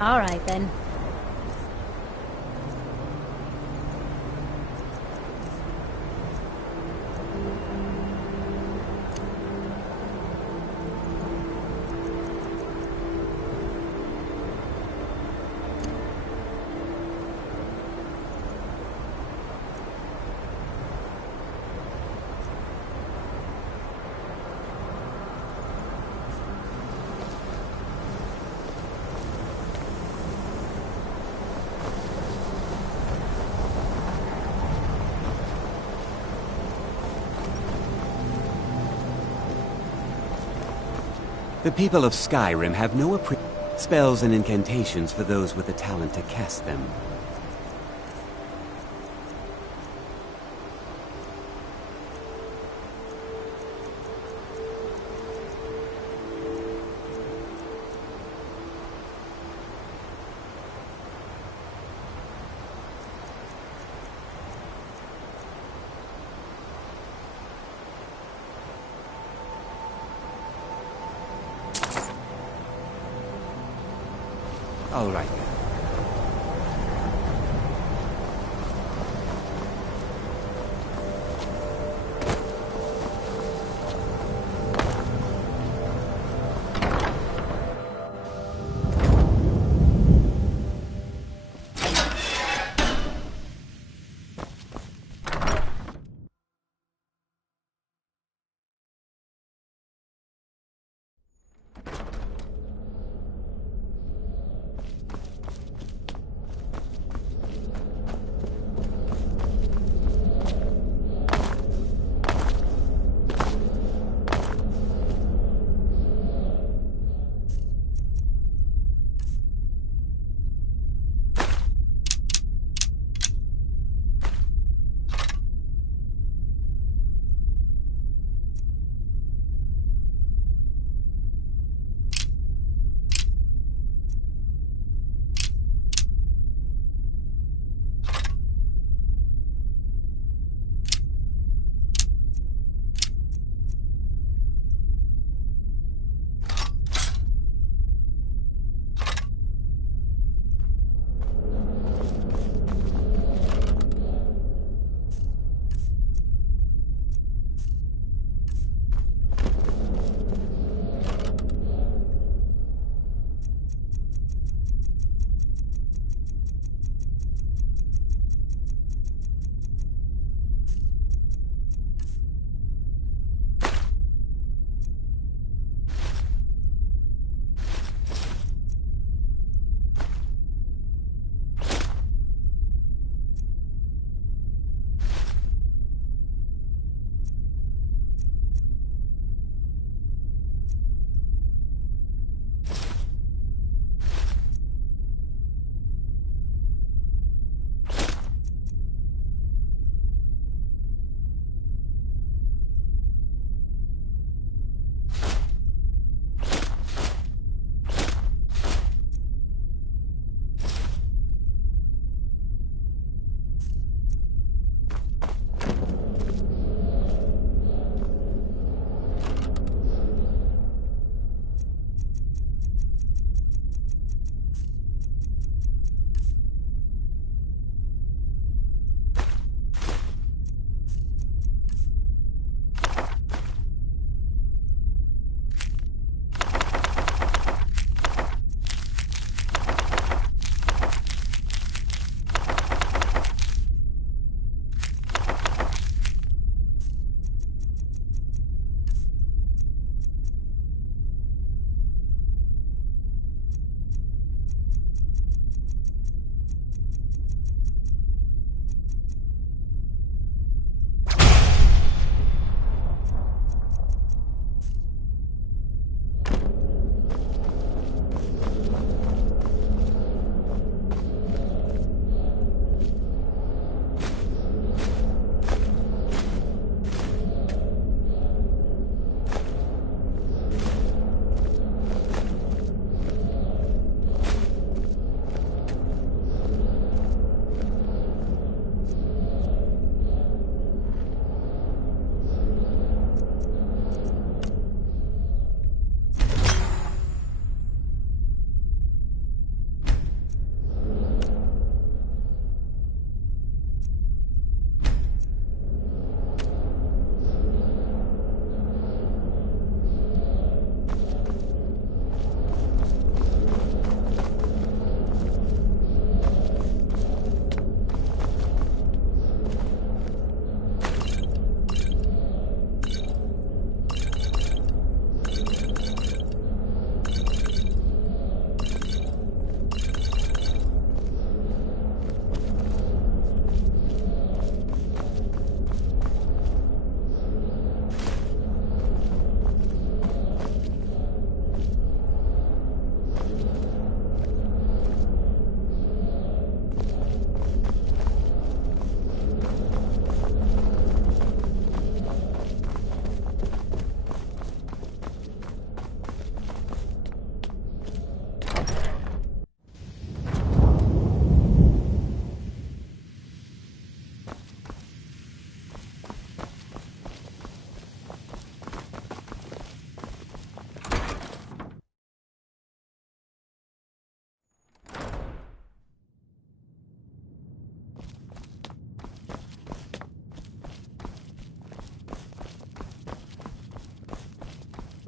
All right, then. The people of Skyrim have no spells and incantations for those with the talent to cast them. All right.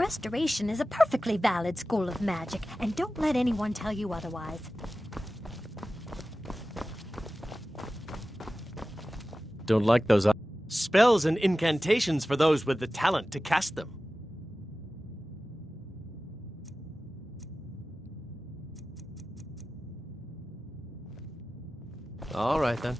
Restoration is a perfectly valid school of magic, and don't let anyone tell you otherwise. Don't like those spells and incantations for those with the talent to cast them. All right, then.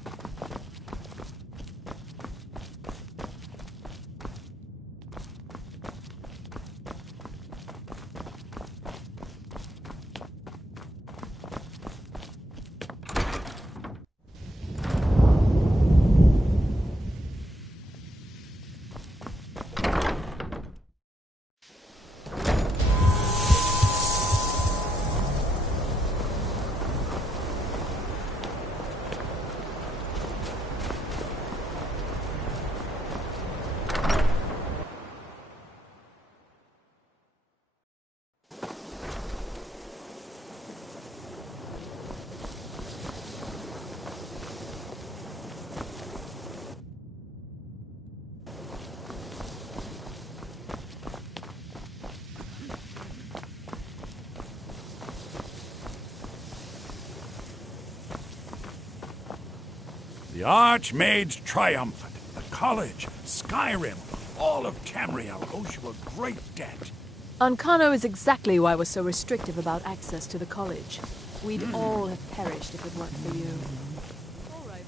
The Archmage's triumphant. The college, Skyrim, all of Tamriel owes you a great debt. Ancano is exactly why we're so restrictive about access to the college. We'd all have perished if it weren't for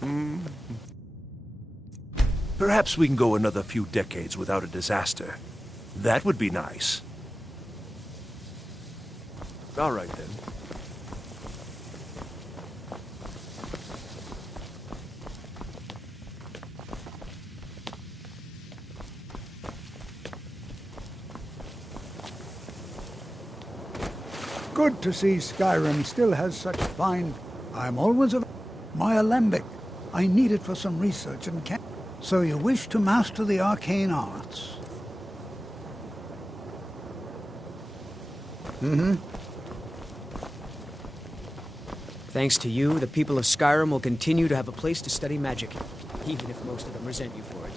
you. Perhaps we can go another few decades without a disaster. That would be nice. All right, then. Good to see Skyrim still has such fine... I'm always my alembic. I need it for some research and can... So you wish to master the arcane arts? Thanks to you, the people of Skyrim will continue to have a place to study magic, even if most of them resent you for it.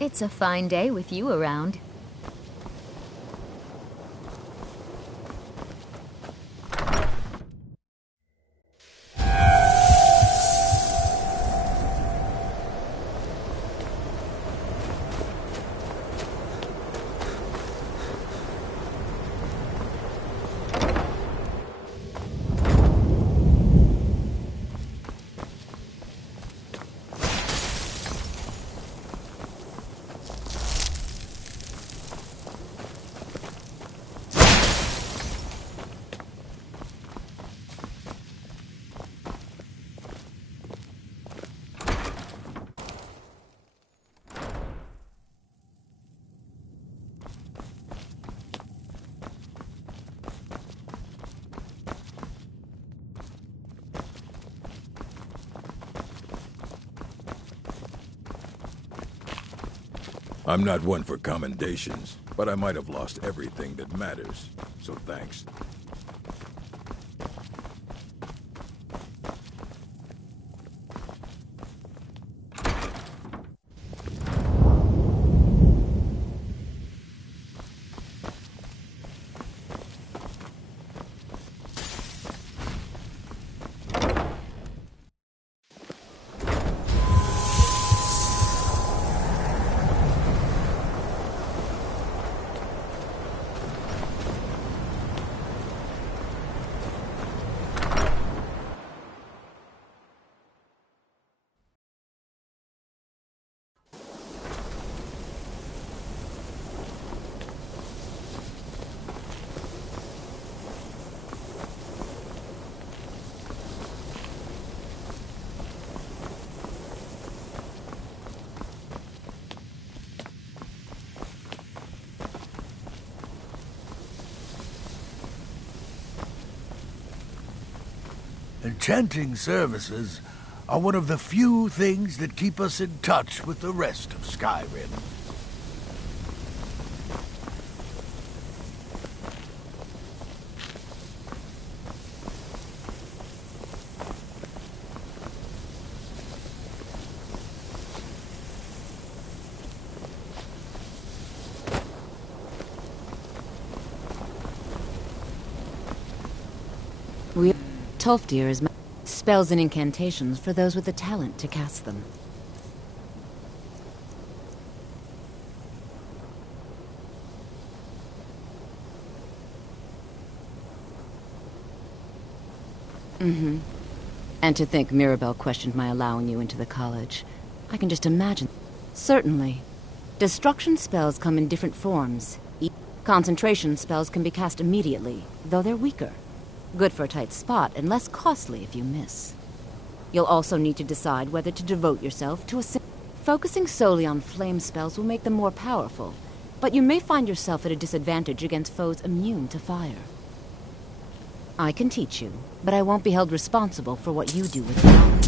It's a fine day with you around. I'm not one for commendations, but I might have lost everything that matters, so thanks. Enchanting services are one of the few things that keep us in touch with the rest of Skyrim. Tolfdir is spells and incantations for those with the talent to cast them. Mm-hmm. And to think Mirabelle questioned my allowing you into the college. I can just imagine. Certainly. Destruction spells come in different forms. Concentration spells can be cast immediately, though they're weaker. Good for a tight spot, and less costly if you miss. You'll also need to decide whether to devote yourself to a... Focusing solely on flame spells will make them more powerful, but you may find yourself at a disadvantage against foes immune to fire. I can teach you, but I won't be held responsible for what you do with the knowledge.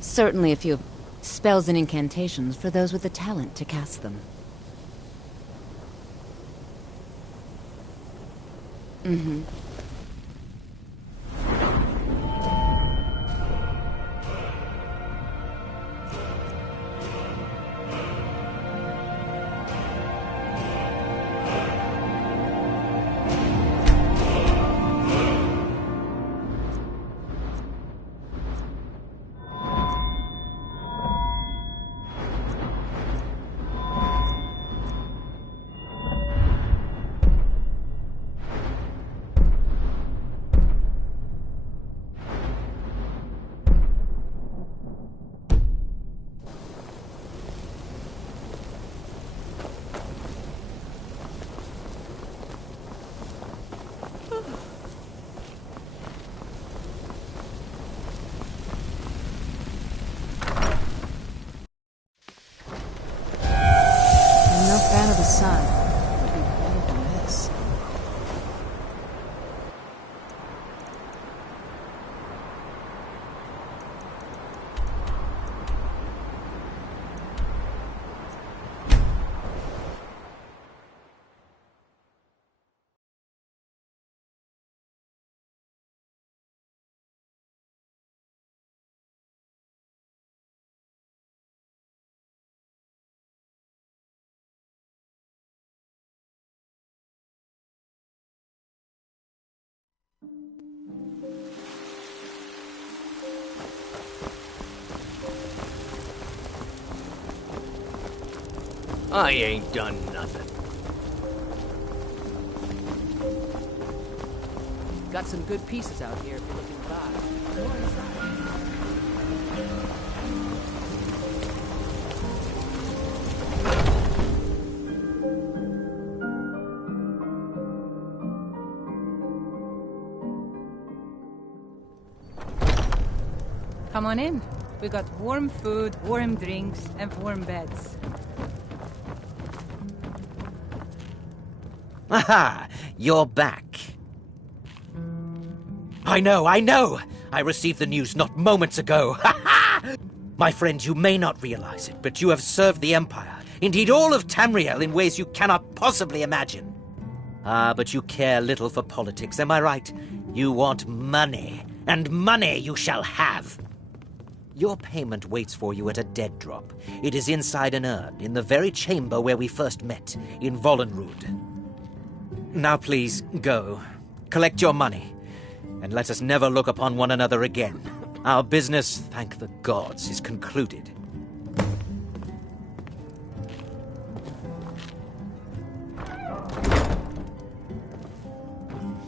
Certainly a few spells and incantations for those with the talent to cast them. Mm-hmm. I ain't done nothing. Got some good pieces out here if you're looking to buy. Come on in. We got warm food, warm drinks, and warm beds. Aha! You're back. I know! I received the news not moments ago. Ha ha! My friend, you may not realize it, but you have served the Empire, indeed all of Tamriel, in ways you cannot possibly imagine. But you care little for politics, am I right? You want money, and money you shall have. Your payment waits for you at a dead drop. It is inside an urn, in the very chamber where we first met, in Vollenrud. Now please, go. Collect your money, and let us never look upon one another again. Our business, thank the gods, is concluded.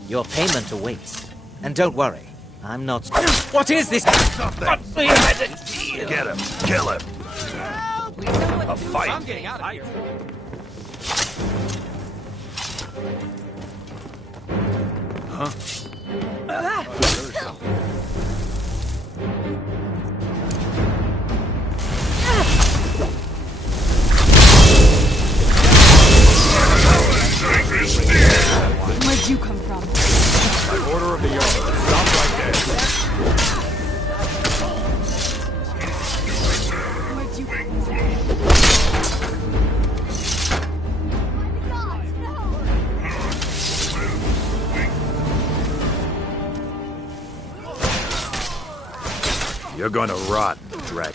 Your payment awaits. And don't worry, I'm not... What is this? Stop that! Get him! Kill him! A fight! I'm getting out of here. Huh? Where'd you come from? By order of the Yard. Stop right there. Where'd you come from? You're gonna rot, Drek.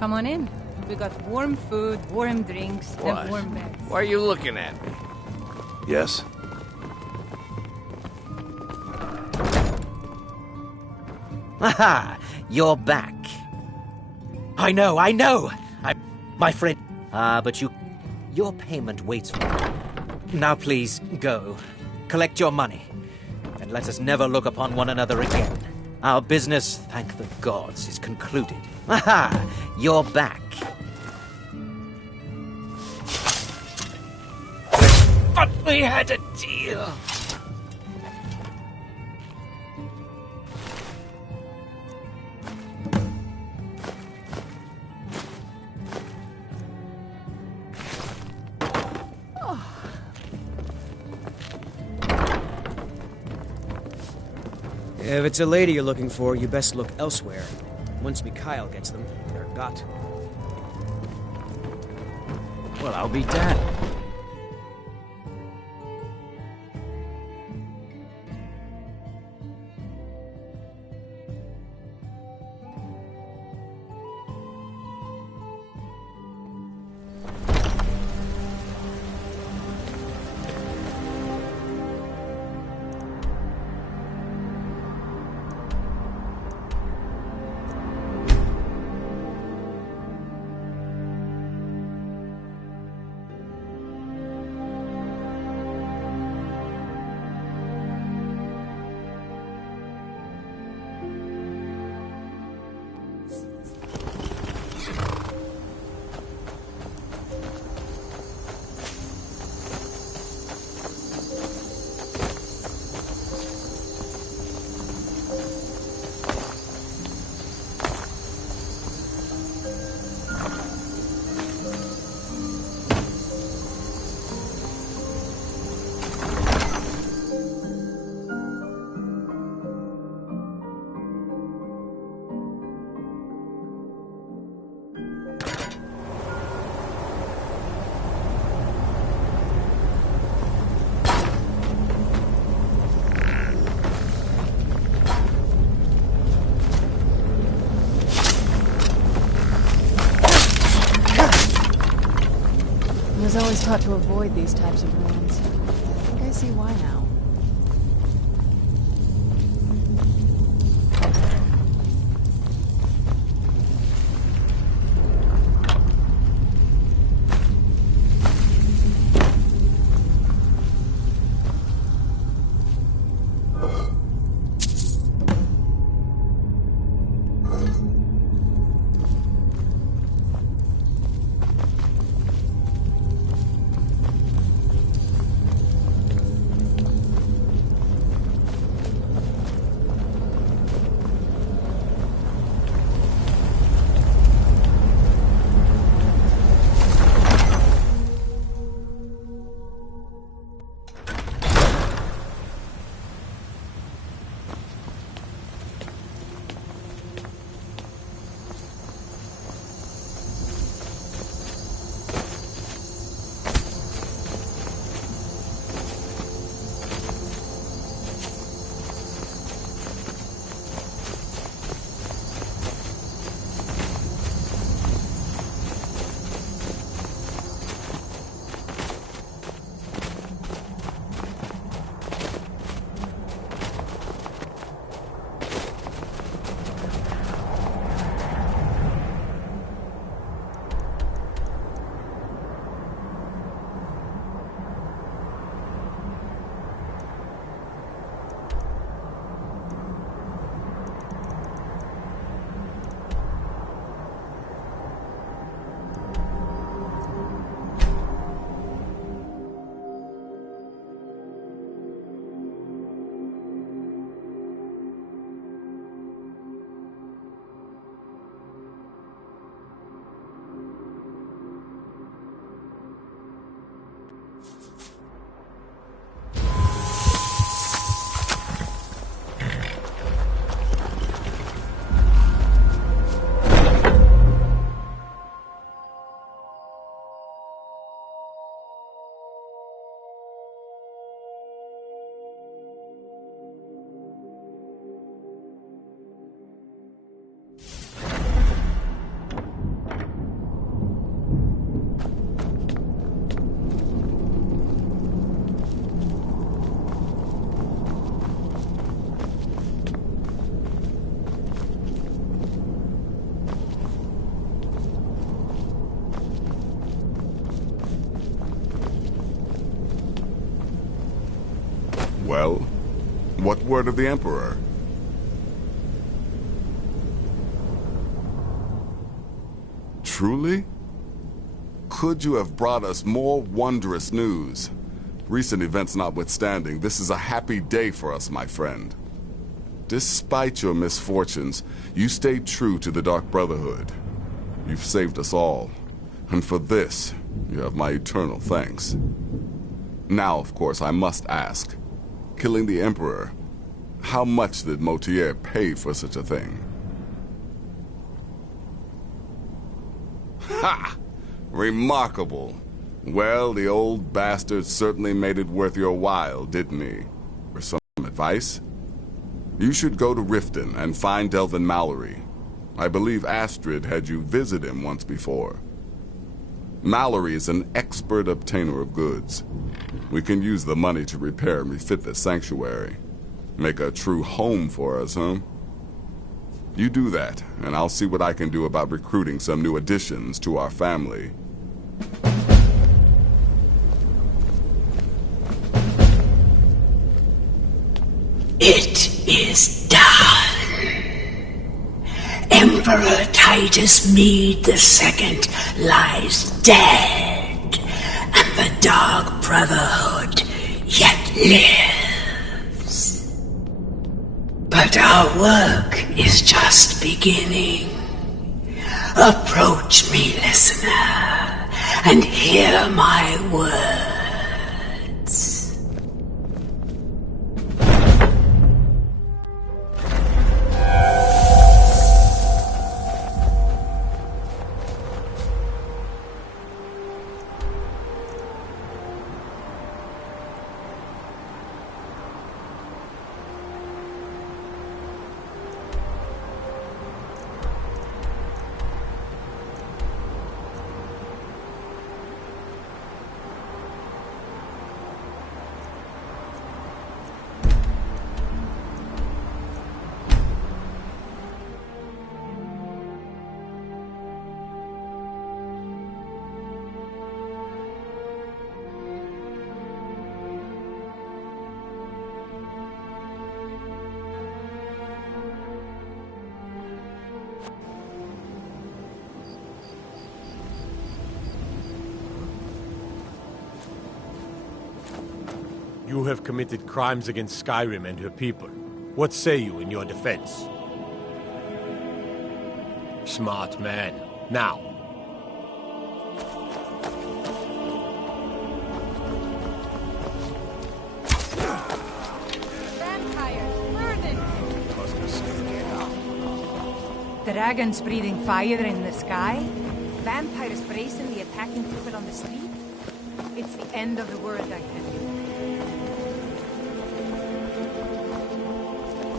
Come on in. We got warm food, warm drinks, What? and warm beds. Why are you looking at me? Yes? Aha! You're back. I know! My friend. But your payment waits for you. Now please, go. Collect your money. And let us never look upon one another again. Our business, thank the gods, is concluded. Aha! You're back. But we had a deal. If it's a lady you're looking for, you best look elsewhere. Once Mikhail gets them, they're got. Well, I'll be damned. I was always taught to avoid these types of ruins. I think I see why now. Well, what word of the Emperor? Truly? Could you have brought us more wondrous news? Recent events notwithstanding, this is a happy day for us, my friend. Despite your misfortunes, you stayed true to the Dark Brotherhood. You've saved us all, and for this, you have my eternal thanks. Now, of course, I must ask, killing the Emperor, how much did Motier pay for such a thing? Ha! Remarkable. Well, the old bastard certainly made it worth your while, didn't he? For some advice? You should go to Riften and find Delvin Mallory. I believe Astrid had you visit him once before. Mallory is an expert obtainer of goods. We can use the money to repair and refit the sanctuary. Make a true home for us, huh? You do that, and I'll see what I can do about recruiting some new additions to our family. It is done. Emperor Titus Mede II lies dead, and the Dark Brotherhood yet lives. But our work is just beginning. Approach me, listener, and hear my words. You have committed crimes against Skyrim and her people. What say you in your defense? Smart man. Now. Dragons breathing fire in the sky? Vampires brazenly attacking people on the street? It's the end of the world, I tell you.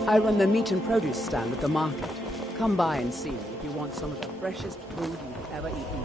I run the meat and produce stand at the market. Come by and see if you want some of the freshest food you've ever eaten.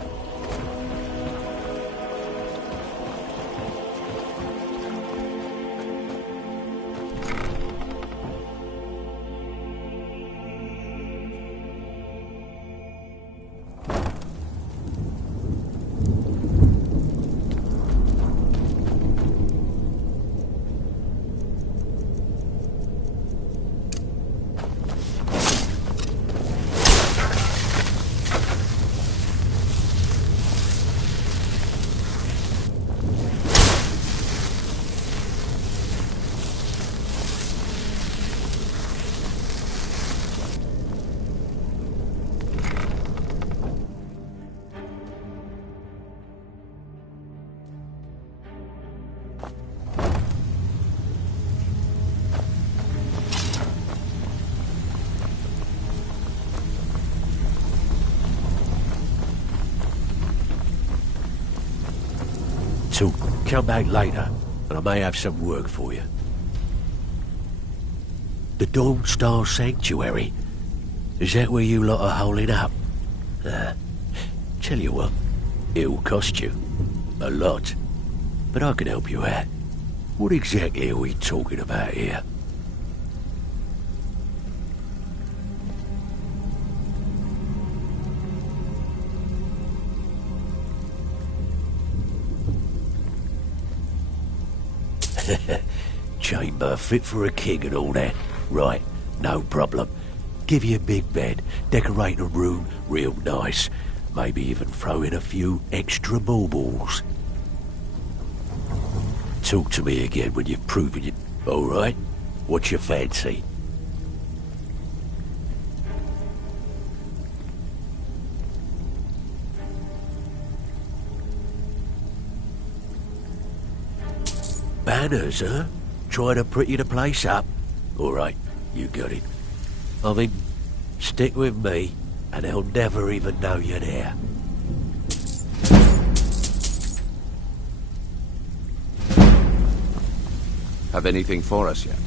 So, come back later, and I may have some work for you. The Dawn Star Sanctuary? Is that where you lot are holding up? Tell you what, it'll cost you. A lot. But I can help you out. What exactly are we talking about here? chamber, fit for a king and all that. Right, no problem. Give you a big bed, decorate a room real nice. Maybe even throw in a few extra baubles. Talk to me again when you've proven it. All right? What's your fancy? Banners, huh? Trying to pretty the place up? All right, you got it. I mean, stick with me, and they'll never even know you're there. Have anything for us yet?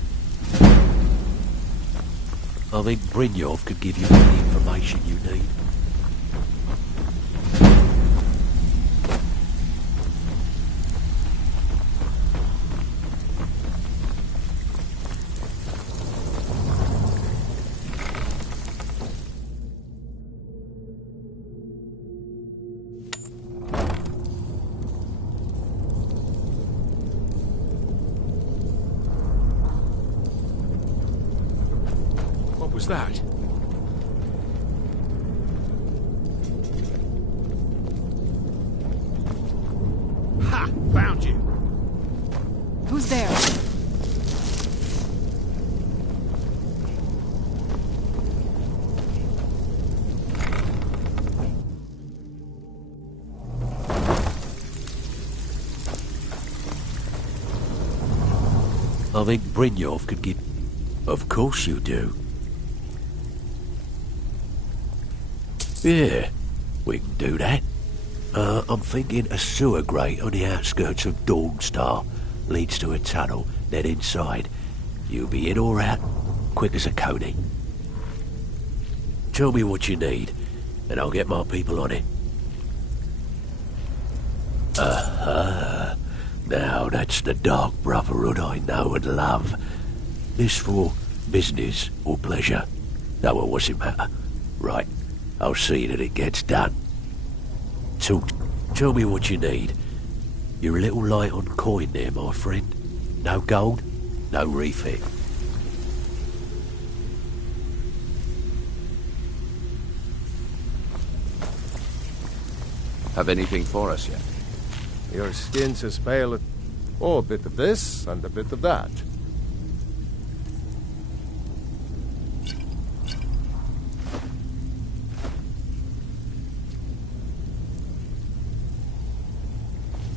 I think Brynjolf could give you all the information you need. What was that? Ha! Found you! Who's there? I think Brynjolf could give... Of course you do. Yeah, we can do that. I'm thinking a sewer grate on the outskirts of Dawnstar leads to a tunnel, then inside. You'll be in or out, quick as a coney. Tell me what you need, and I'll get my people on it. Now that's the Dark Brotherhood I know and love. This for business or pleasure? No, well, what's it matter? Right, I'll see that it gets done. Tell me what you need. You're a little light on coin there, my friend. No gold, no refit. Have anything for us yet? Your skin's as pale as... Oh, a bit of this and a bit of that.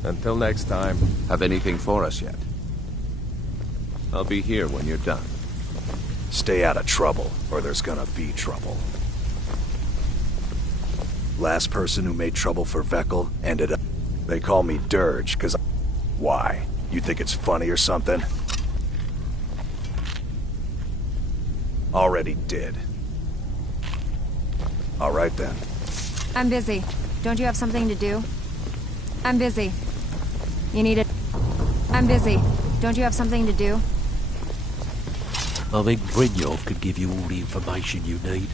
Until next time. Have anything for us yet? I'll be here when you're done. Stay out of trouble, or there's gonna be trouble. Last person who made trouble for Veckel ended up... They call me Dirge, cause... Why? You think it's funny or something? Already did. Alright then. I'm busy. Don't you have something to do? I'm busy. You need it? I'm busy. Don't you have something to do? I think Brynjolf could give you all the information you need.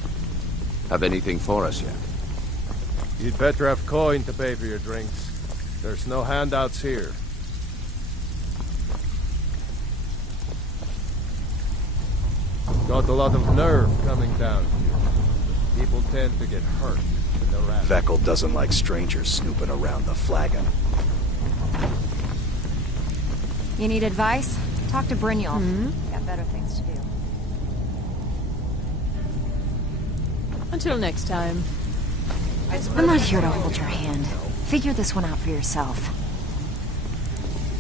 Have anything for us yet? You'd better have coin to pay for your drinks. There's no handouts here. Got a lot of nerve coming down here. People tend to get hurt when they're at... Veckel doesn't like strangers snooping around the flagon. You need advice? Talk to Brynjolf. Got better things to do. Until next time. I'm not here to hold your hand. Figure this one out for yourself.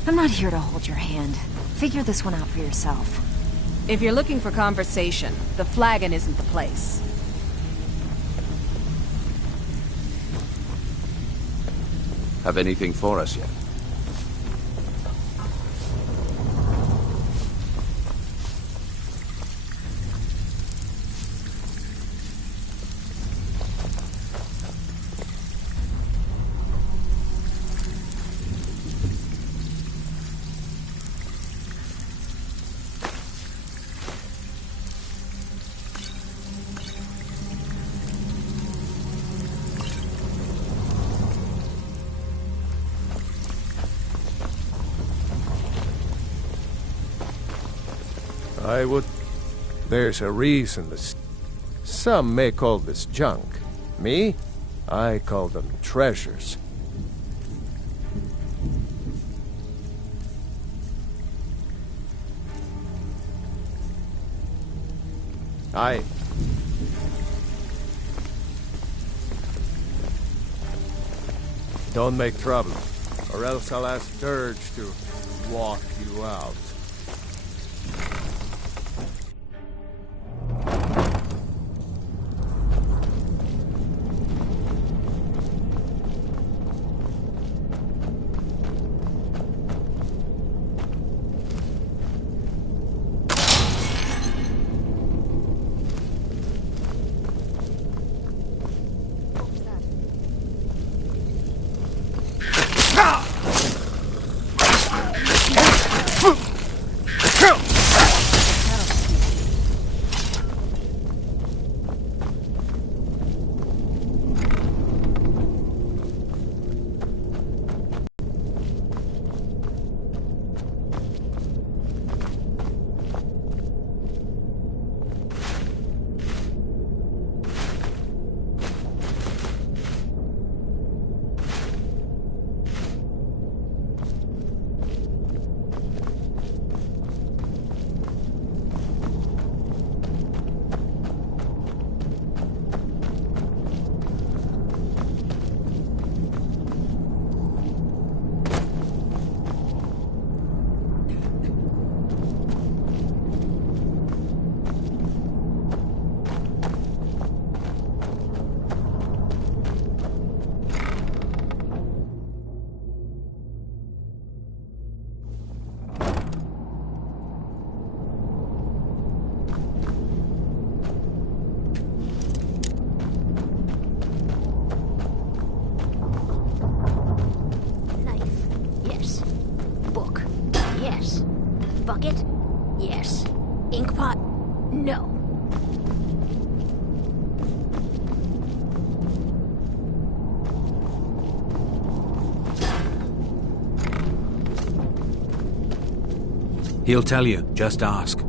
I'm not here to hold your hand. Figure this one out for yourself. If you're looking for conversation, the flagon isn't the place. Have anything for us yet? I would... There's a reason this... Some may call this junk. Me? I call them treasures. Don't make trouble, or else I'll ask Dirge to walk you out. Bucket? Yes. Inkpot? No. He'll tell you. Just ask.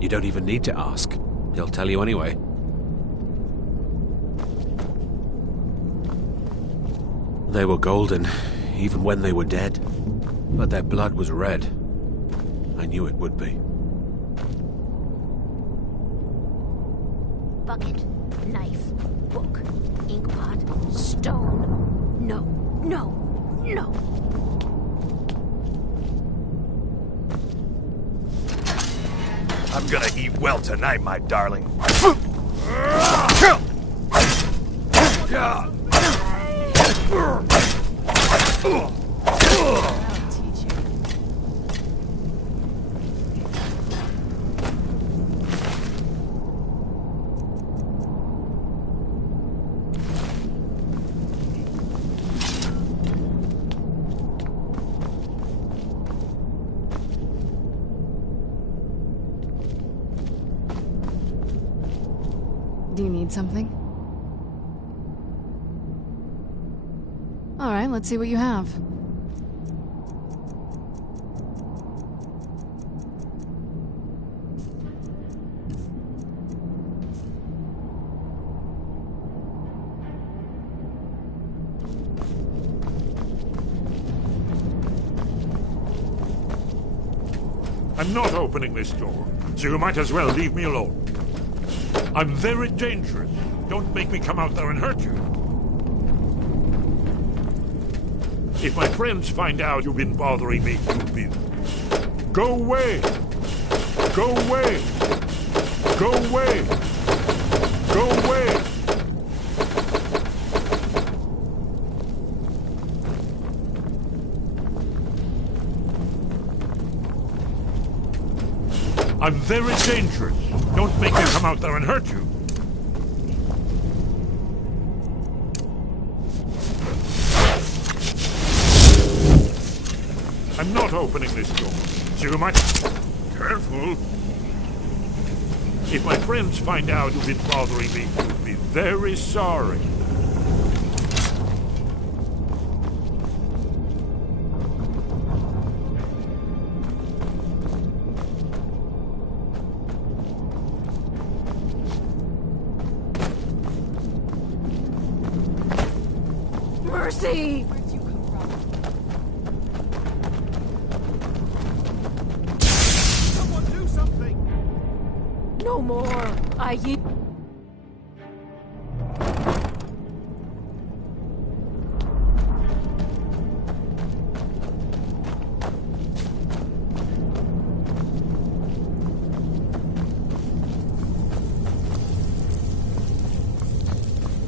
You don't even need to ask. He'll tell you anyway. They were golden, even when they were dead. But their blood was red. I knew it would be. Bucket, knife, book, inkpot, stone. No, no, no. I'm gonna eat well tonight, my darling. Do you need something? All right, let's see what you have. I'm not opening this door, so you might as well leave me alone. I'm very dangerous. Don't make me come out there and hurt you. If my friends find out you've been bothering me, you'll be... Go away! Go away! Go away! Go away! I'm very dangerous. Don't make me come out there and hurt you. I'm not opening this door, so you might... Careful. If my friends find out you've been bothering me, you'll be very sorry. see! Someone do something! No more! I eat.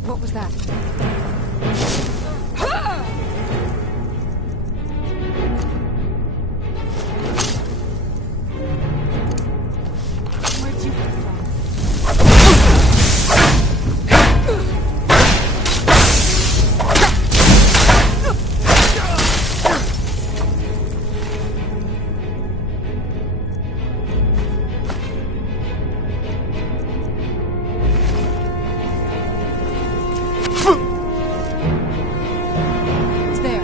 What was that? Where'd you come from? It's there.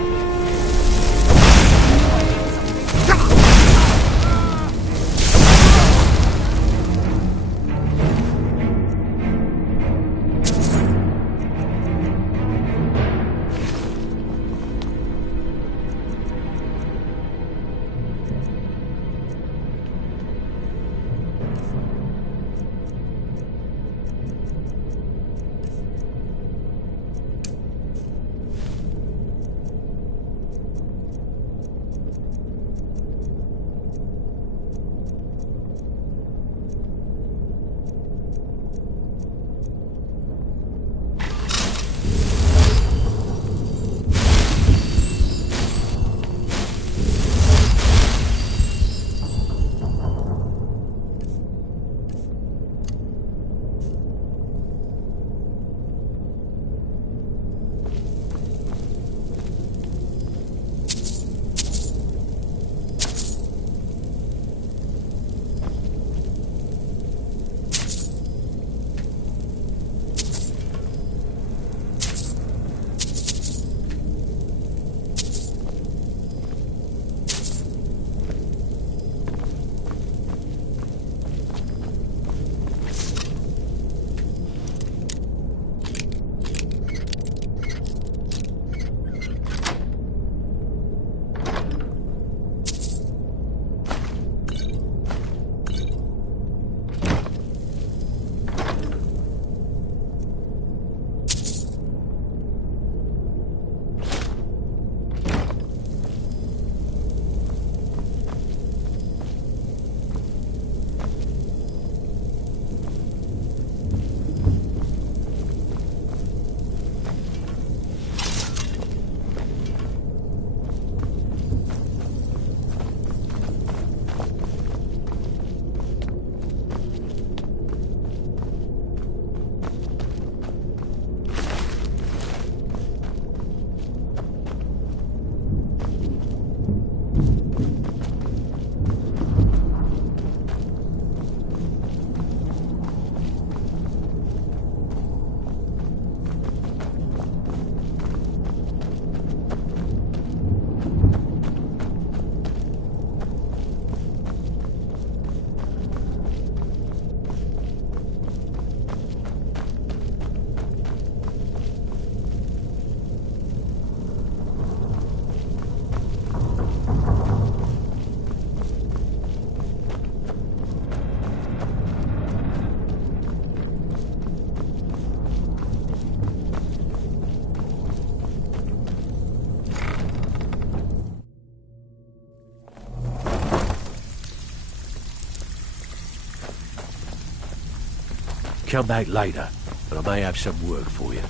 Come back later, and I may have some work for you.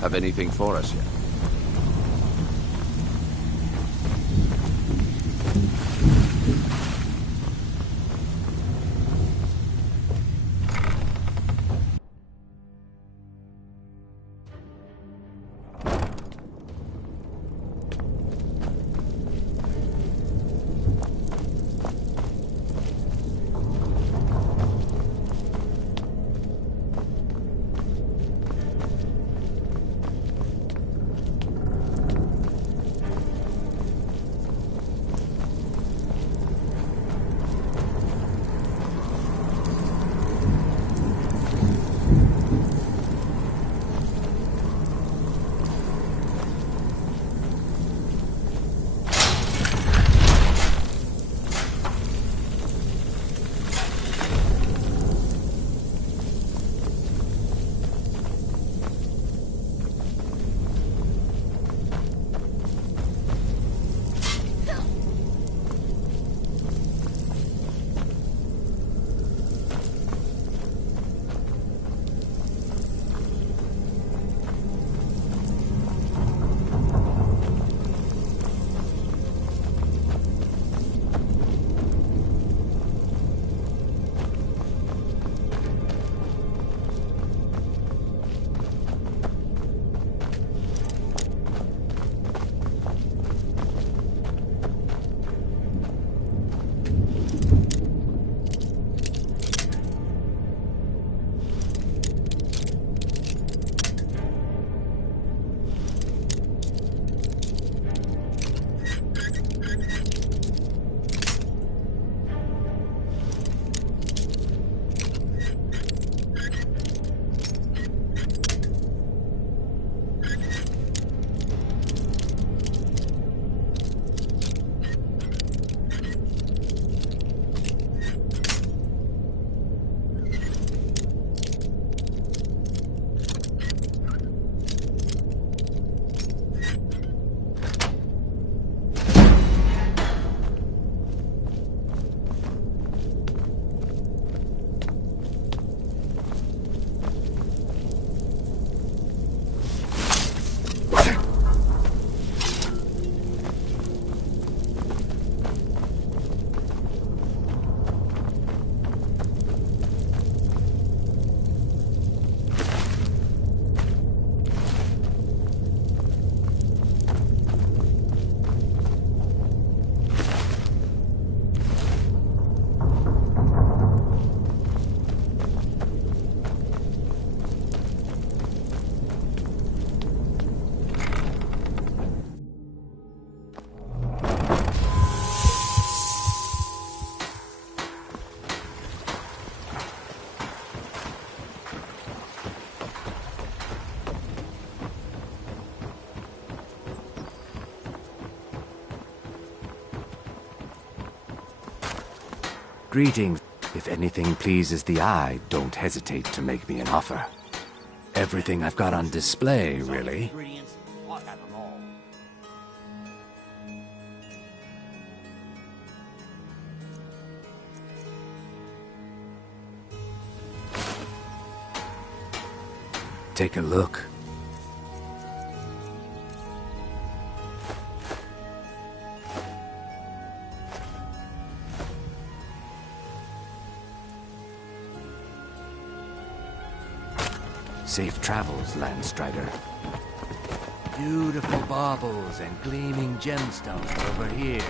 Have anything for us yet? Greetings. If anything pleases the eye, don't hesitate to make me an offer. Everything I've got on display, really. Take a look. Safe travels, Landstrider. Beautiful baubles and gleaming gemstones over here.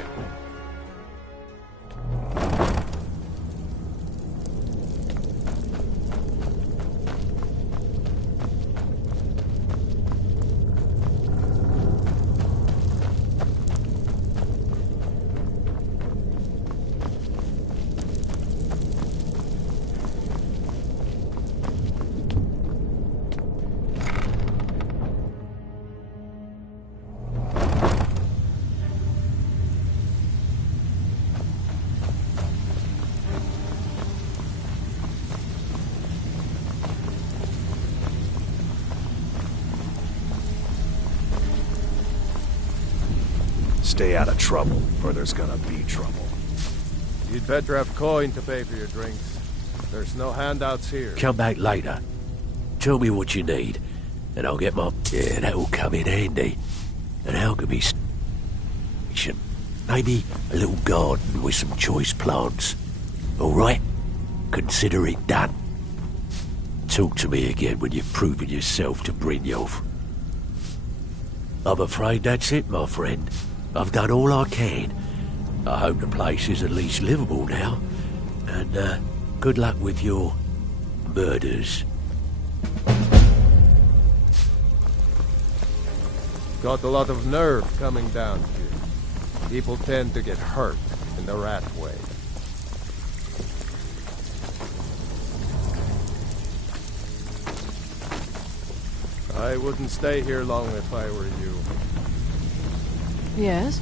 Stay out of trouble, or there's gonna be trouble. You'd better have coin to pay for your drinks. There's no handouts here. Come back later. Tell me what you need, and I'll get my... Yeah, that'll come in handy. An alchemy station. Maybe a little garden with some choice plants. All right? Consider it done. Talk to me again when you've proven yourself to Brynjolf. I'm afraid that's it, my friend. I've done all I can. I hope the place is at least livable now. And, good luck with your murders. Got a lot of nerve coming down here. People tend to get hurt in the rat way. I wouldn't stay here long if I were you. Yes?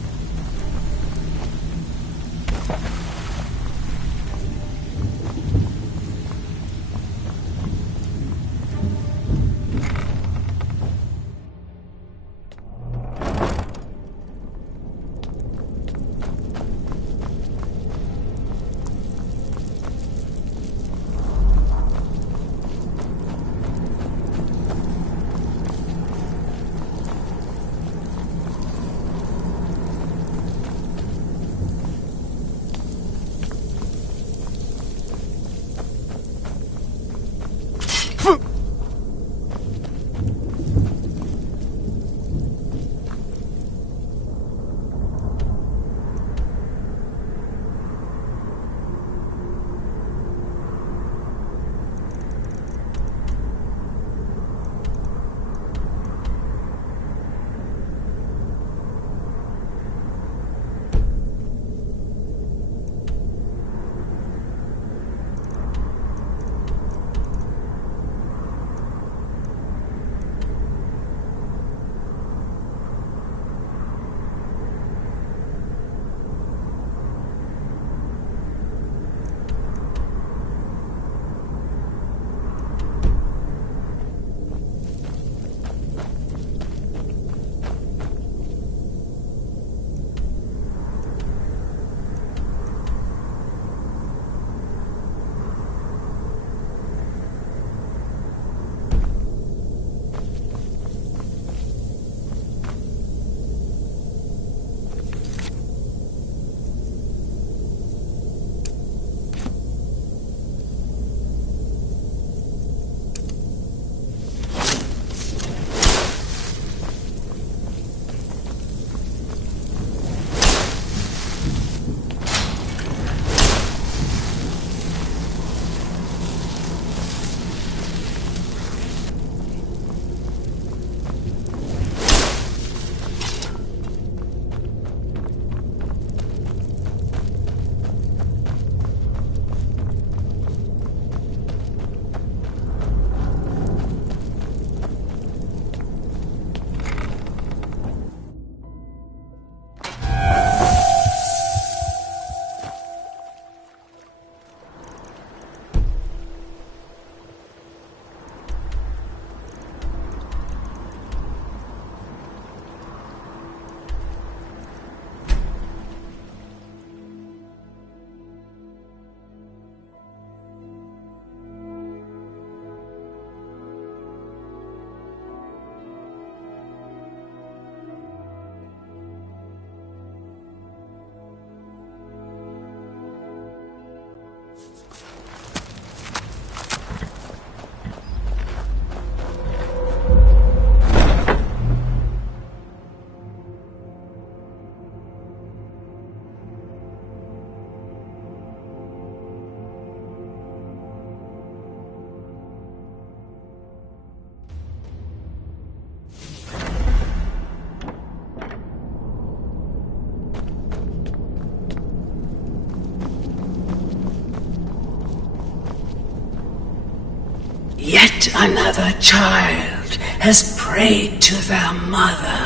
Yet another child has prayed to their mother.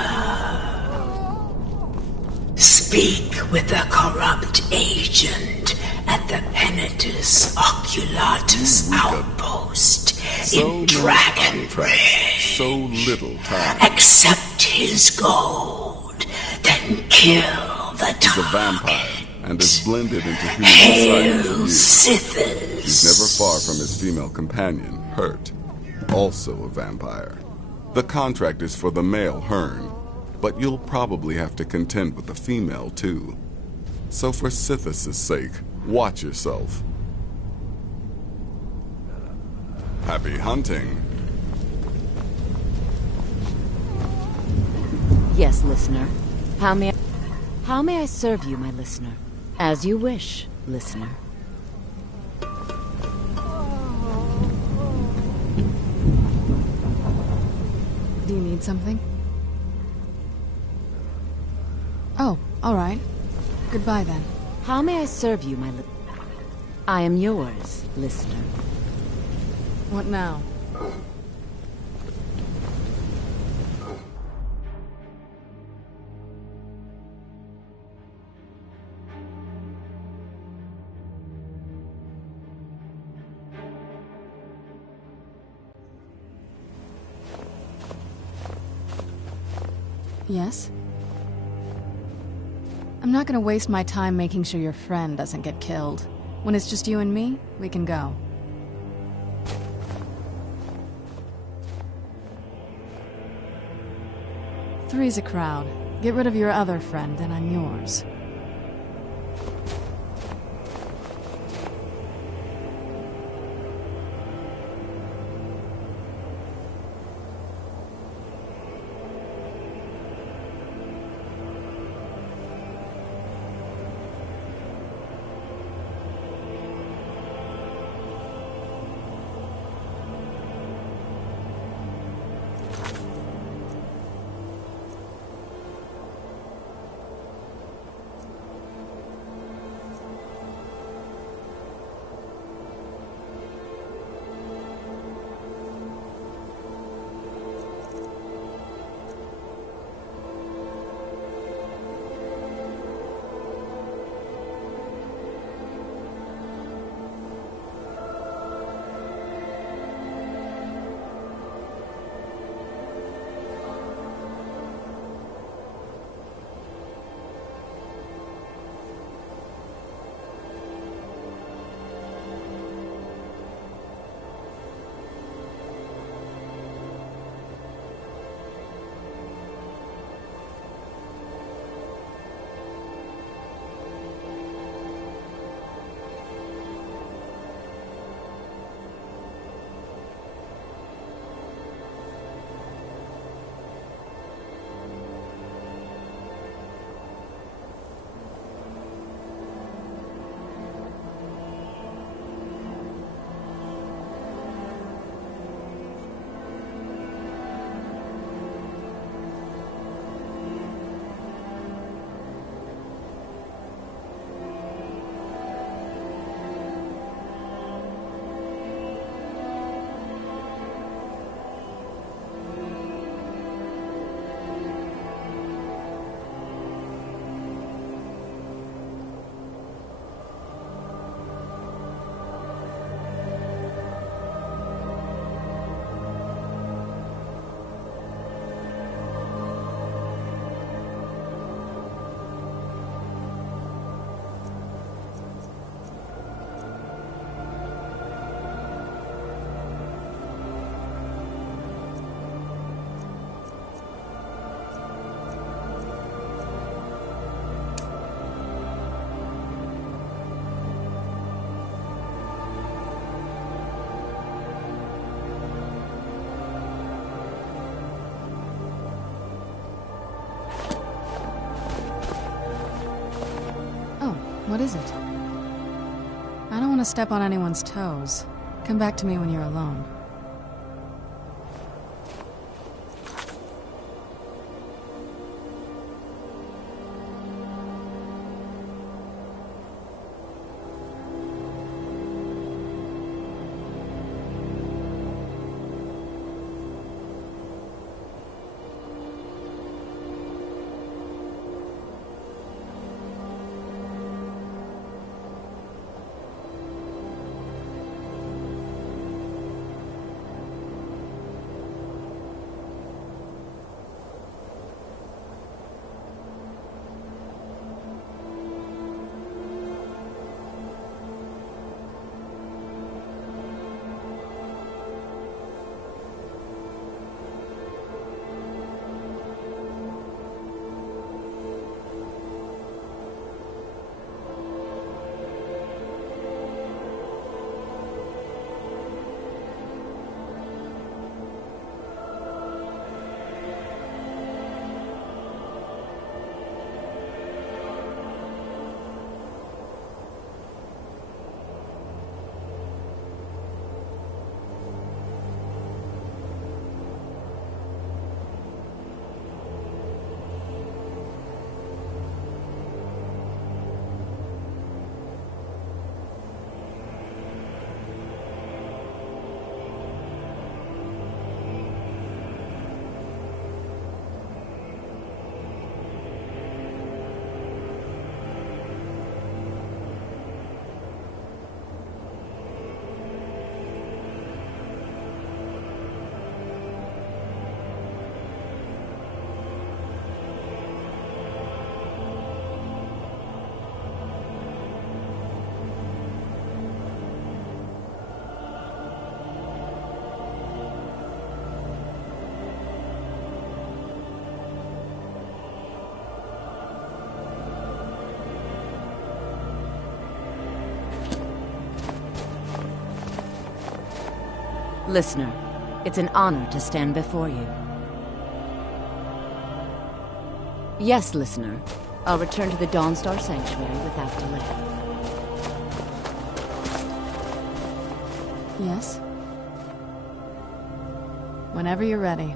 Speak with the corrupt agent at the Penitus Oculatus outpost in Dragonbridge. So little time. Accept his gold, then kill the target. He's a vampire and is blended into human Hail society. Sithis. He's never far from his female companion, Hurt, also a vampire. The contract is for the male Hearn, but you'll probably have to contend with the female too. So for Sithis' sake, watch yourself. Happy hunting. Yes, listener. How may I serve you, my listener? As you wish, listener. Do you need something? Oh, all right. Goodbye then. How may I serve you, my I am yours, listener. What now? Yes? I'm not gonna waste my time making sure your friend doesn't get killed. When it's just you and me, we can go. Three's a crowd. Get rid of your other friend, and I'm yours. What is it? I don't want to step on anyone's toes. Come back to me when you're alone. Listener, it's an honor to stand before you. Yes, listener. I'll return to the Dawnstar Sanctuary without delay. Yes? Whenever you're ready.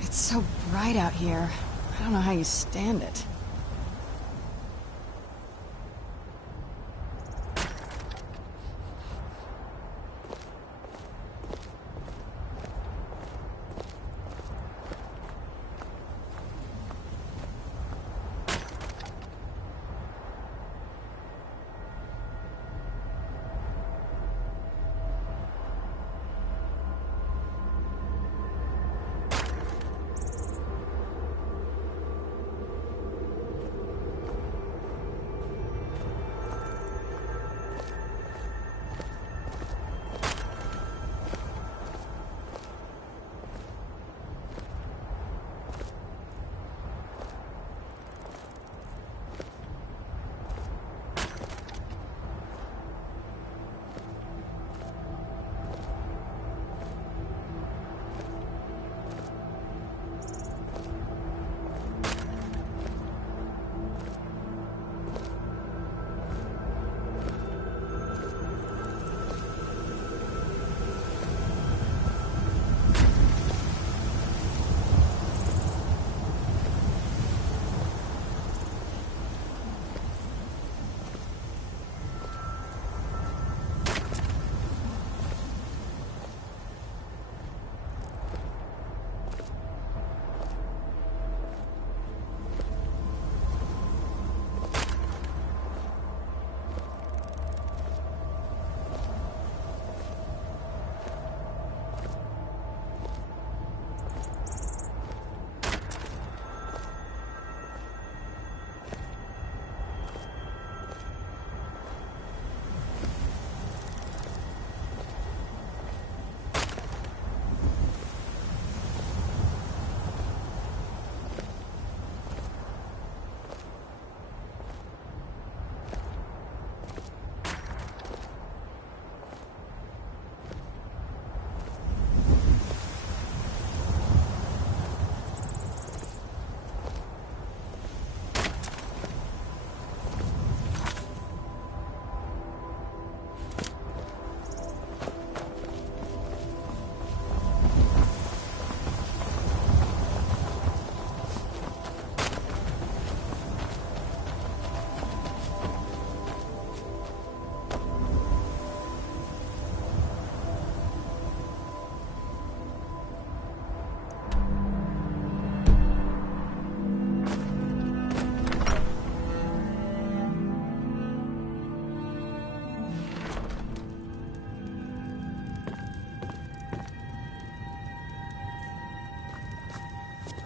It's so bright out here. I don't know how you stand it.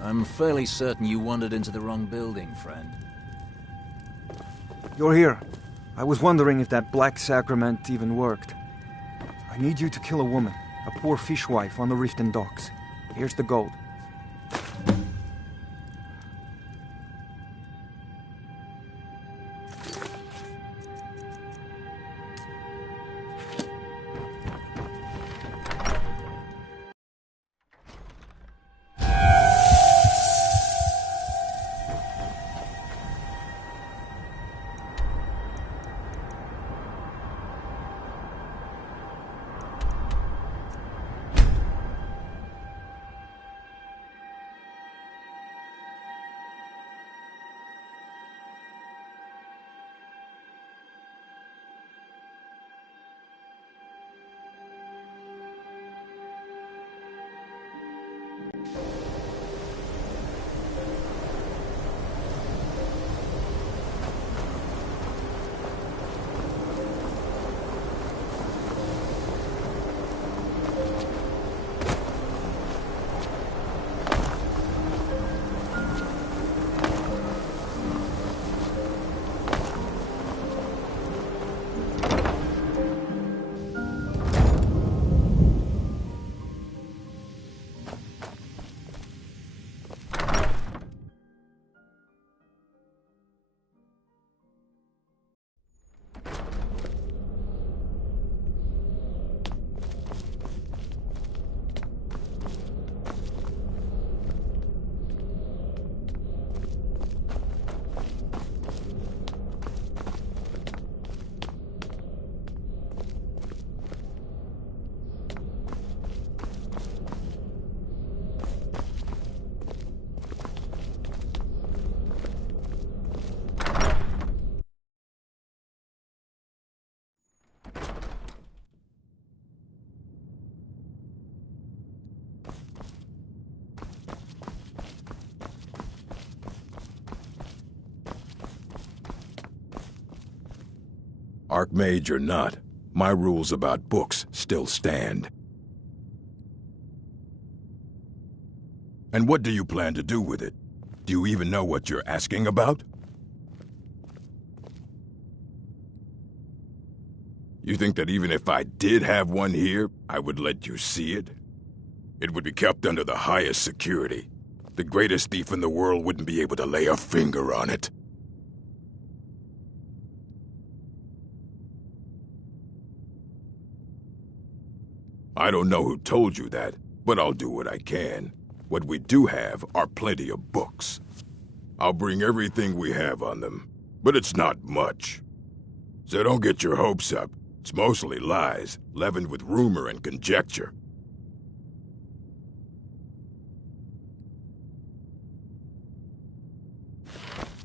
I'm fairly certain you wandered into the wrong building, friend. You're here. I was wondering if that black sacrament even worked. I need you to kill a woman, a poor fishwife on the Riften docks. Here's the gold. Archmage or not, my rules about books still stand. And what do you plan to do with it? Do you even know what you're asking about? You think that even if I did have one here, I would let you see it? It would be kept under the highest security. The greatest thief in the world wouldn't be able to lay a finger on it. I don't know who told you that, but I'll do what I can. What we do have are plenty of books. I'll bring everything we have on them, but it's not much. So don't get your hopes up. It's mostly lies, leavened with rumor and conjecture.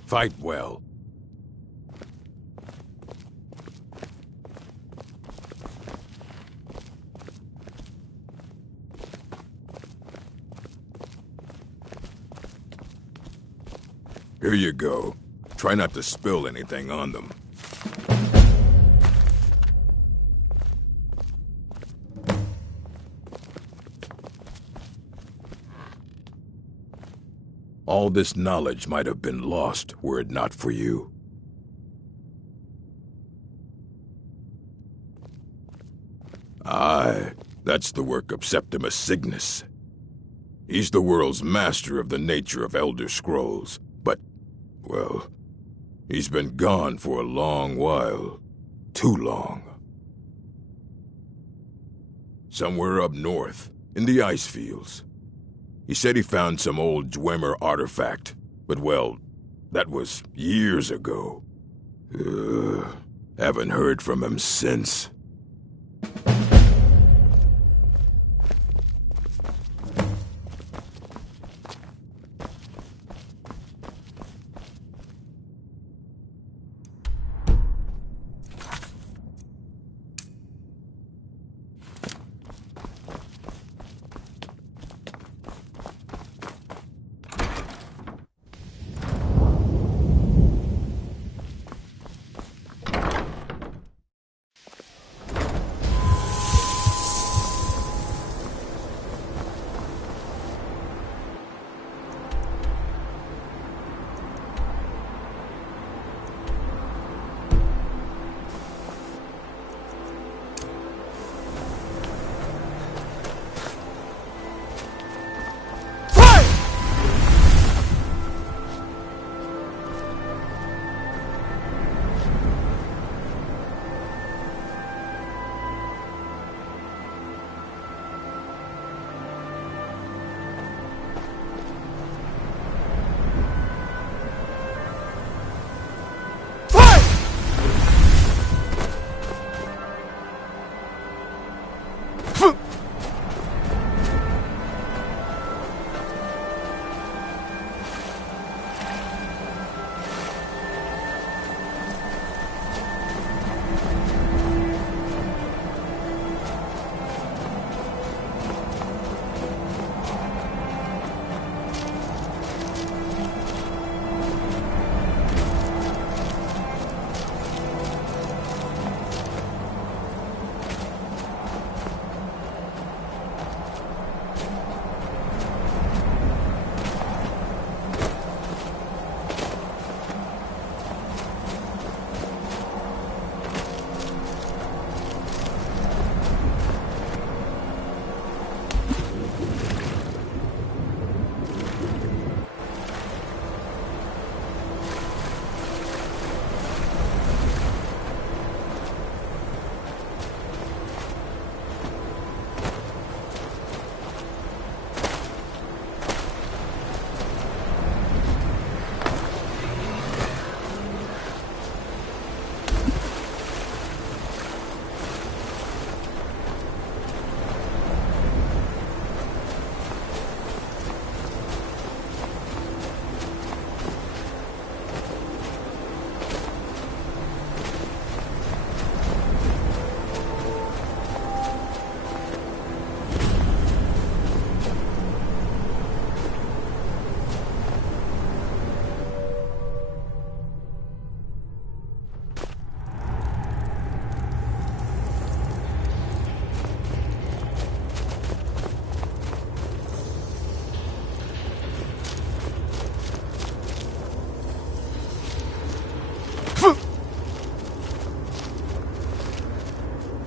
Fight well. Here you go. Try not to spill anything on them. All this knowledge might have been lost were it not for you. Aye, that's the work of Septimus Cygnus. He's the world's master of the nature of Elder Scrolls, but, well, he's been gone for a long while. Too long. Somewhere up north, in the ice fields. He said he found some old Dwemer artifact, but well, that was years ago. Haven't heard from him since.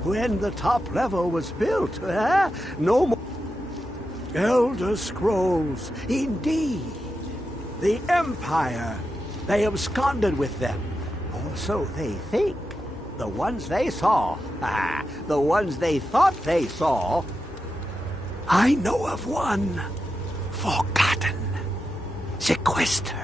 when the top level was built. No more. Elder Scrolls, indeed. The Empire. They absconded with them. Or so they think. The ones they saw. The ones they thought they saw. I know of one. Forgotten. Sequestered.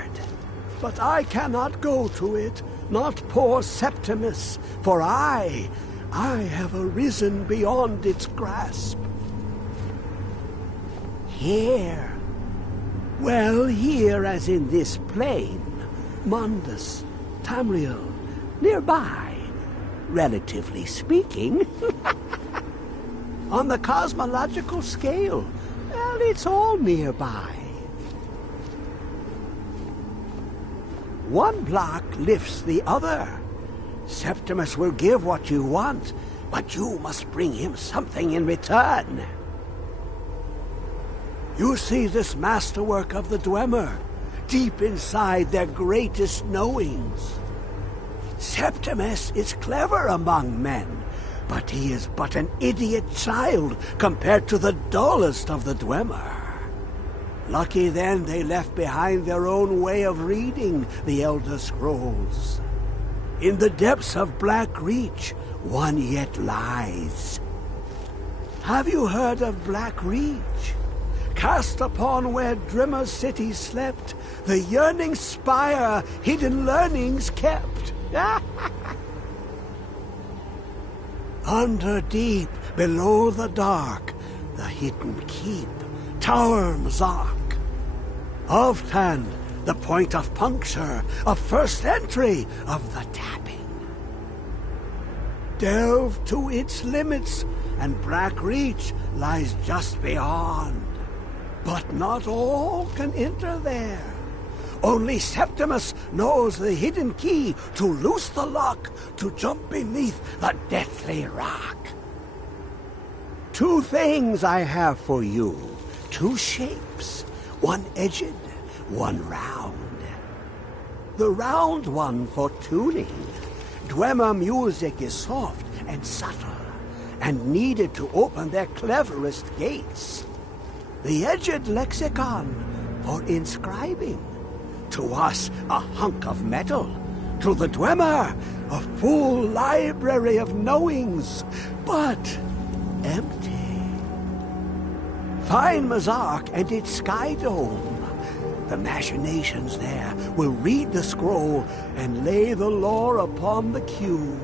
But I cannot go to it, not poor Septimus, for I have arisen beyond its grasp. Here. Well, here as in this plain. Mundus, Tamriel, nearby, relatively speaking. On the cosmological scale, well, it's all nearby. One block lifts the other. Septimus will give what you want, but you must bring him something in return. You see this masterwork of the Dwemer, deep inside their greatest knowings. Septimus is clever among men, but he is but an idiot child compared to the dullest of the Dwemer. Lucky then they left behind their own way of reading the Elder Scrolls. In the depths of Black Reach, one yet lies. Have you heard of Black Reach? Cast upon where Drimmer's city slept, the yearning spire hidden learnings kept. Under deep, below the dark, the hidden keep, Tower Mazak. Of Tand, the point of puncture, of first entry, of the tapping. Delve to its limits, and Black Reach lies just beyond. But not all can enter there. Only Septimus knows the hidden key to loose the lock, to jump beneath the deathly rock. Two things I have for you, two shapes, one edged, one round. The round one for tuning. Dwemer music is soft and subtle, and needed to open their cleverest gates. The edged lexicon for inscribing. To us, a hunk of metal. To the Dwemer, a full library of knowings, but empty. Find Mazak and its sky dome. The machinations there will read the scroll and lay the lore upon the cube.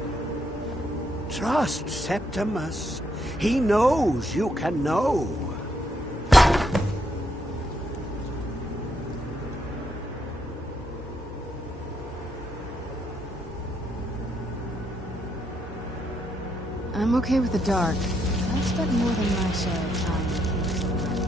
Trust Septimus. He knows you can know. I'm okay with the dark. I've spent more than my share of time in caves already.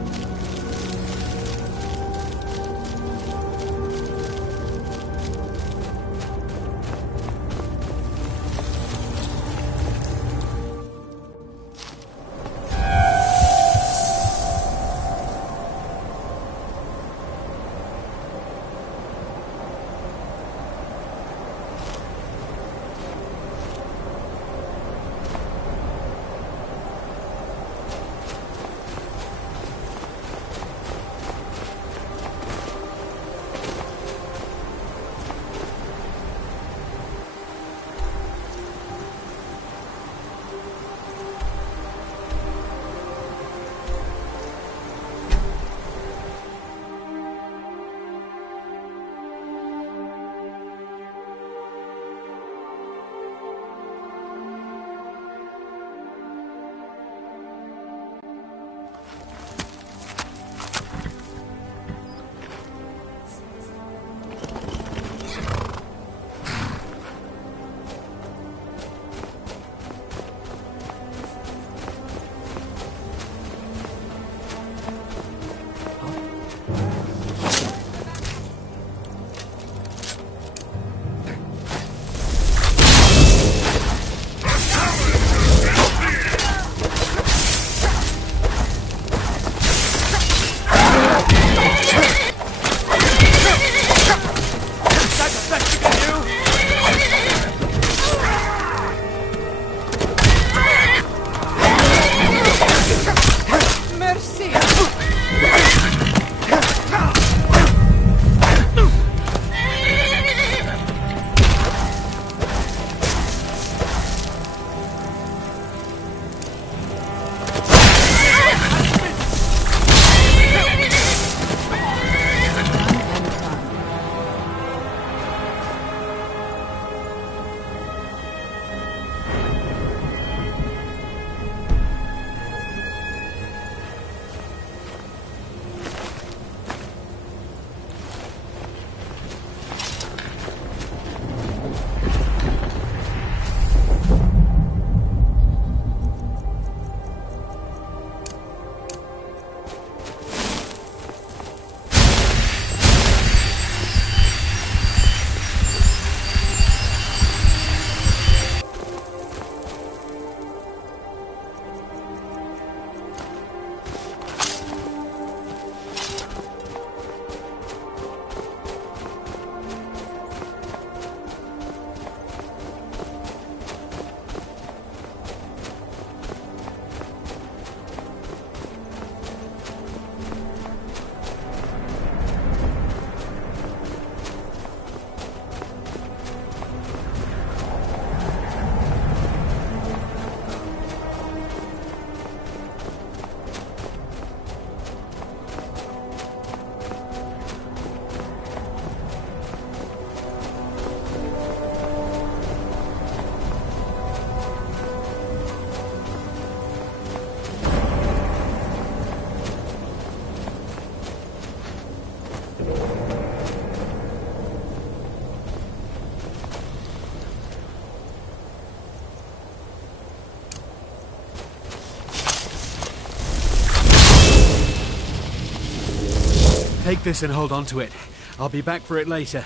Take this and hold on to it. I'll be back for it later.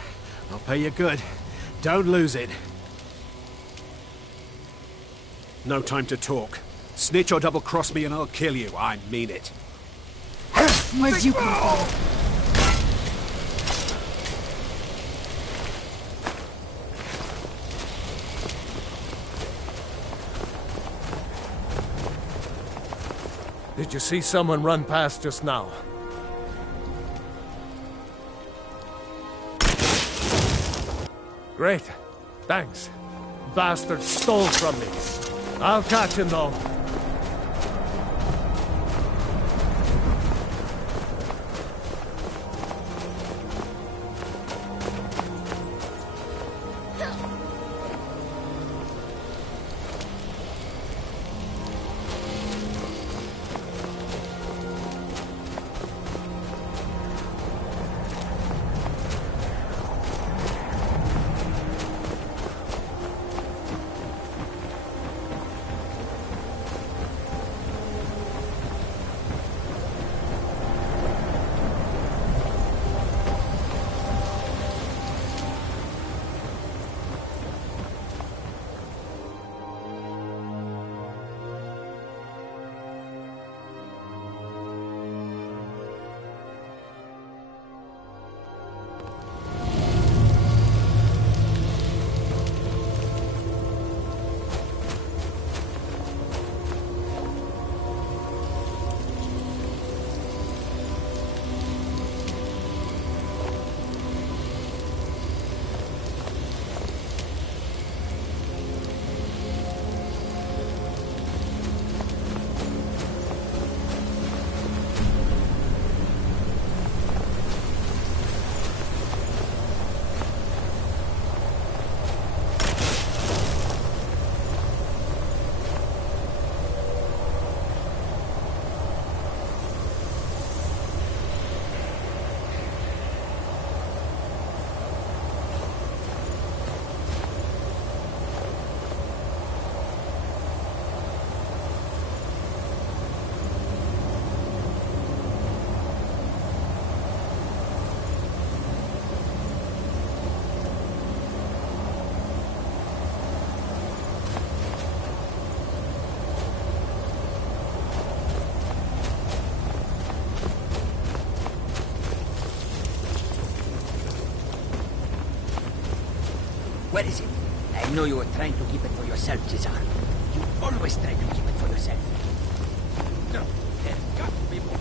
I'll pay you good. Don't lose it. No time to talk. Snitch or double-cross me and I'll kill you. I mean it. Where'd you come from? Did you see someone run past just now? Great. Thanks. Bastard stole from me. I'll catch him, though. Where is it? I know you were trying to keep it for yourself, Cesar. You always try to keep it for yourself. No, there's got to be more.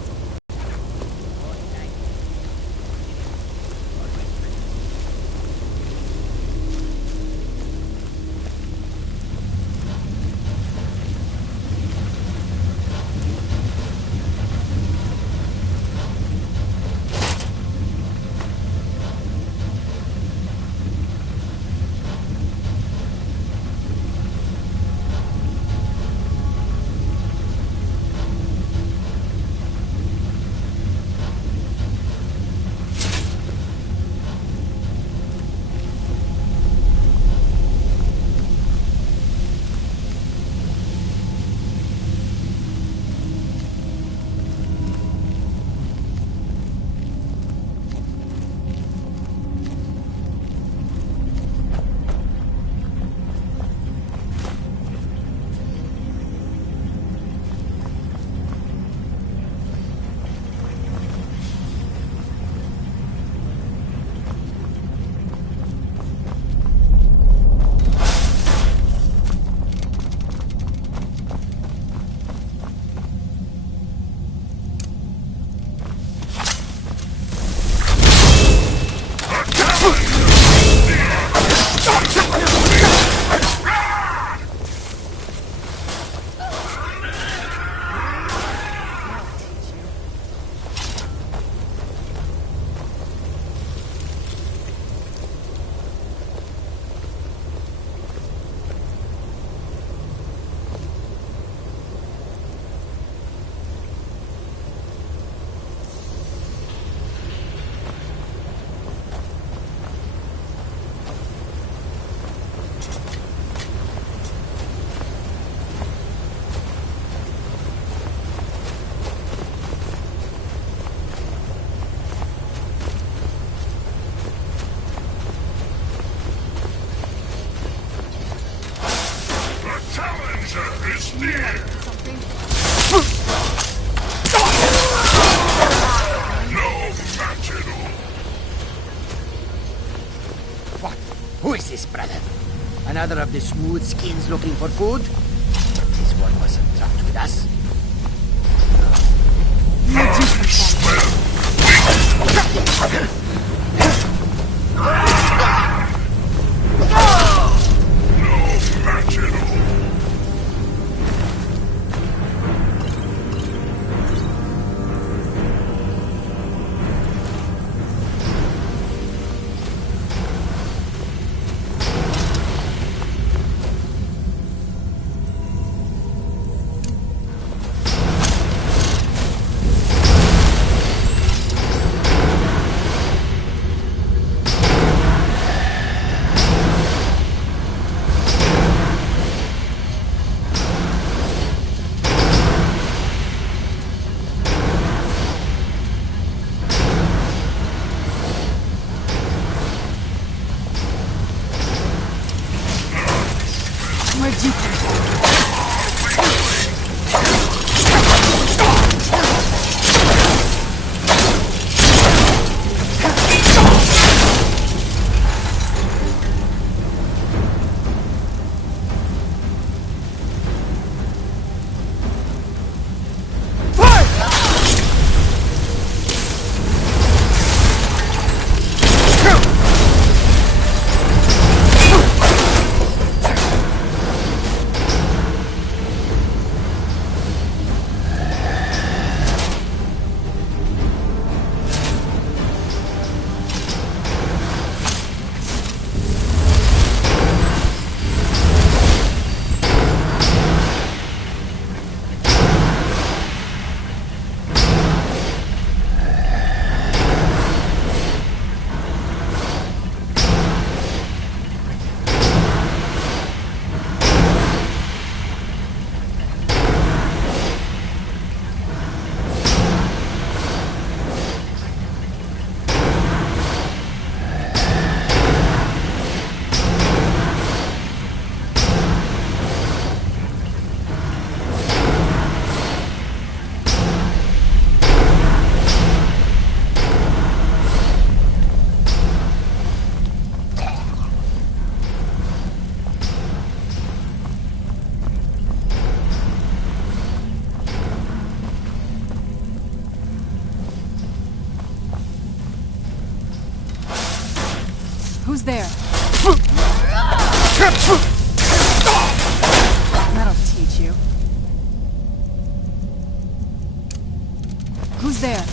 danger is near! No match at all! What? Who is this, brother? Another of the smooth skins looking for food? This one wasn't trapped with us. Where'd you come from? Who's there? That'll teach you. Who's there?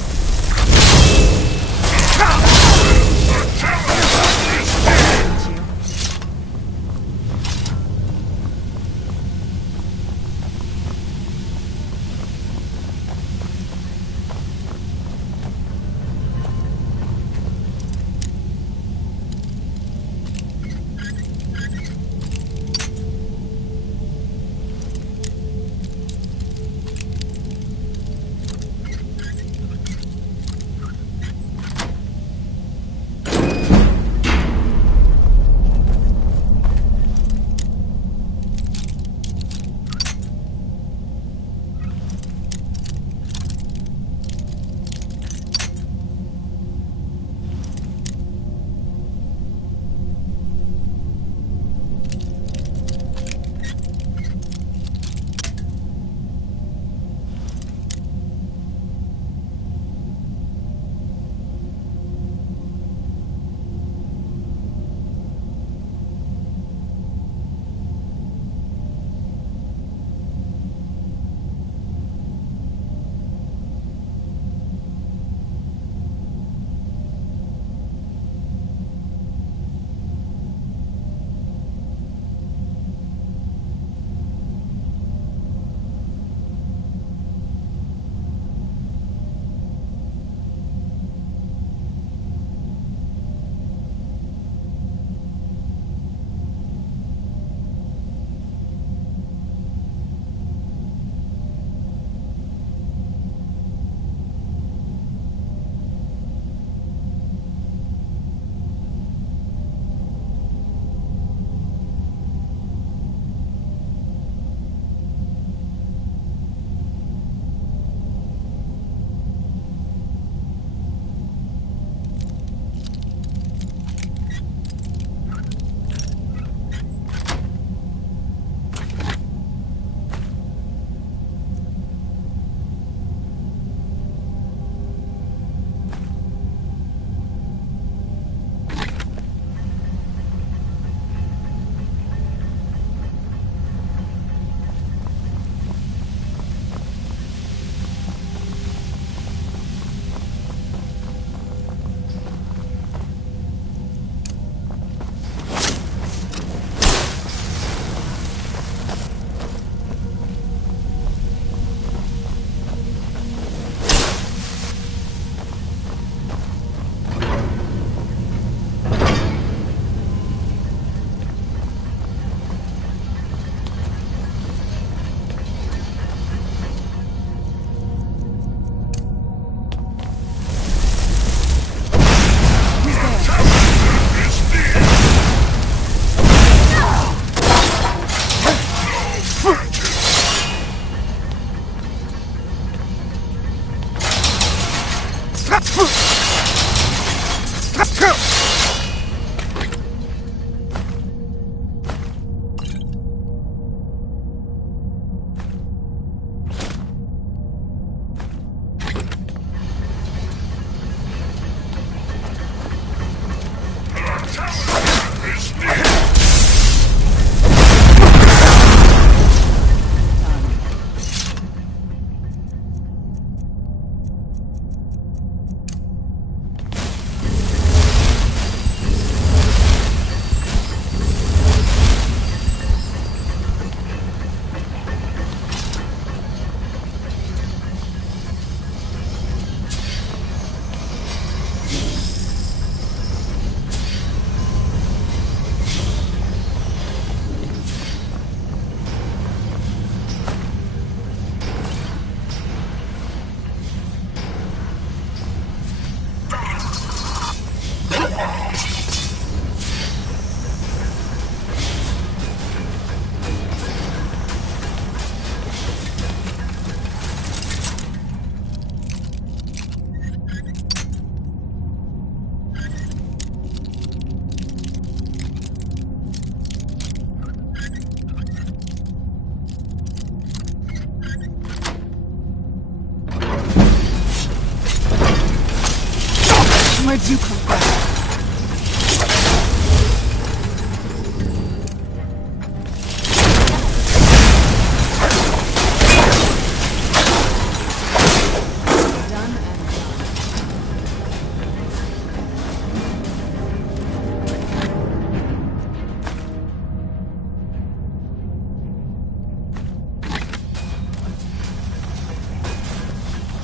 Where'd you come from?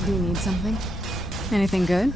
Do you need something? Anything good?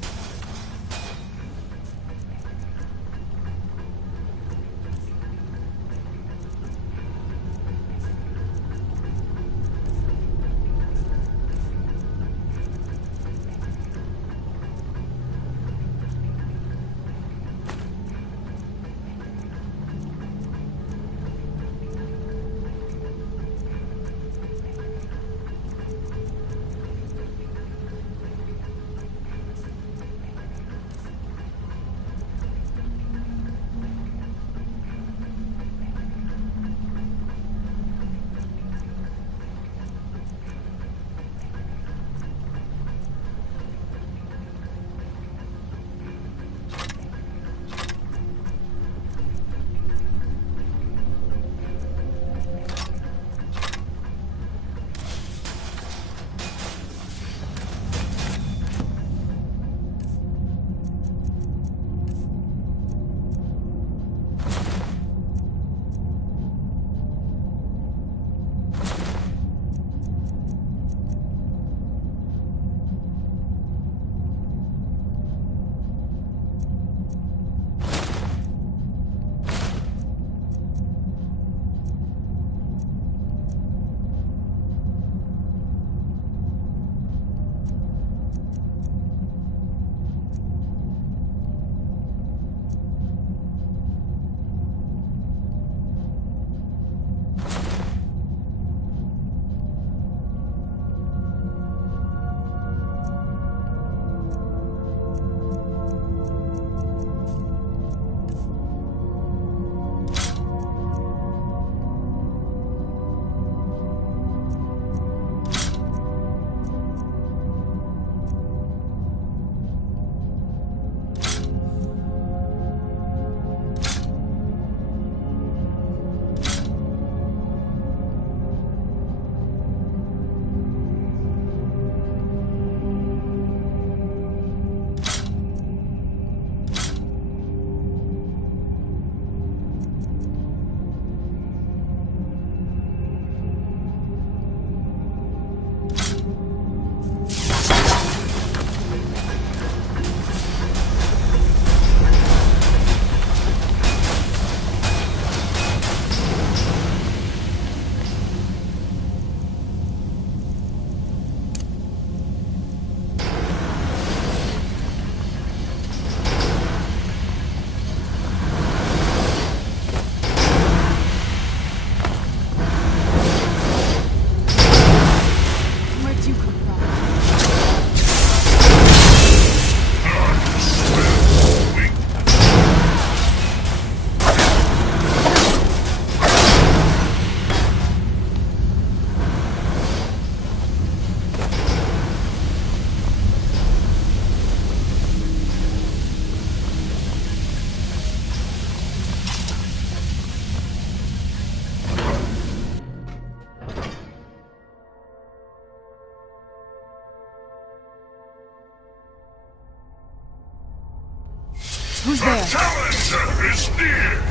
Who's there? Challenger is near!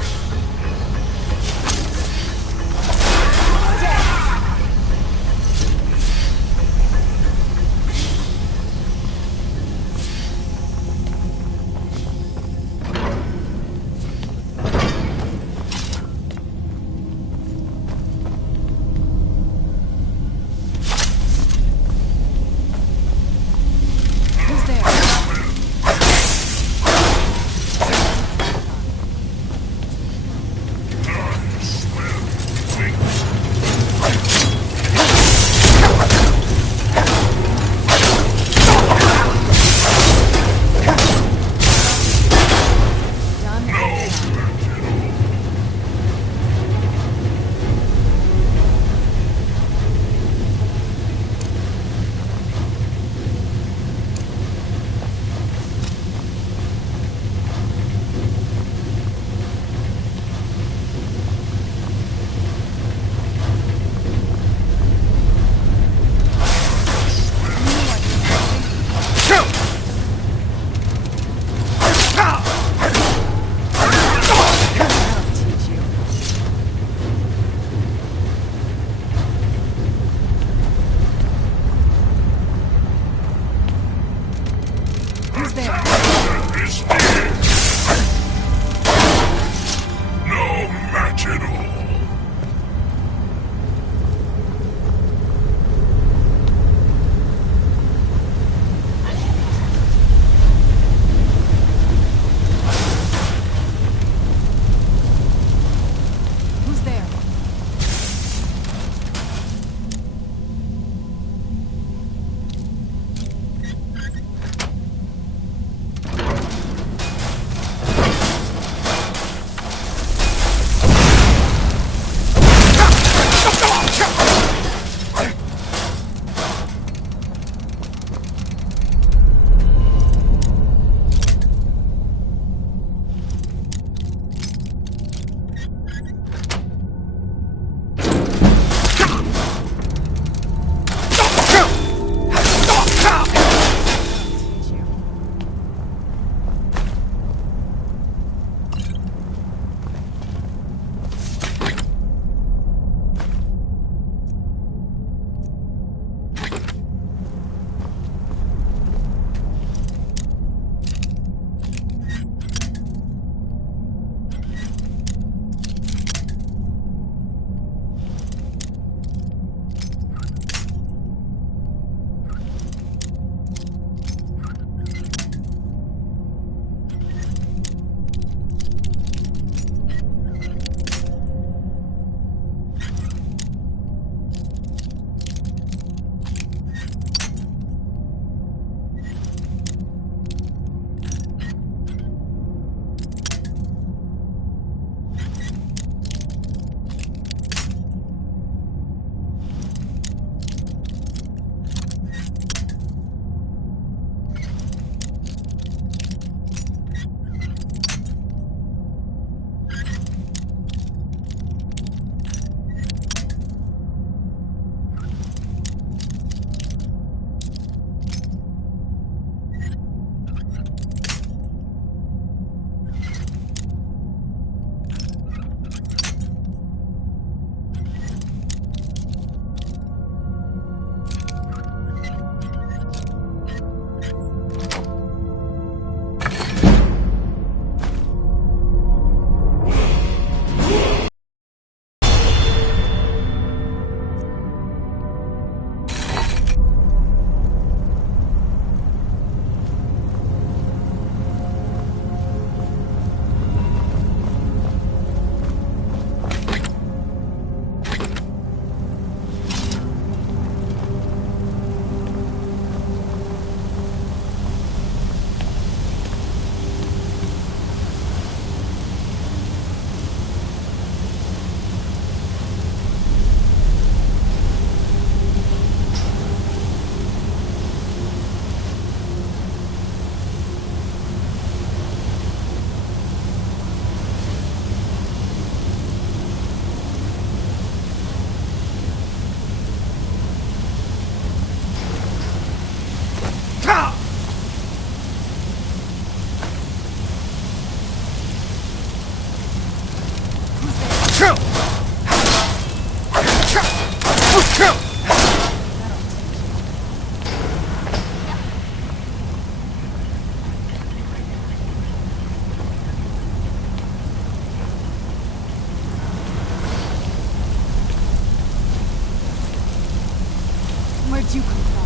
Where'd you come from?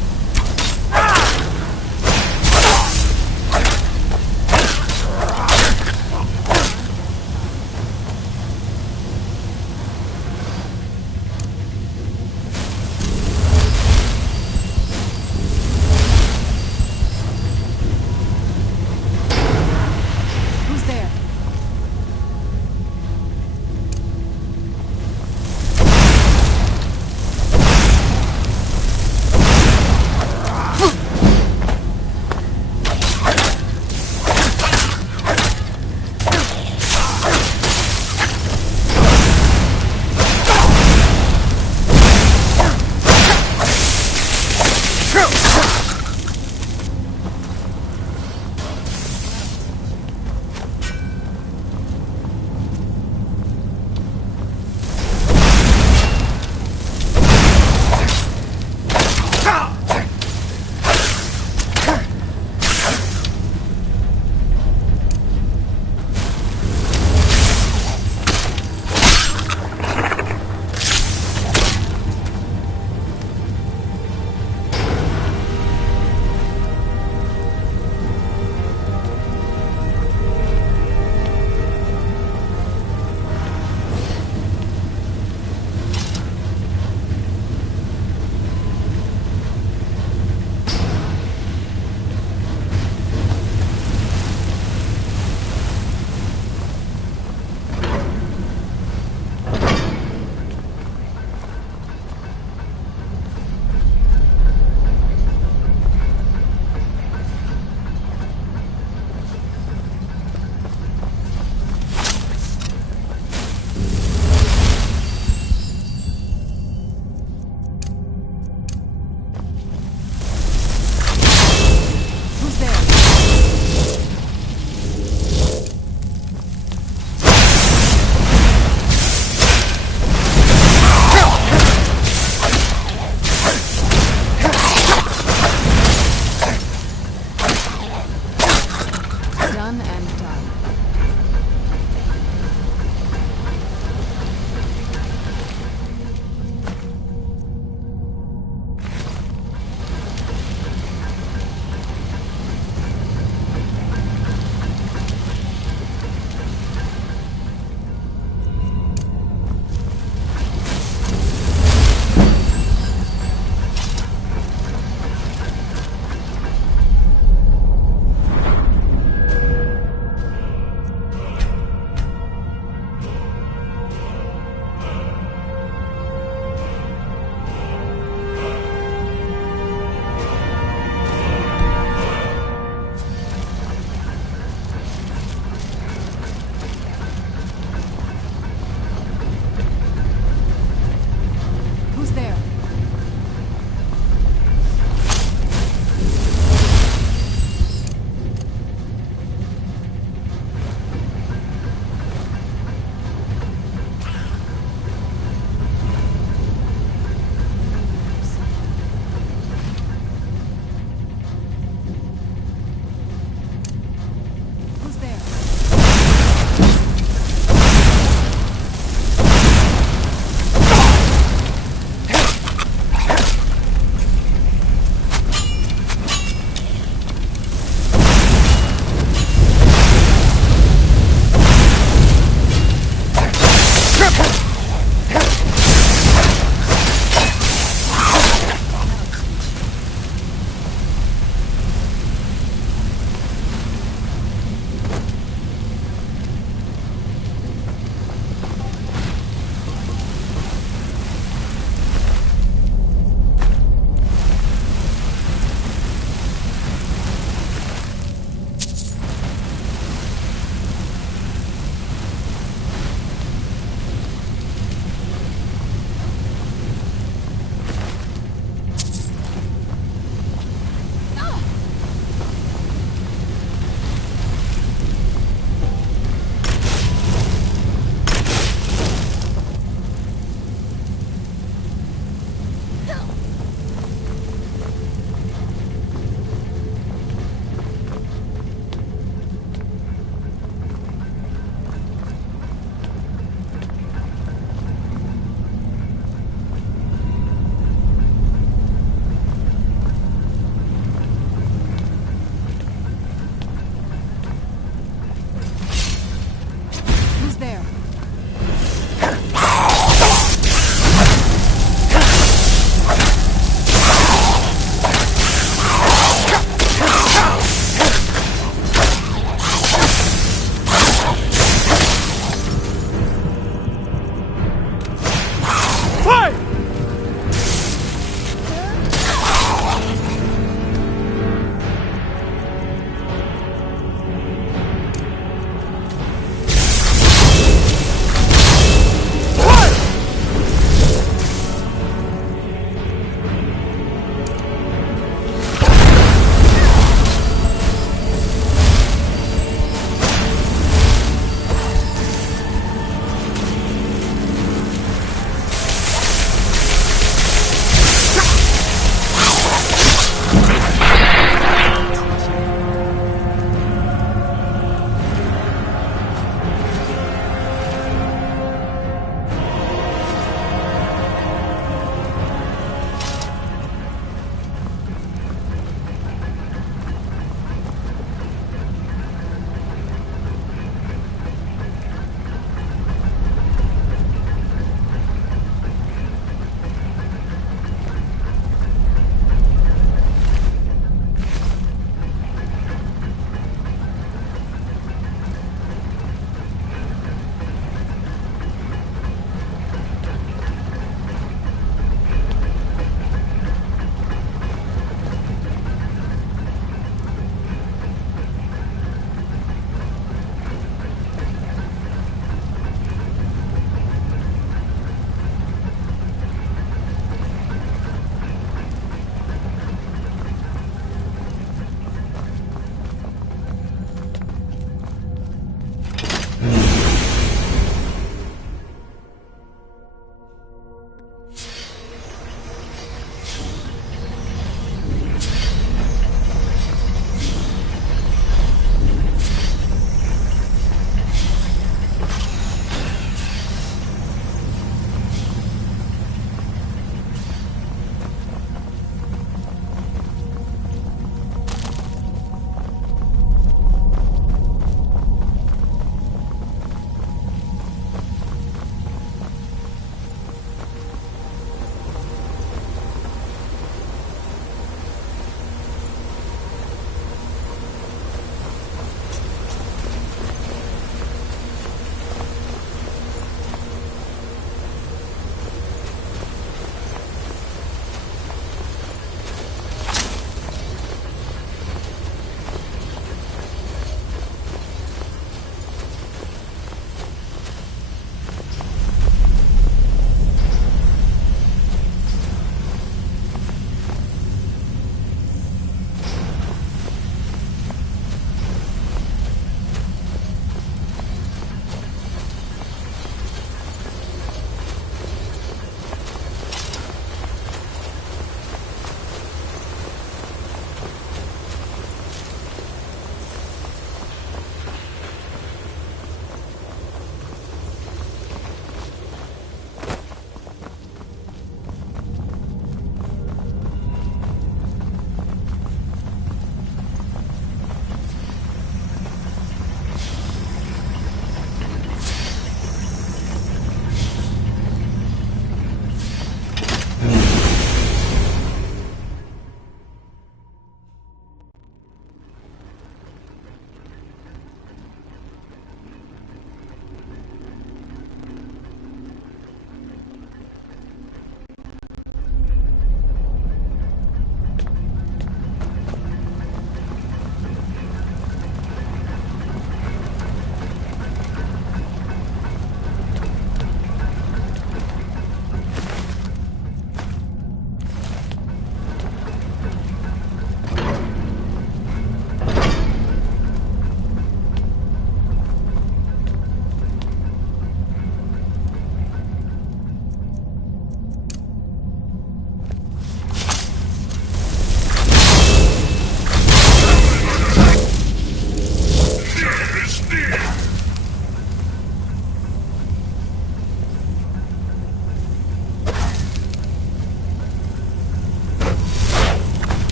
Who's there?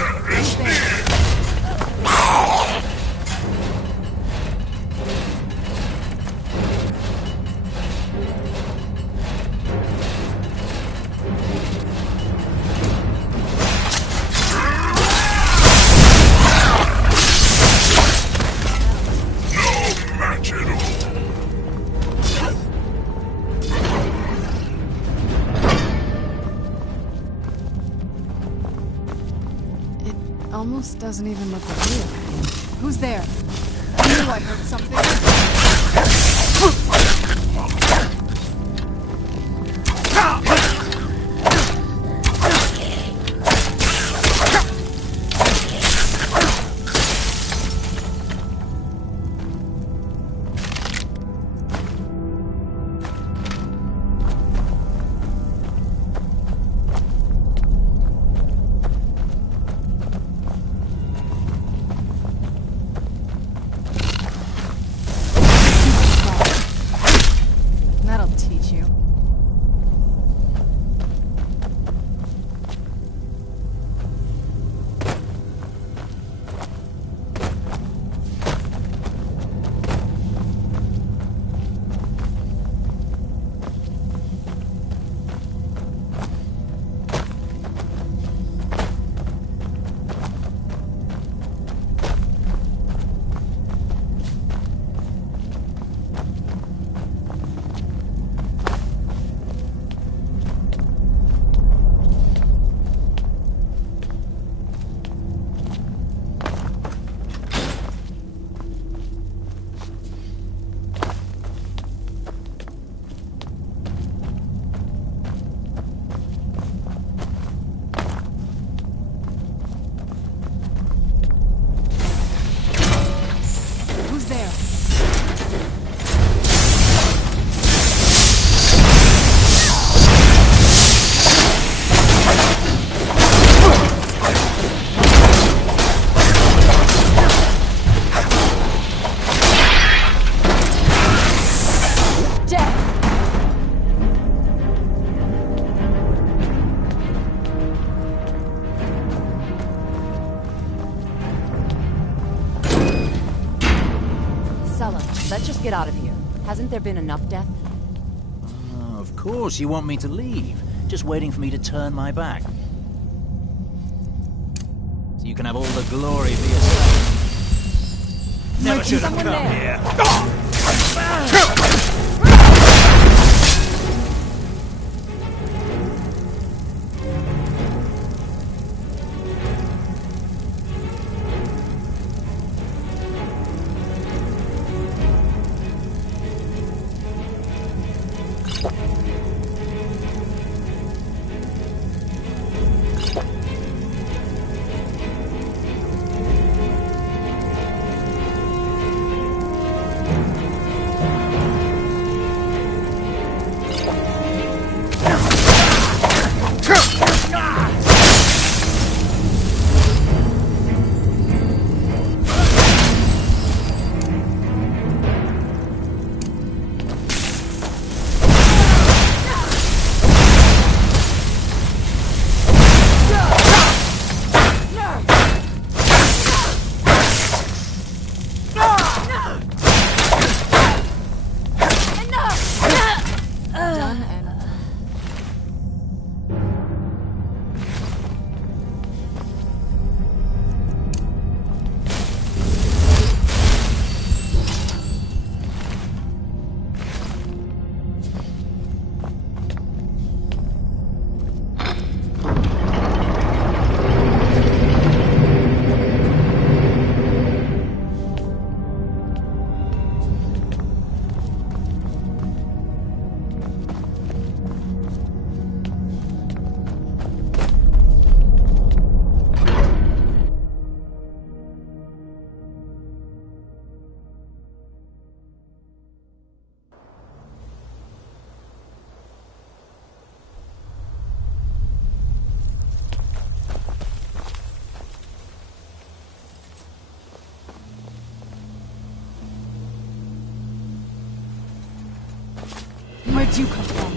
Danger is near! No match at all! Almost doesn't even look real. Who's there? I knew I heard something. That'll teach you. Who's there? Let's just get out of here. Hasn't there been enough death? Of course, you want me to leave. Just waiting for me to turn my back. So you can have all the glory for yourself. Never should have come here. Where'd you come from?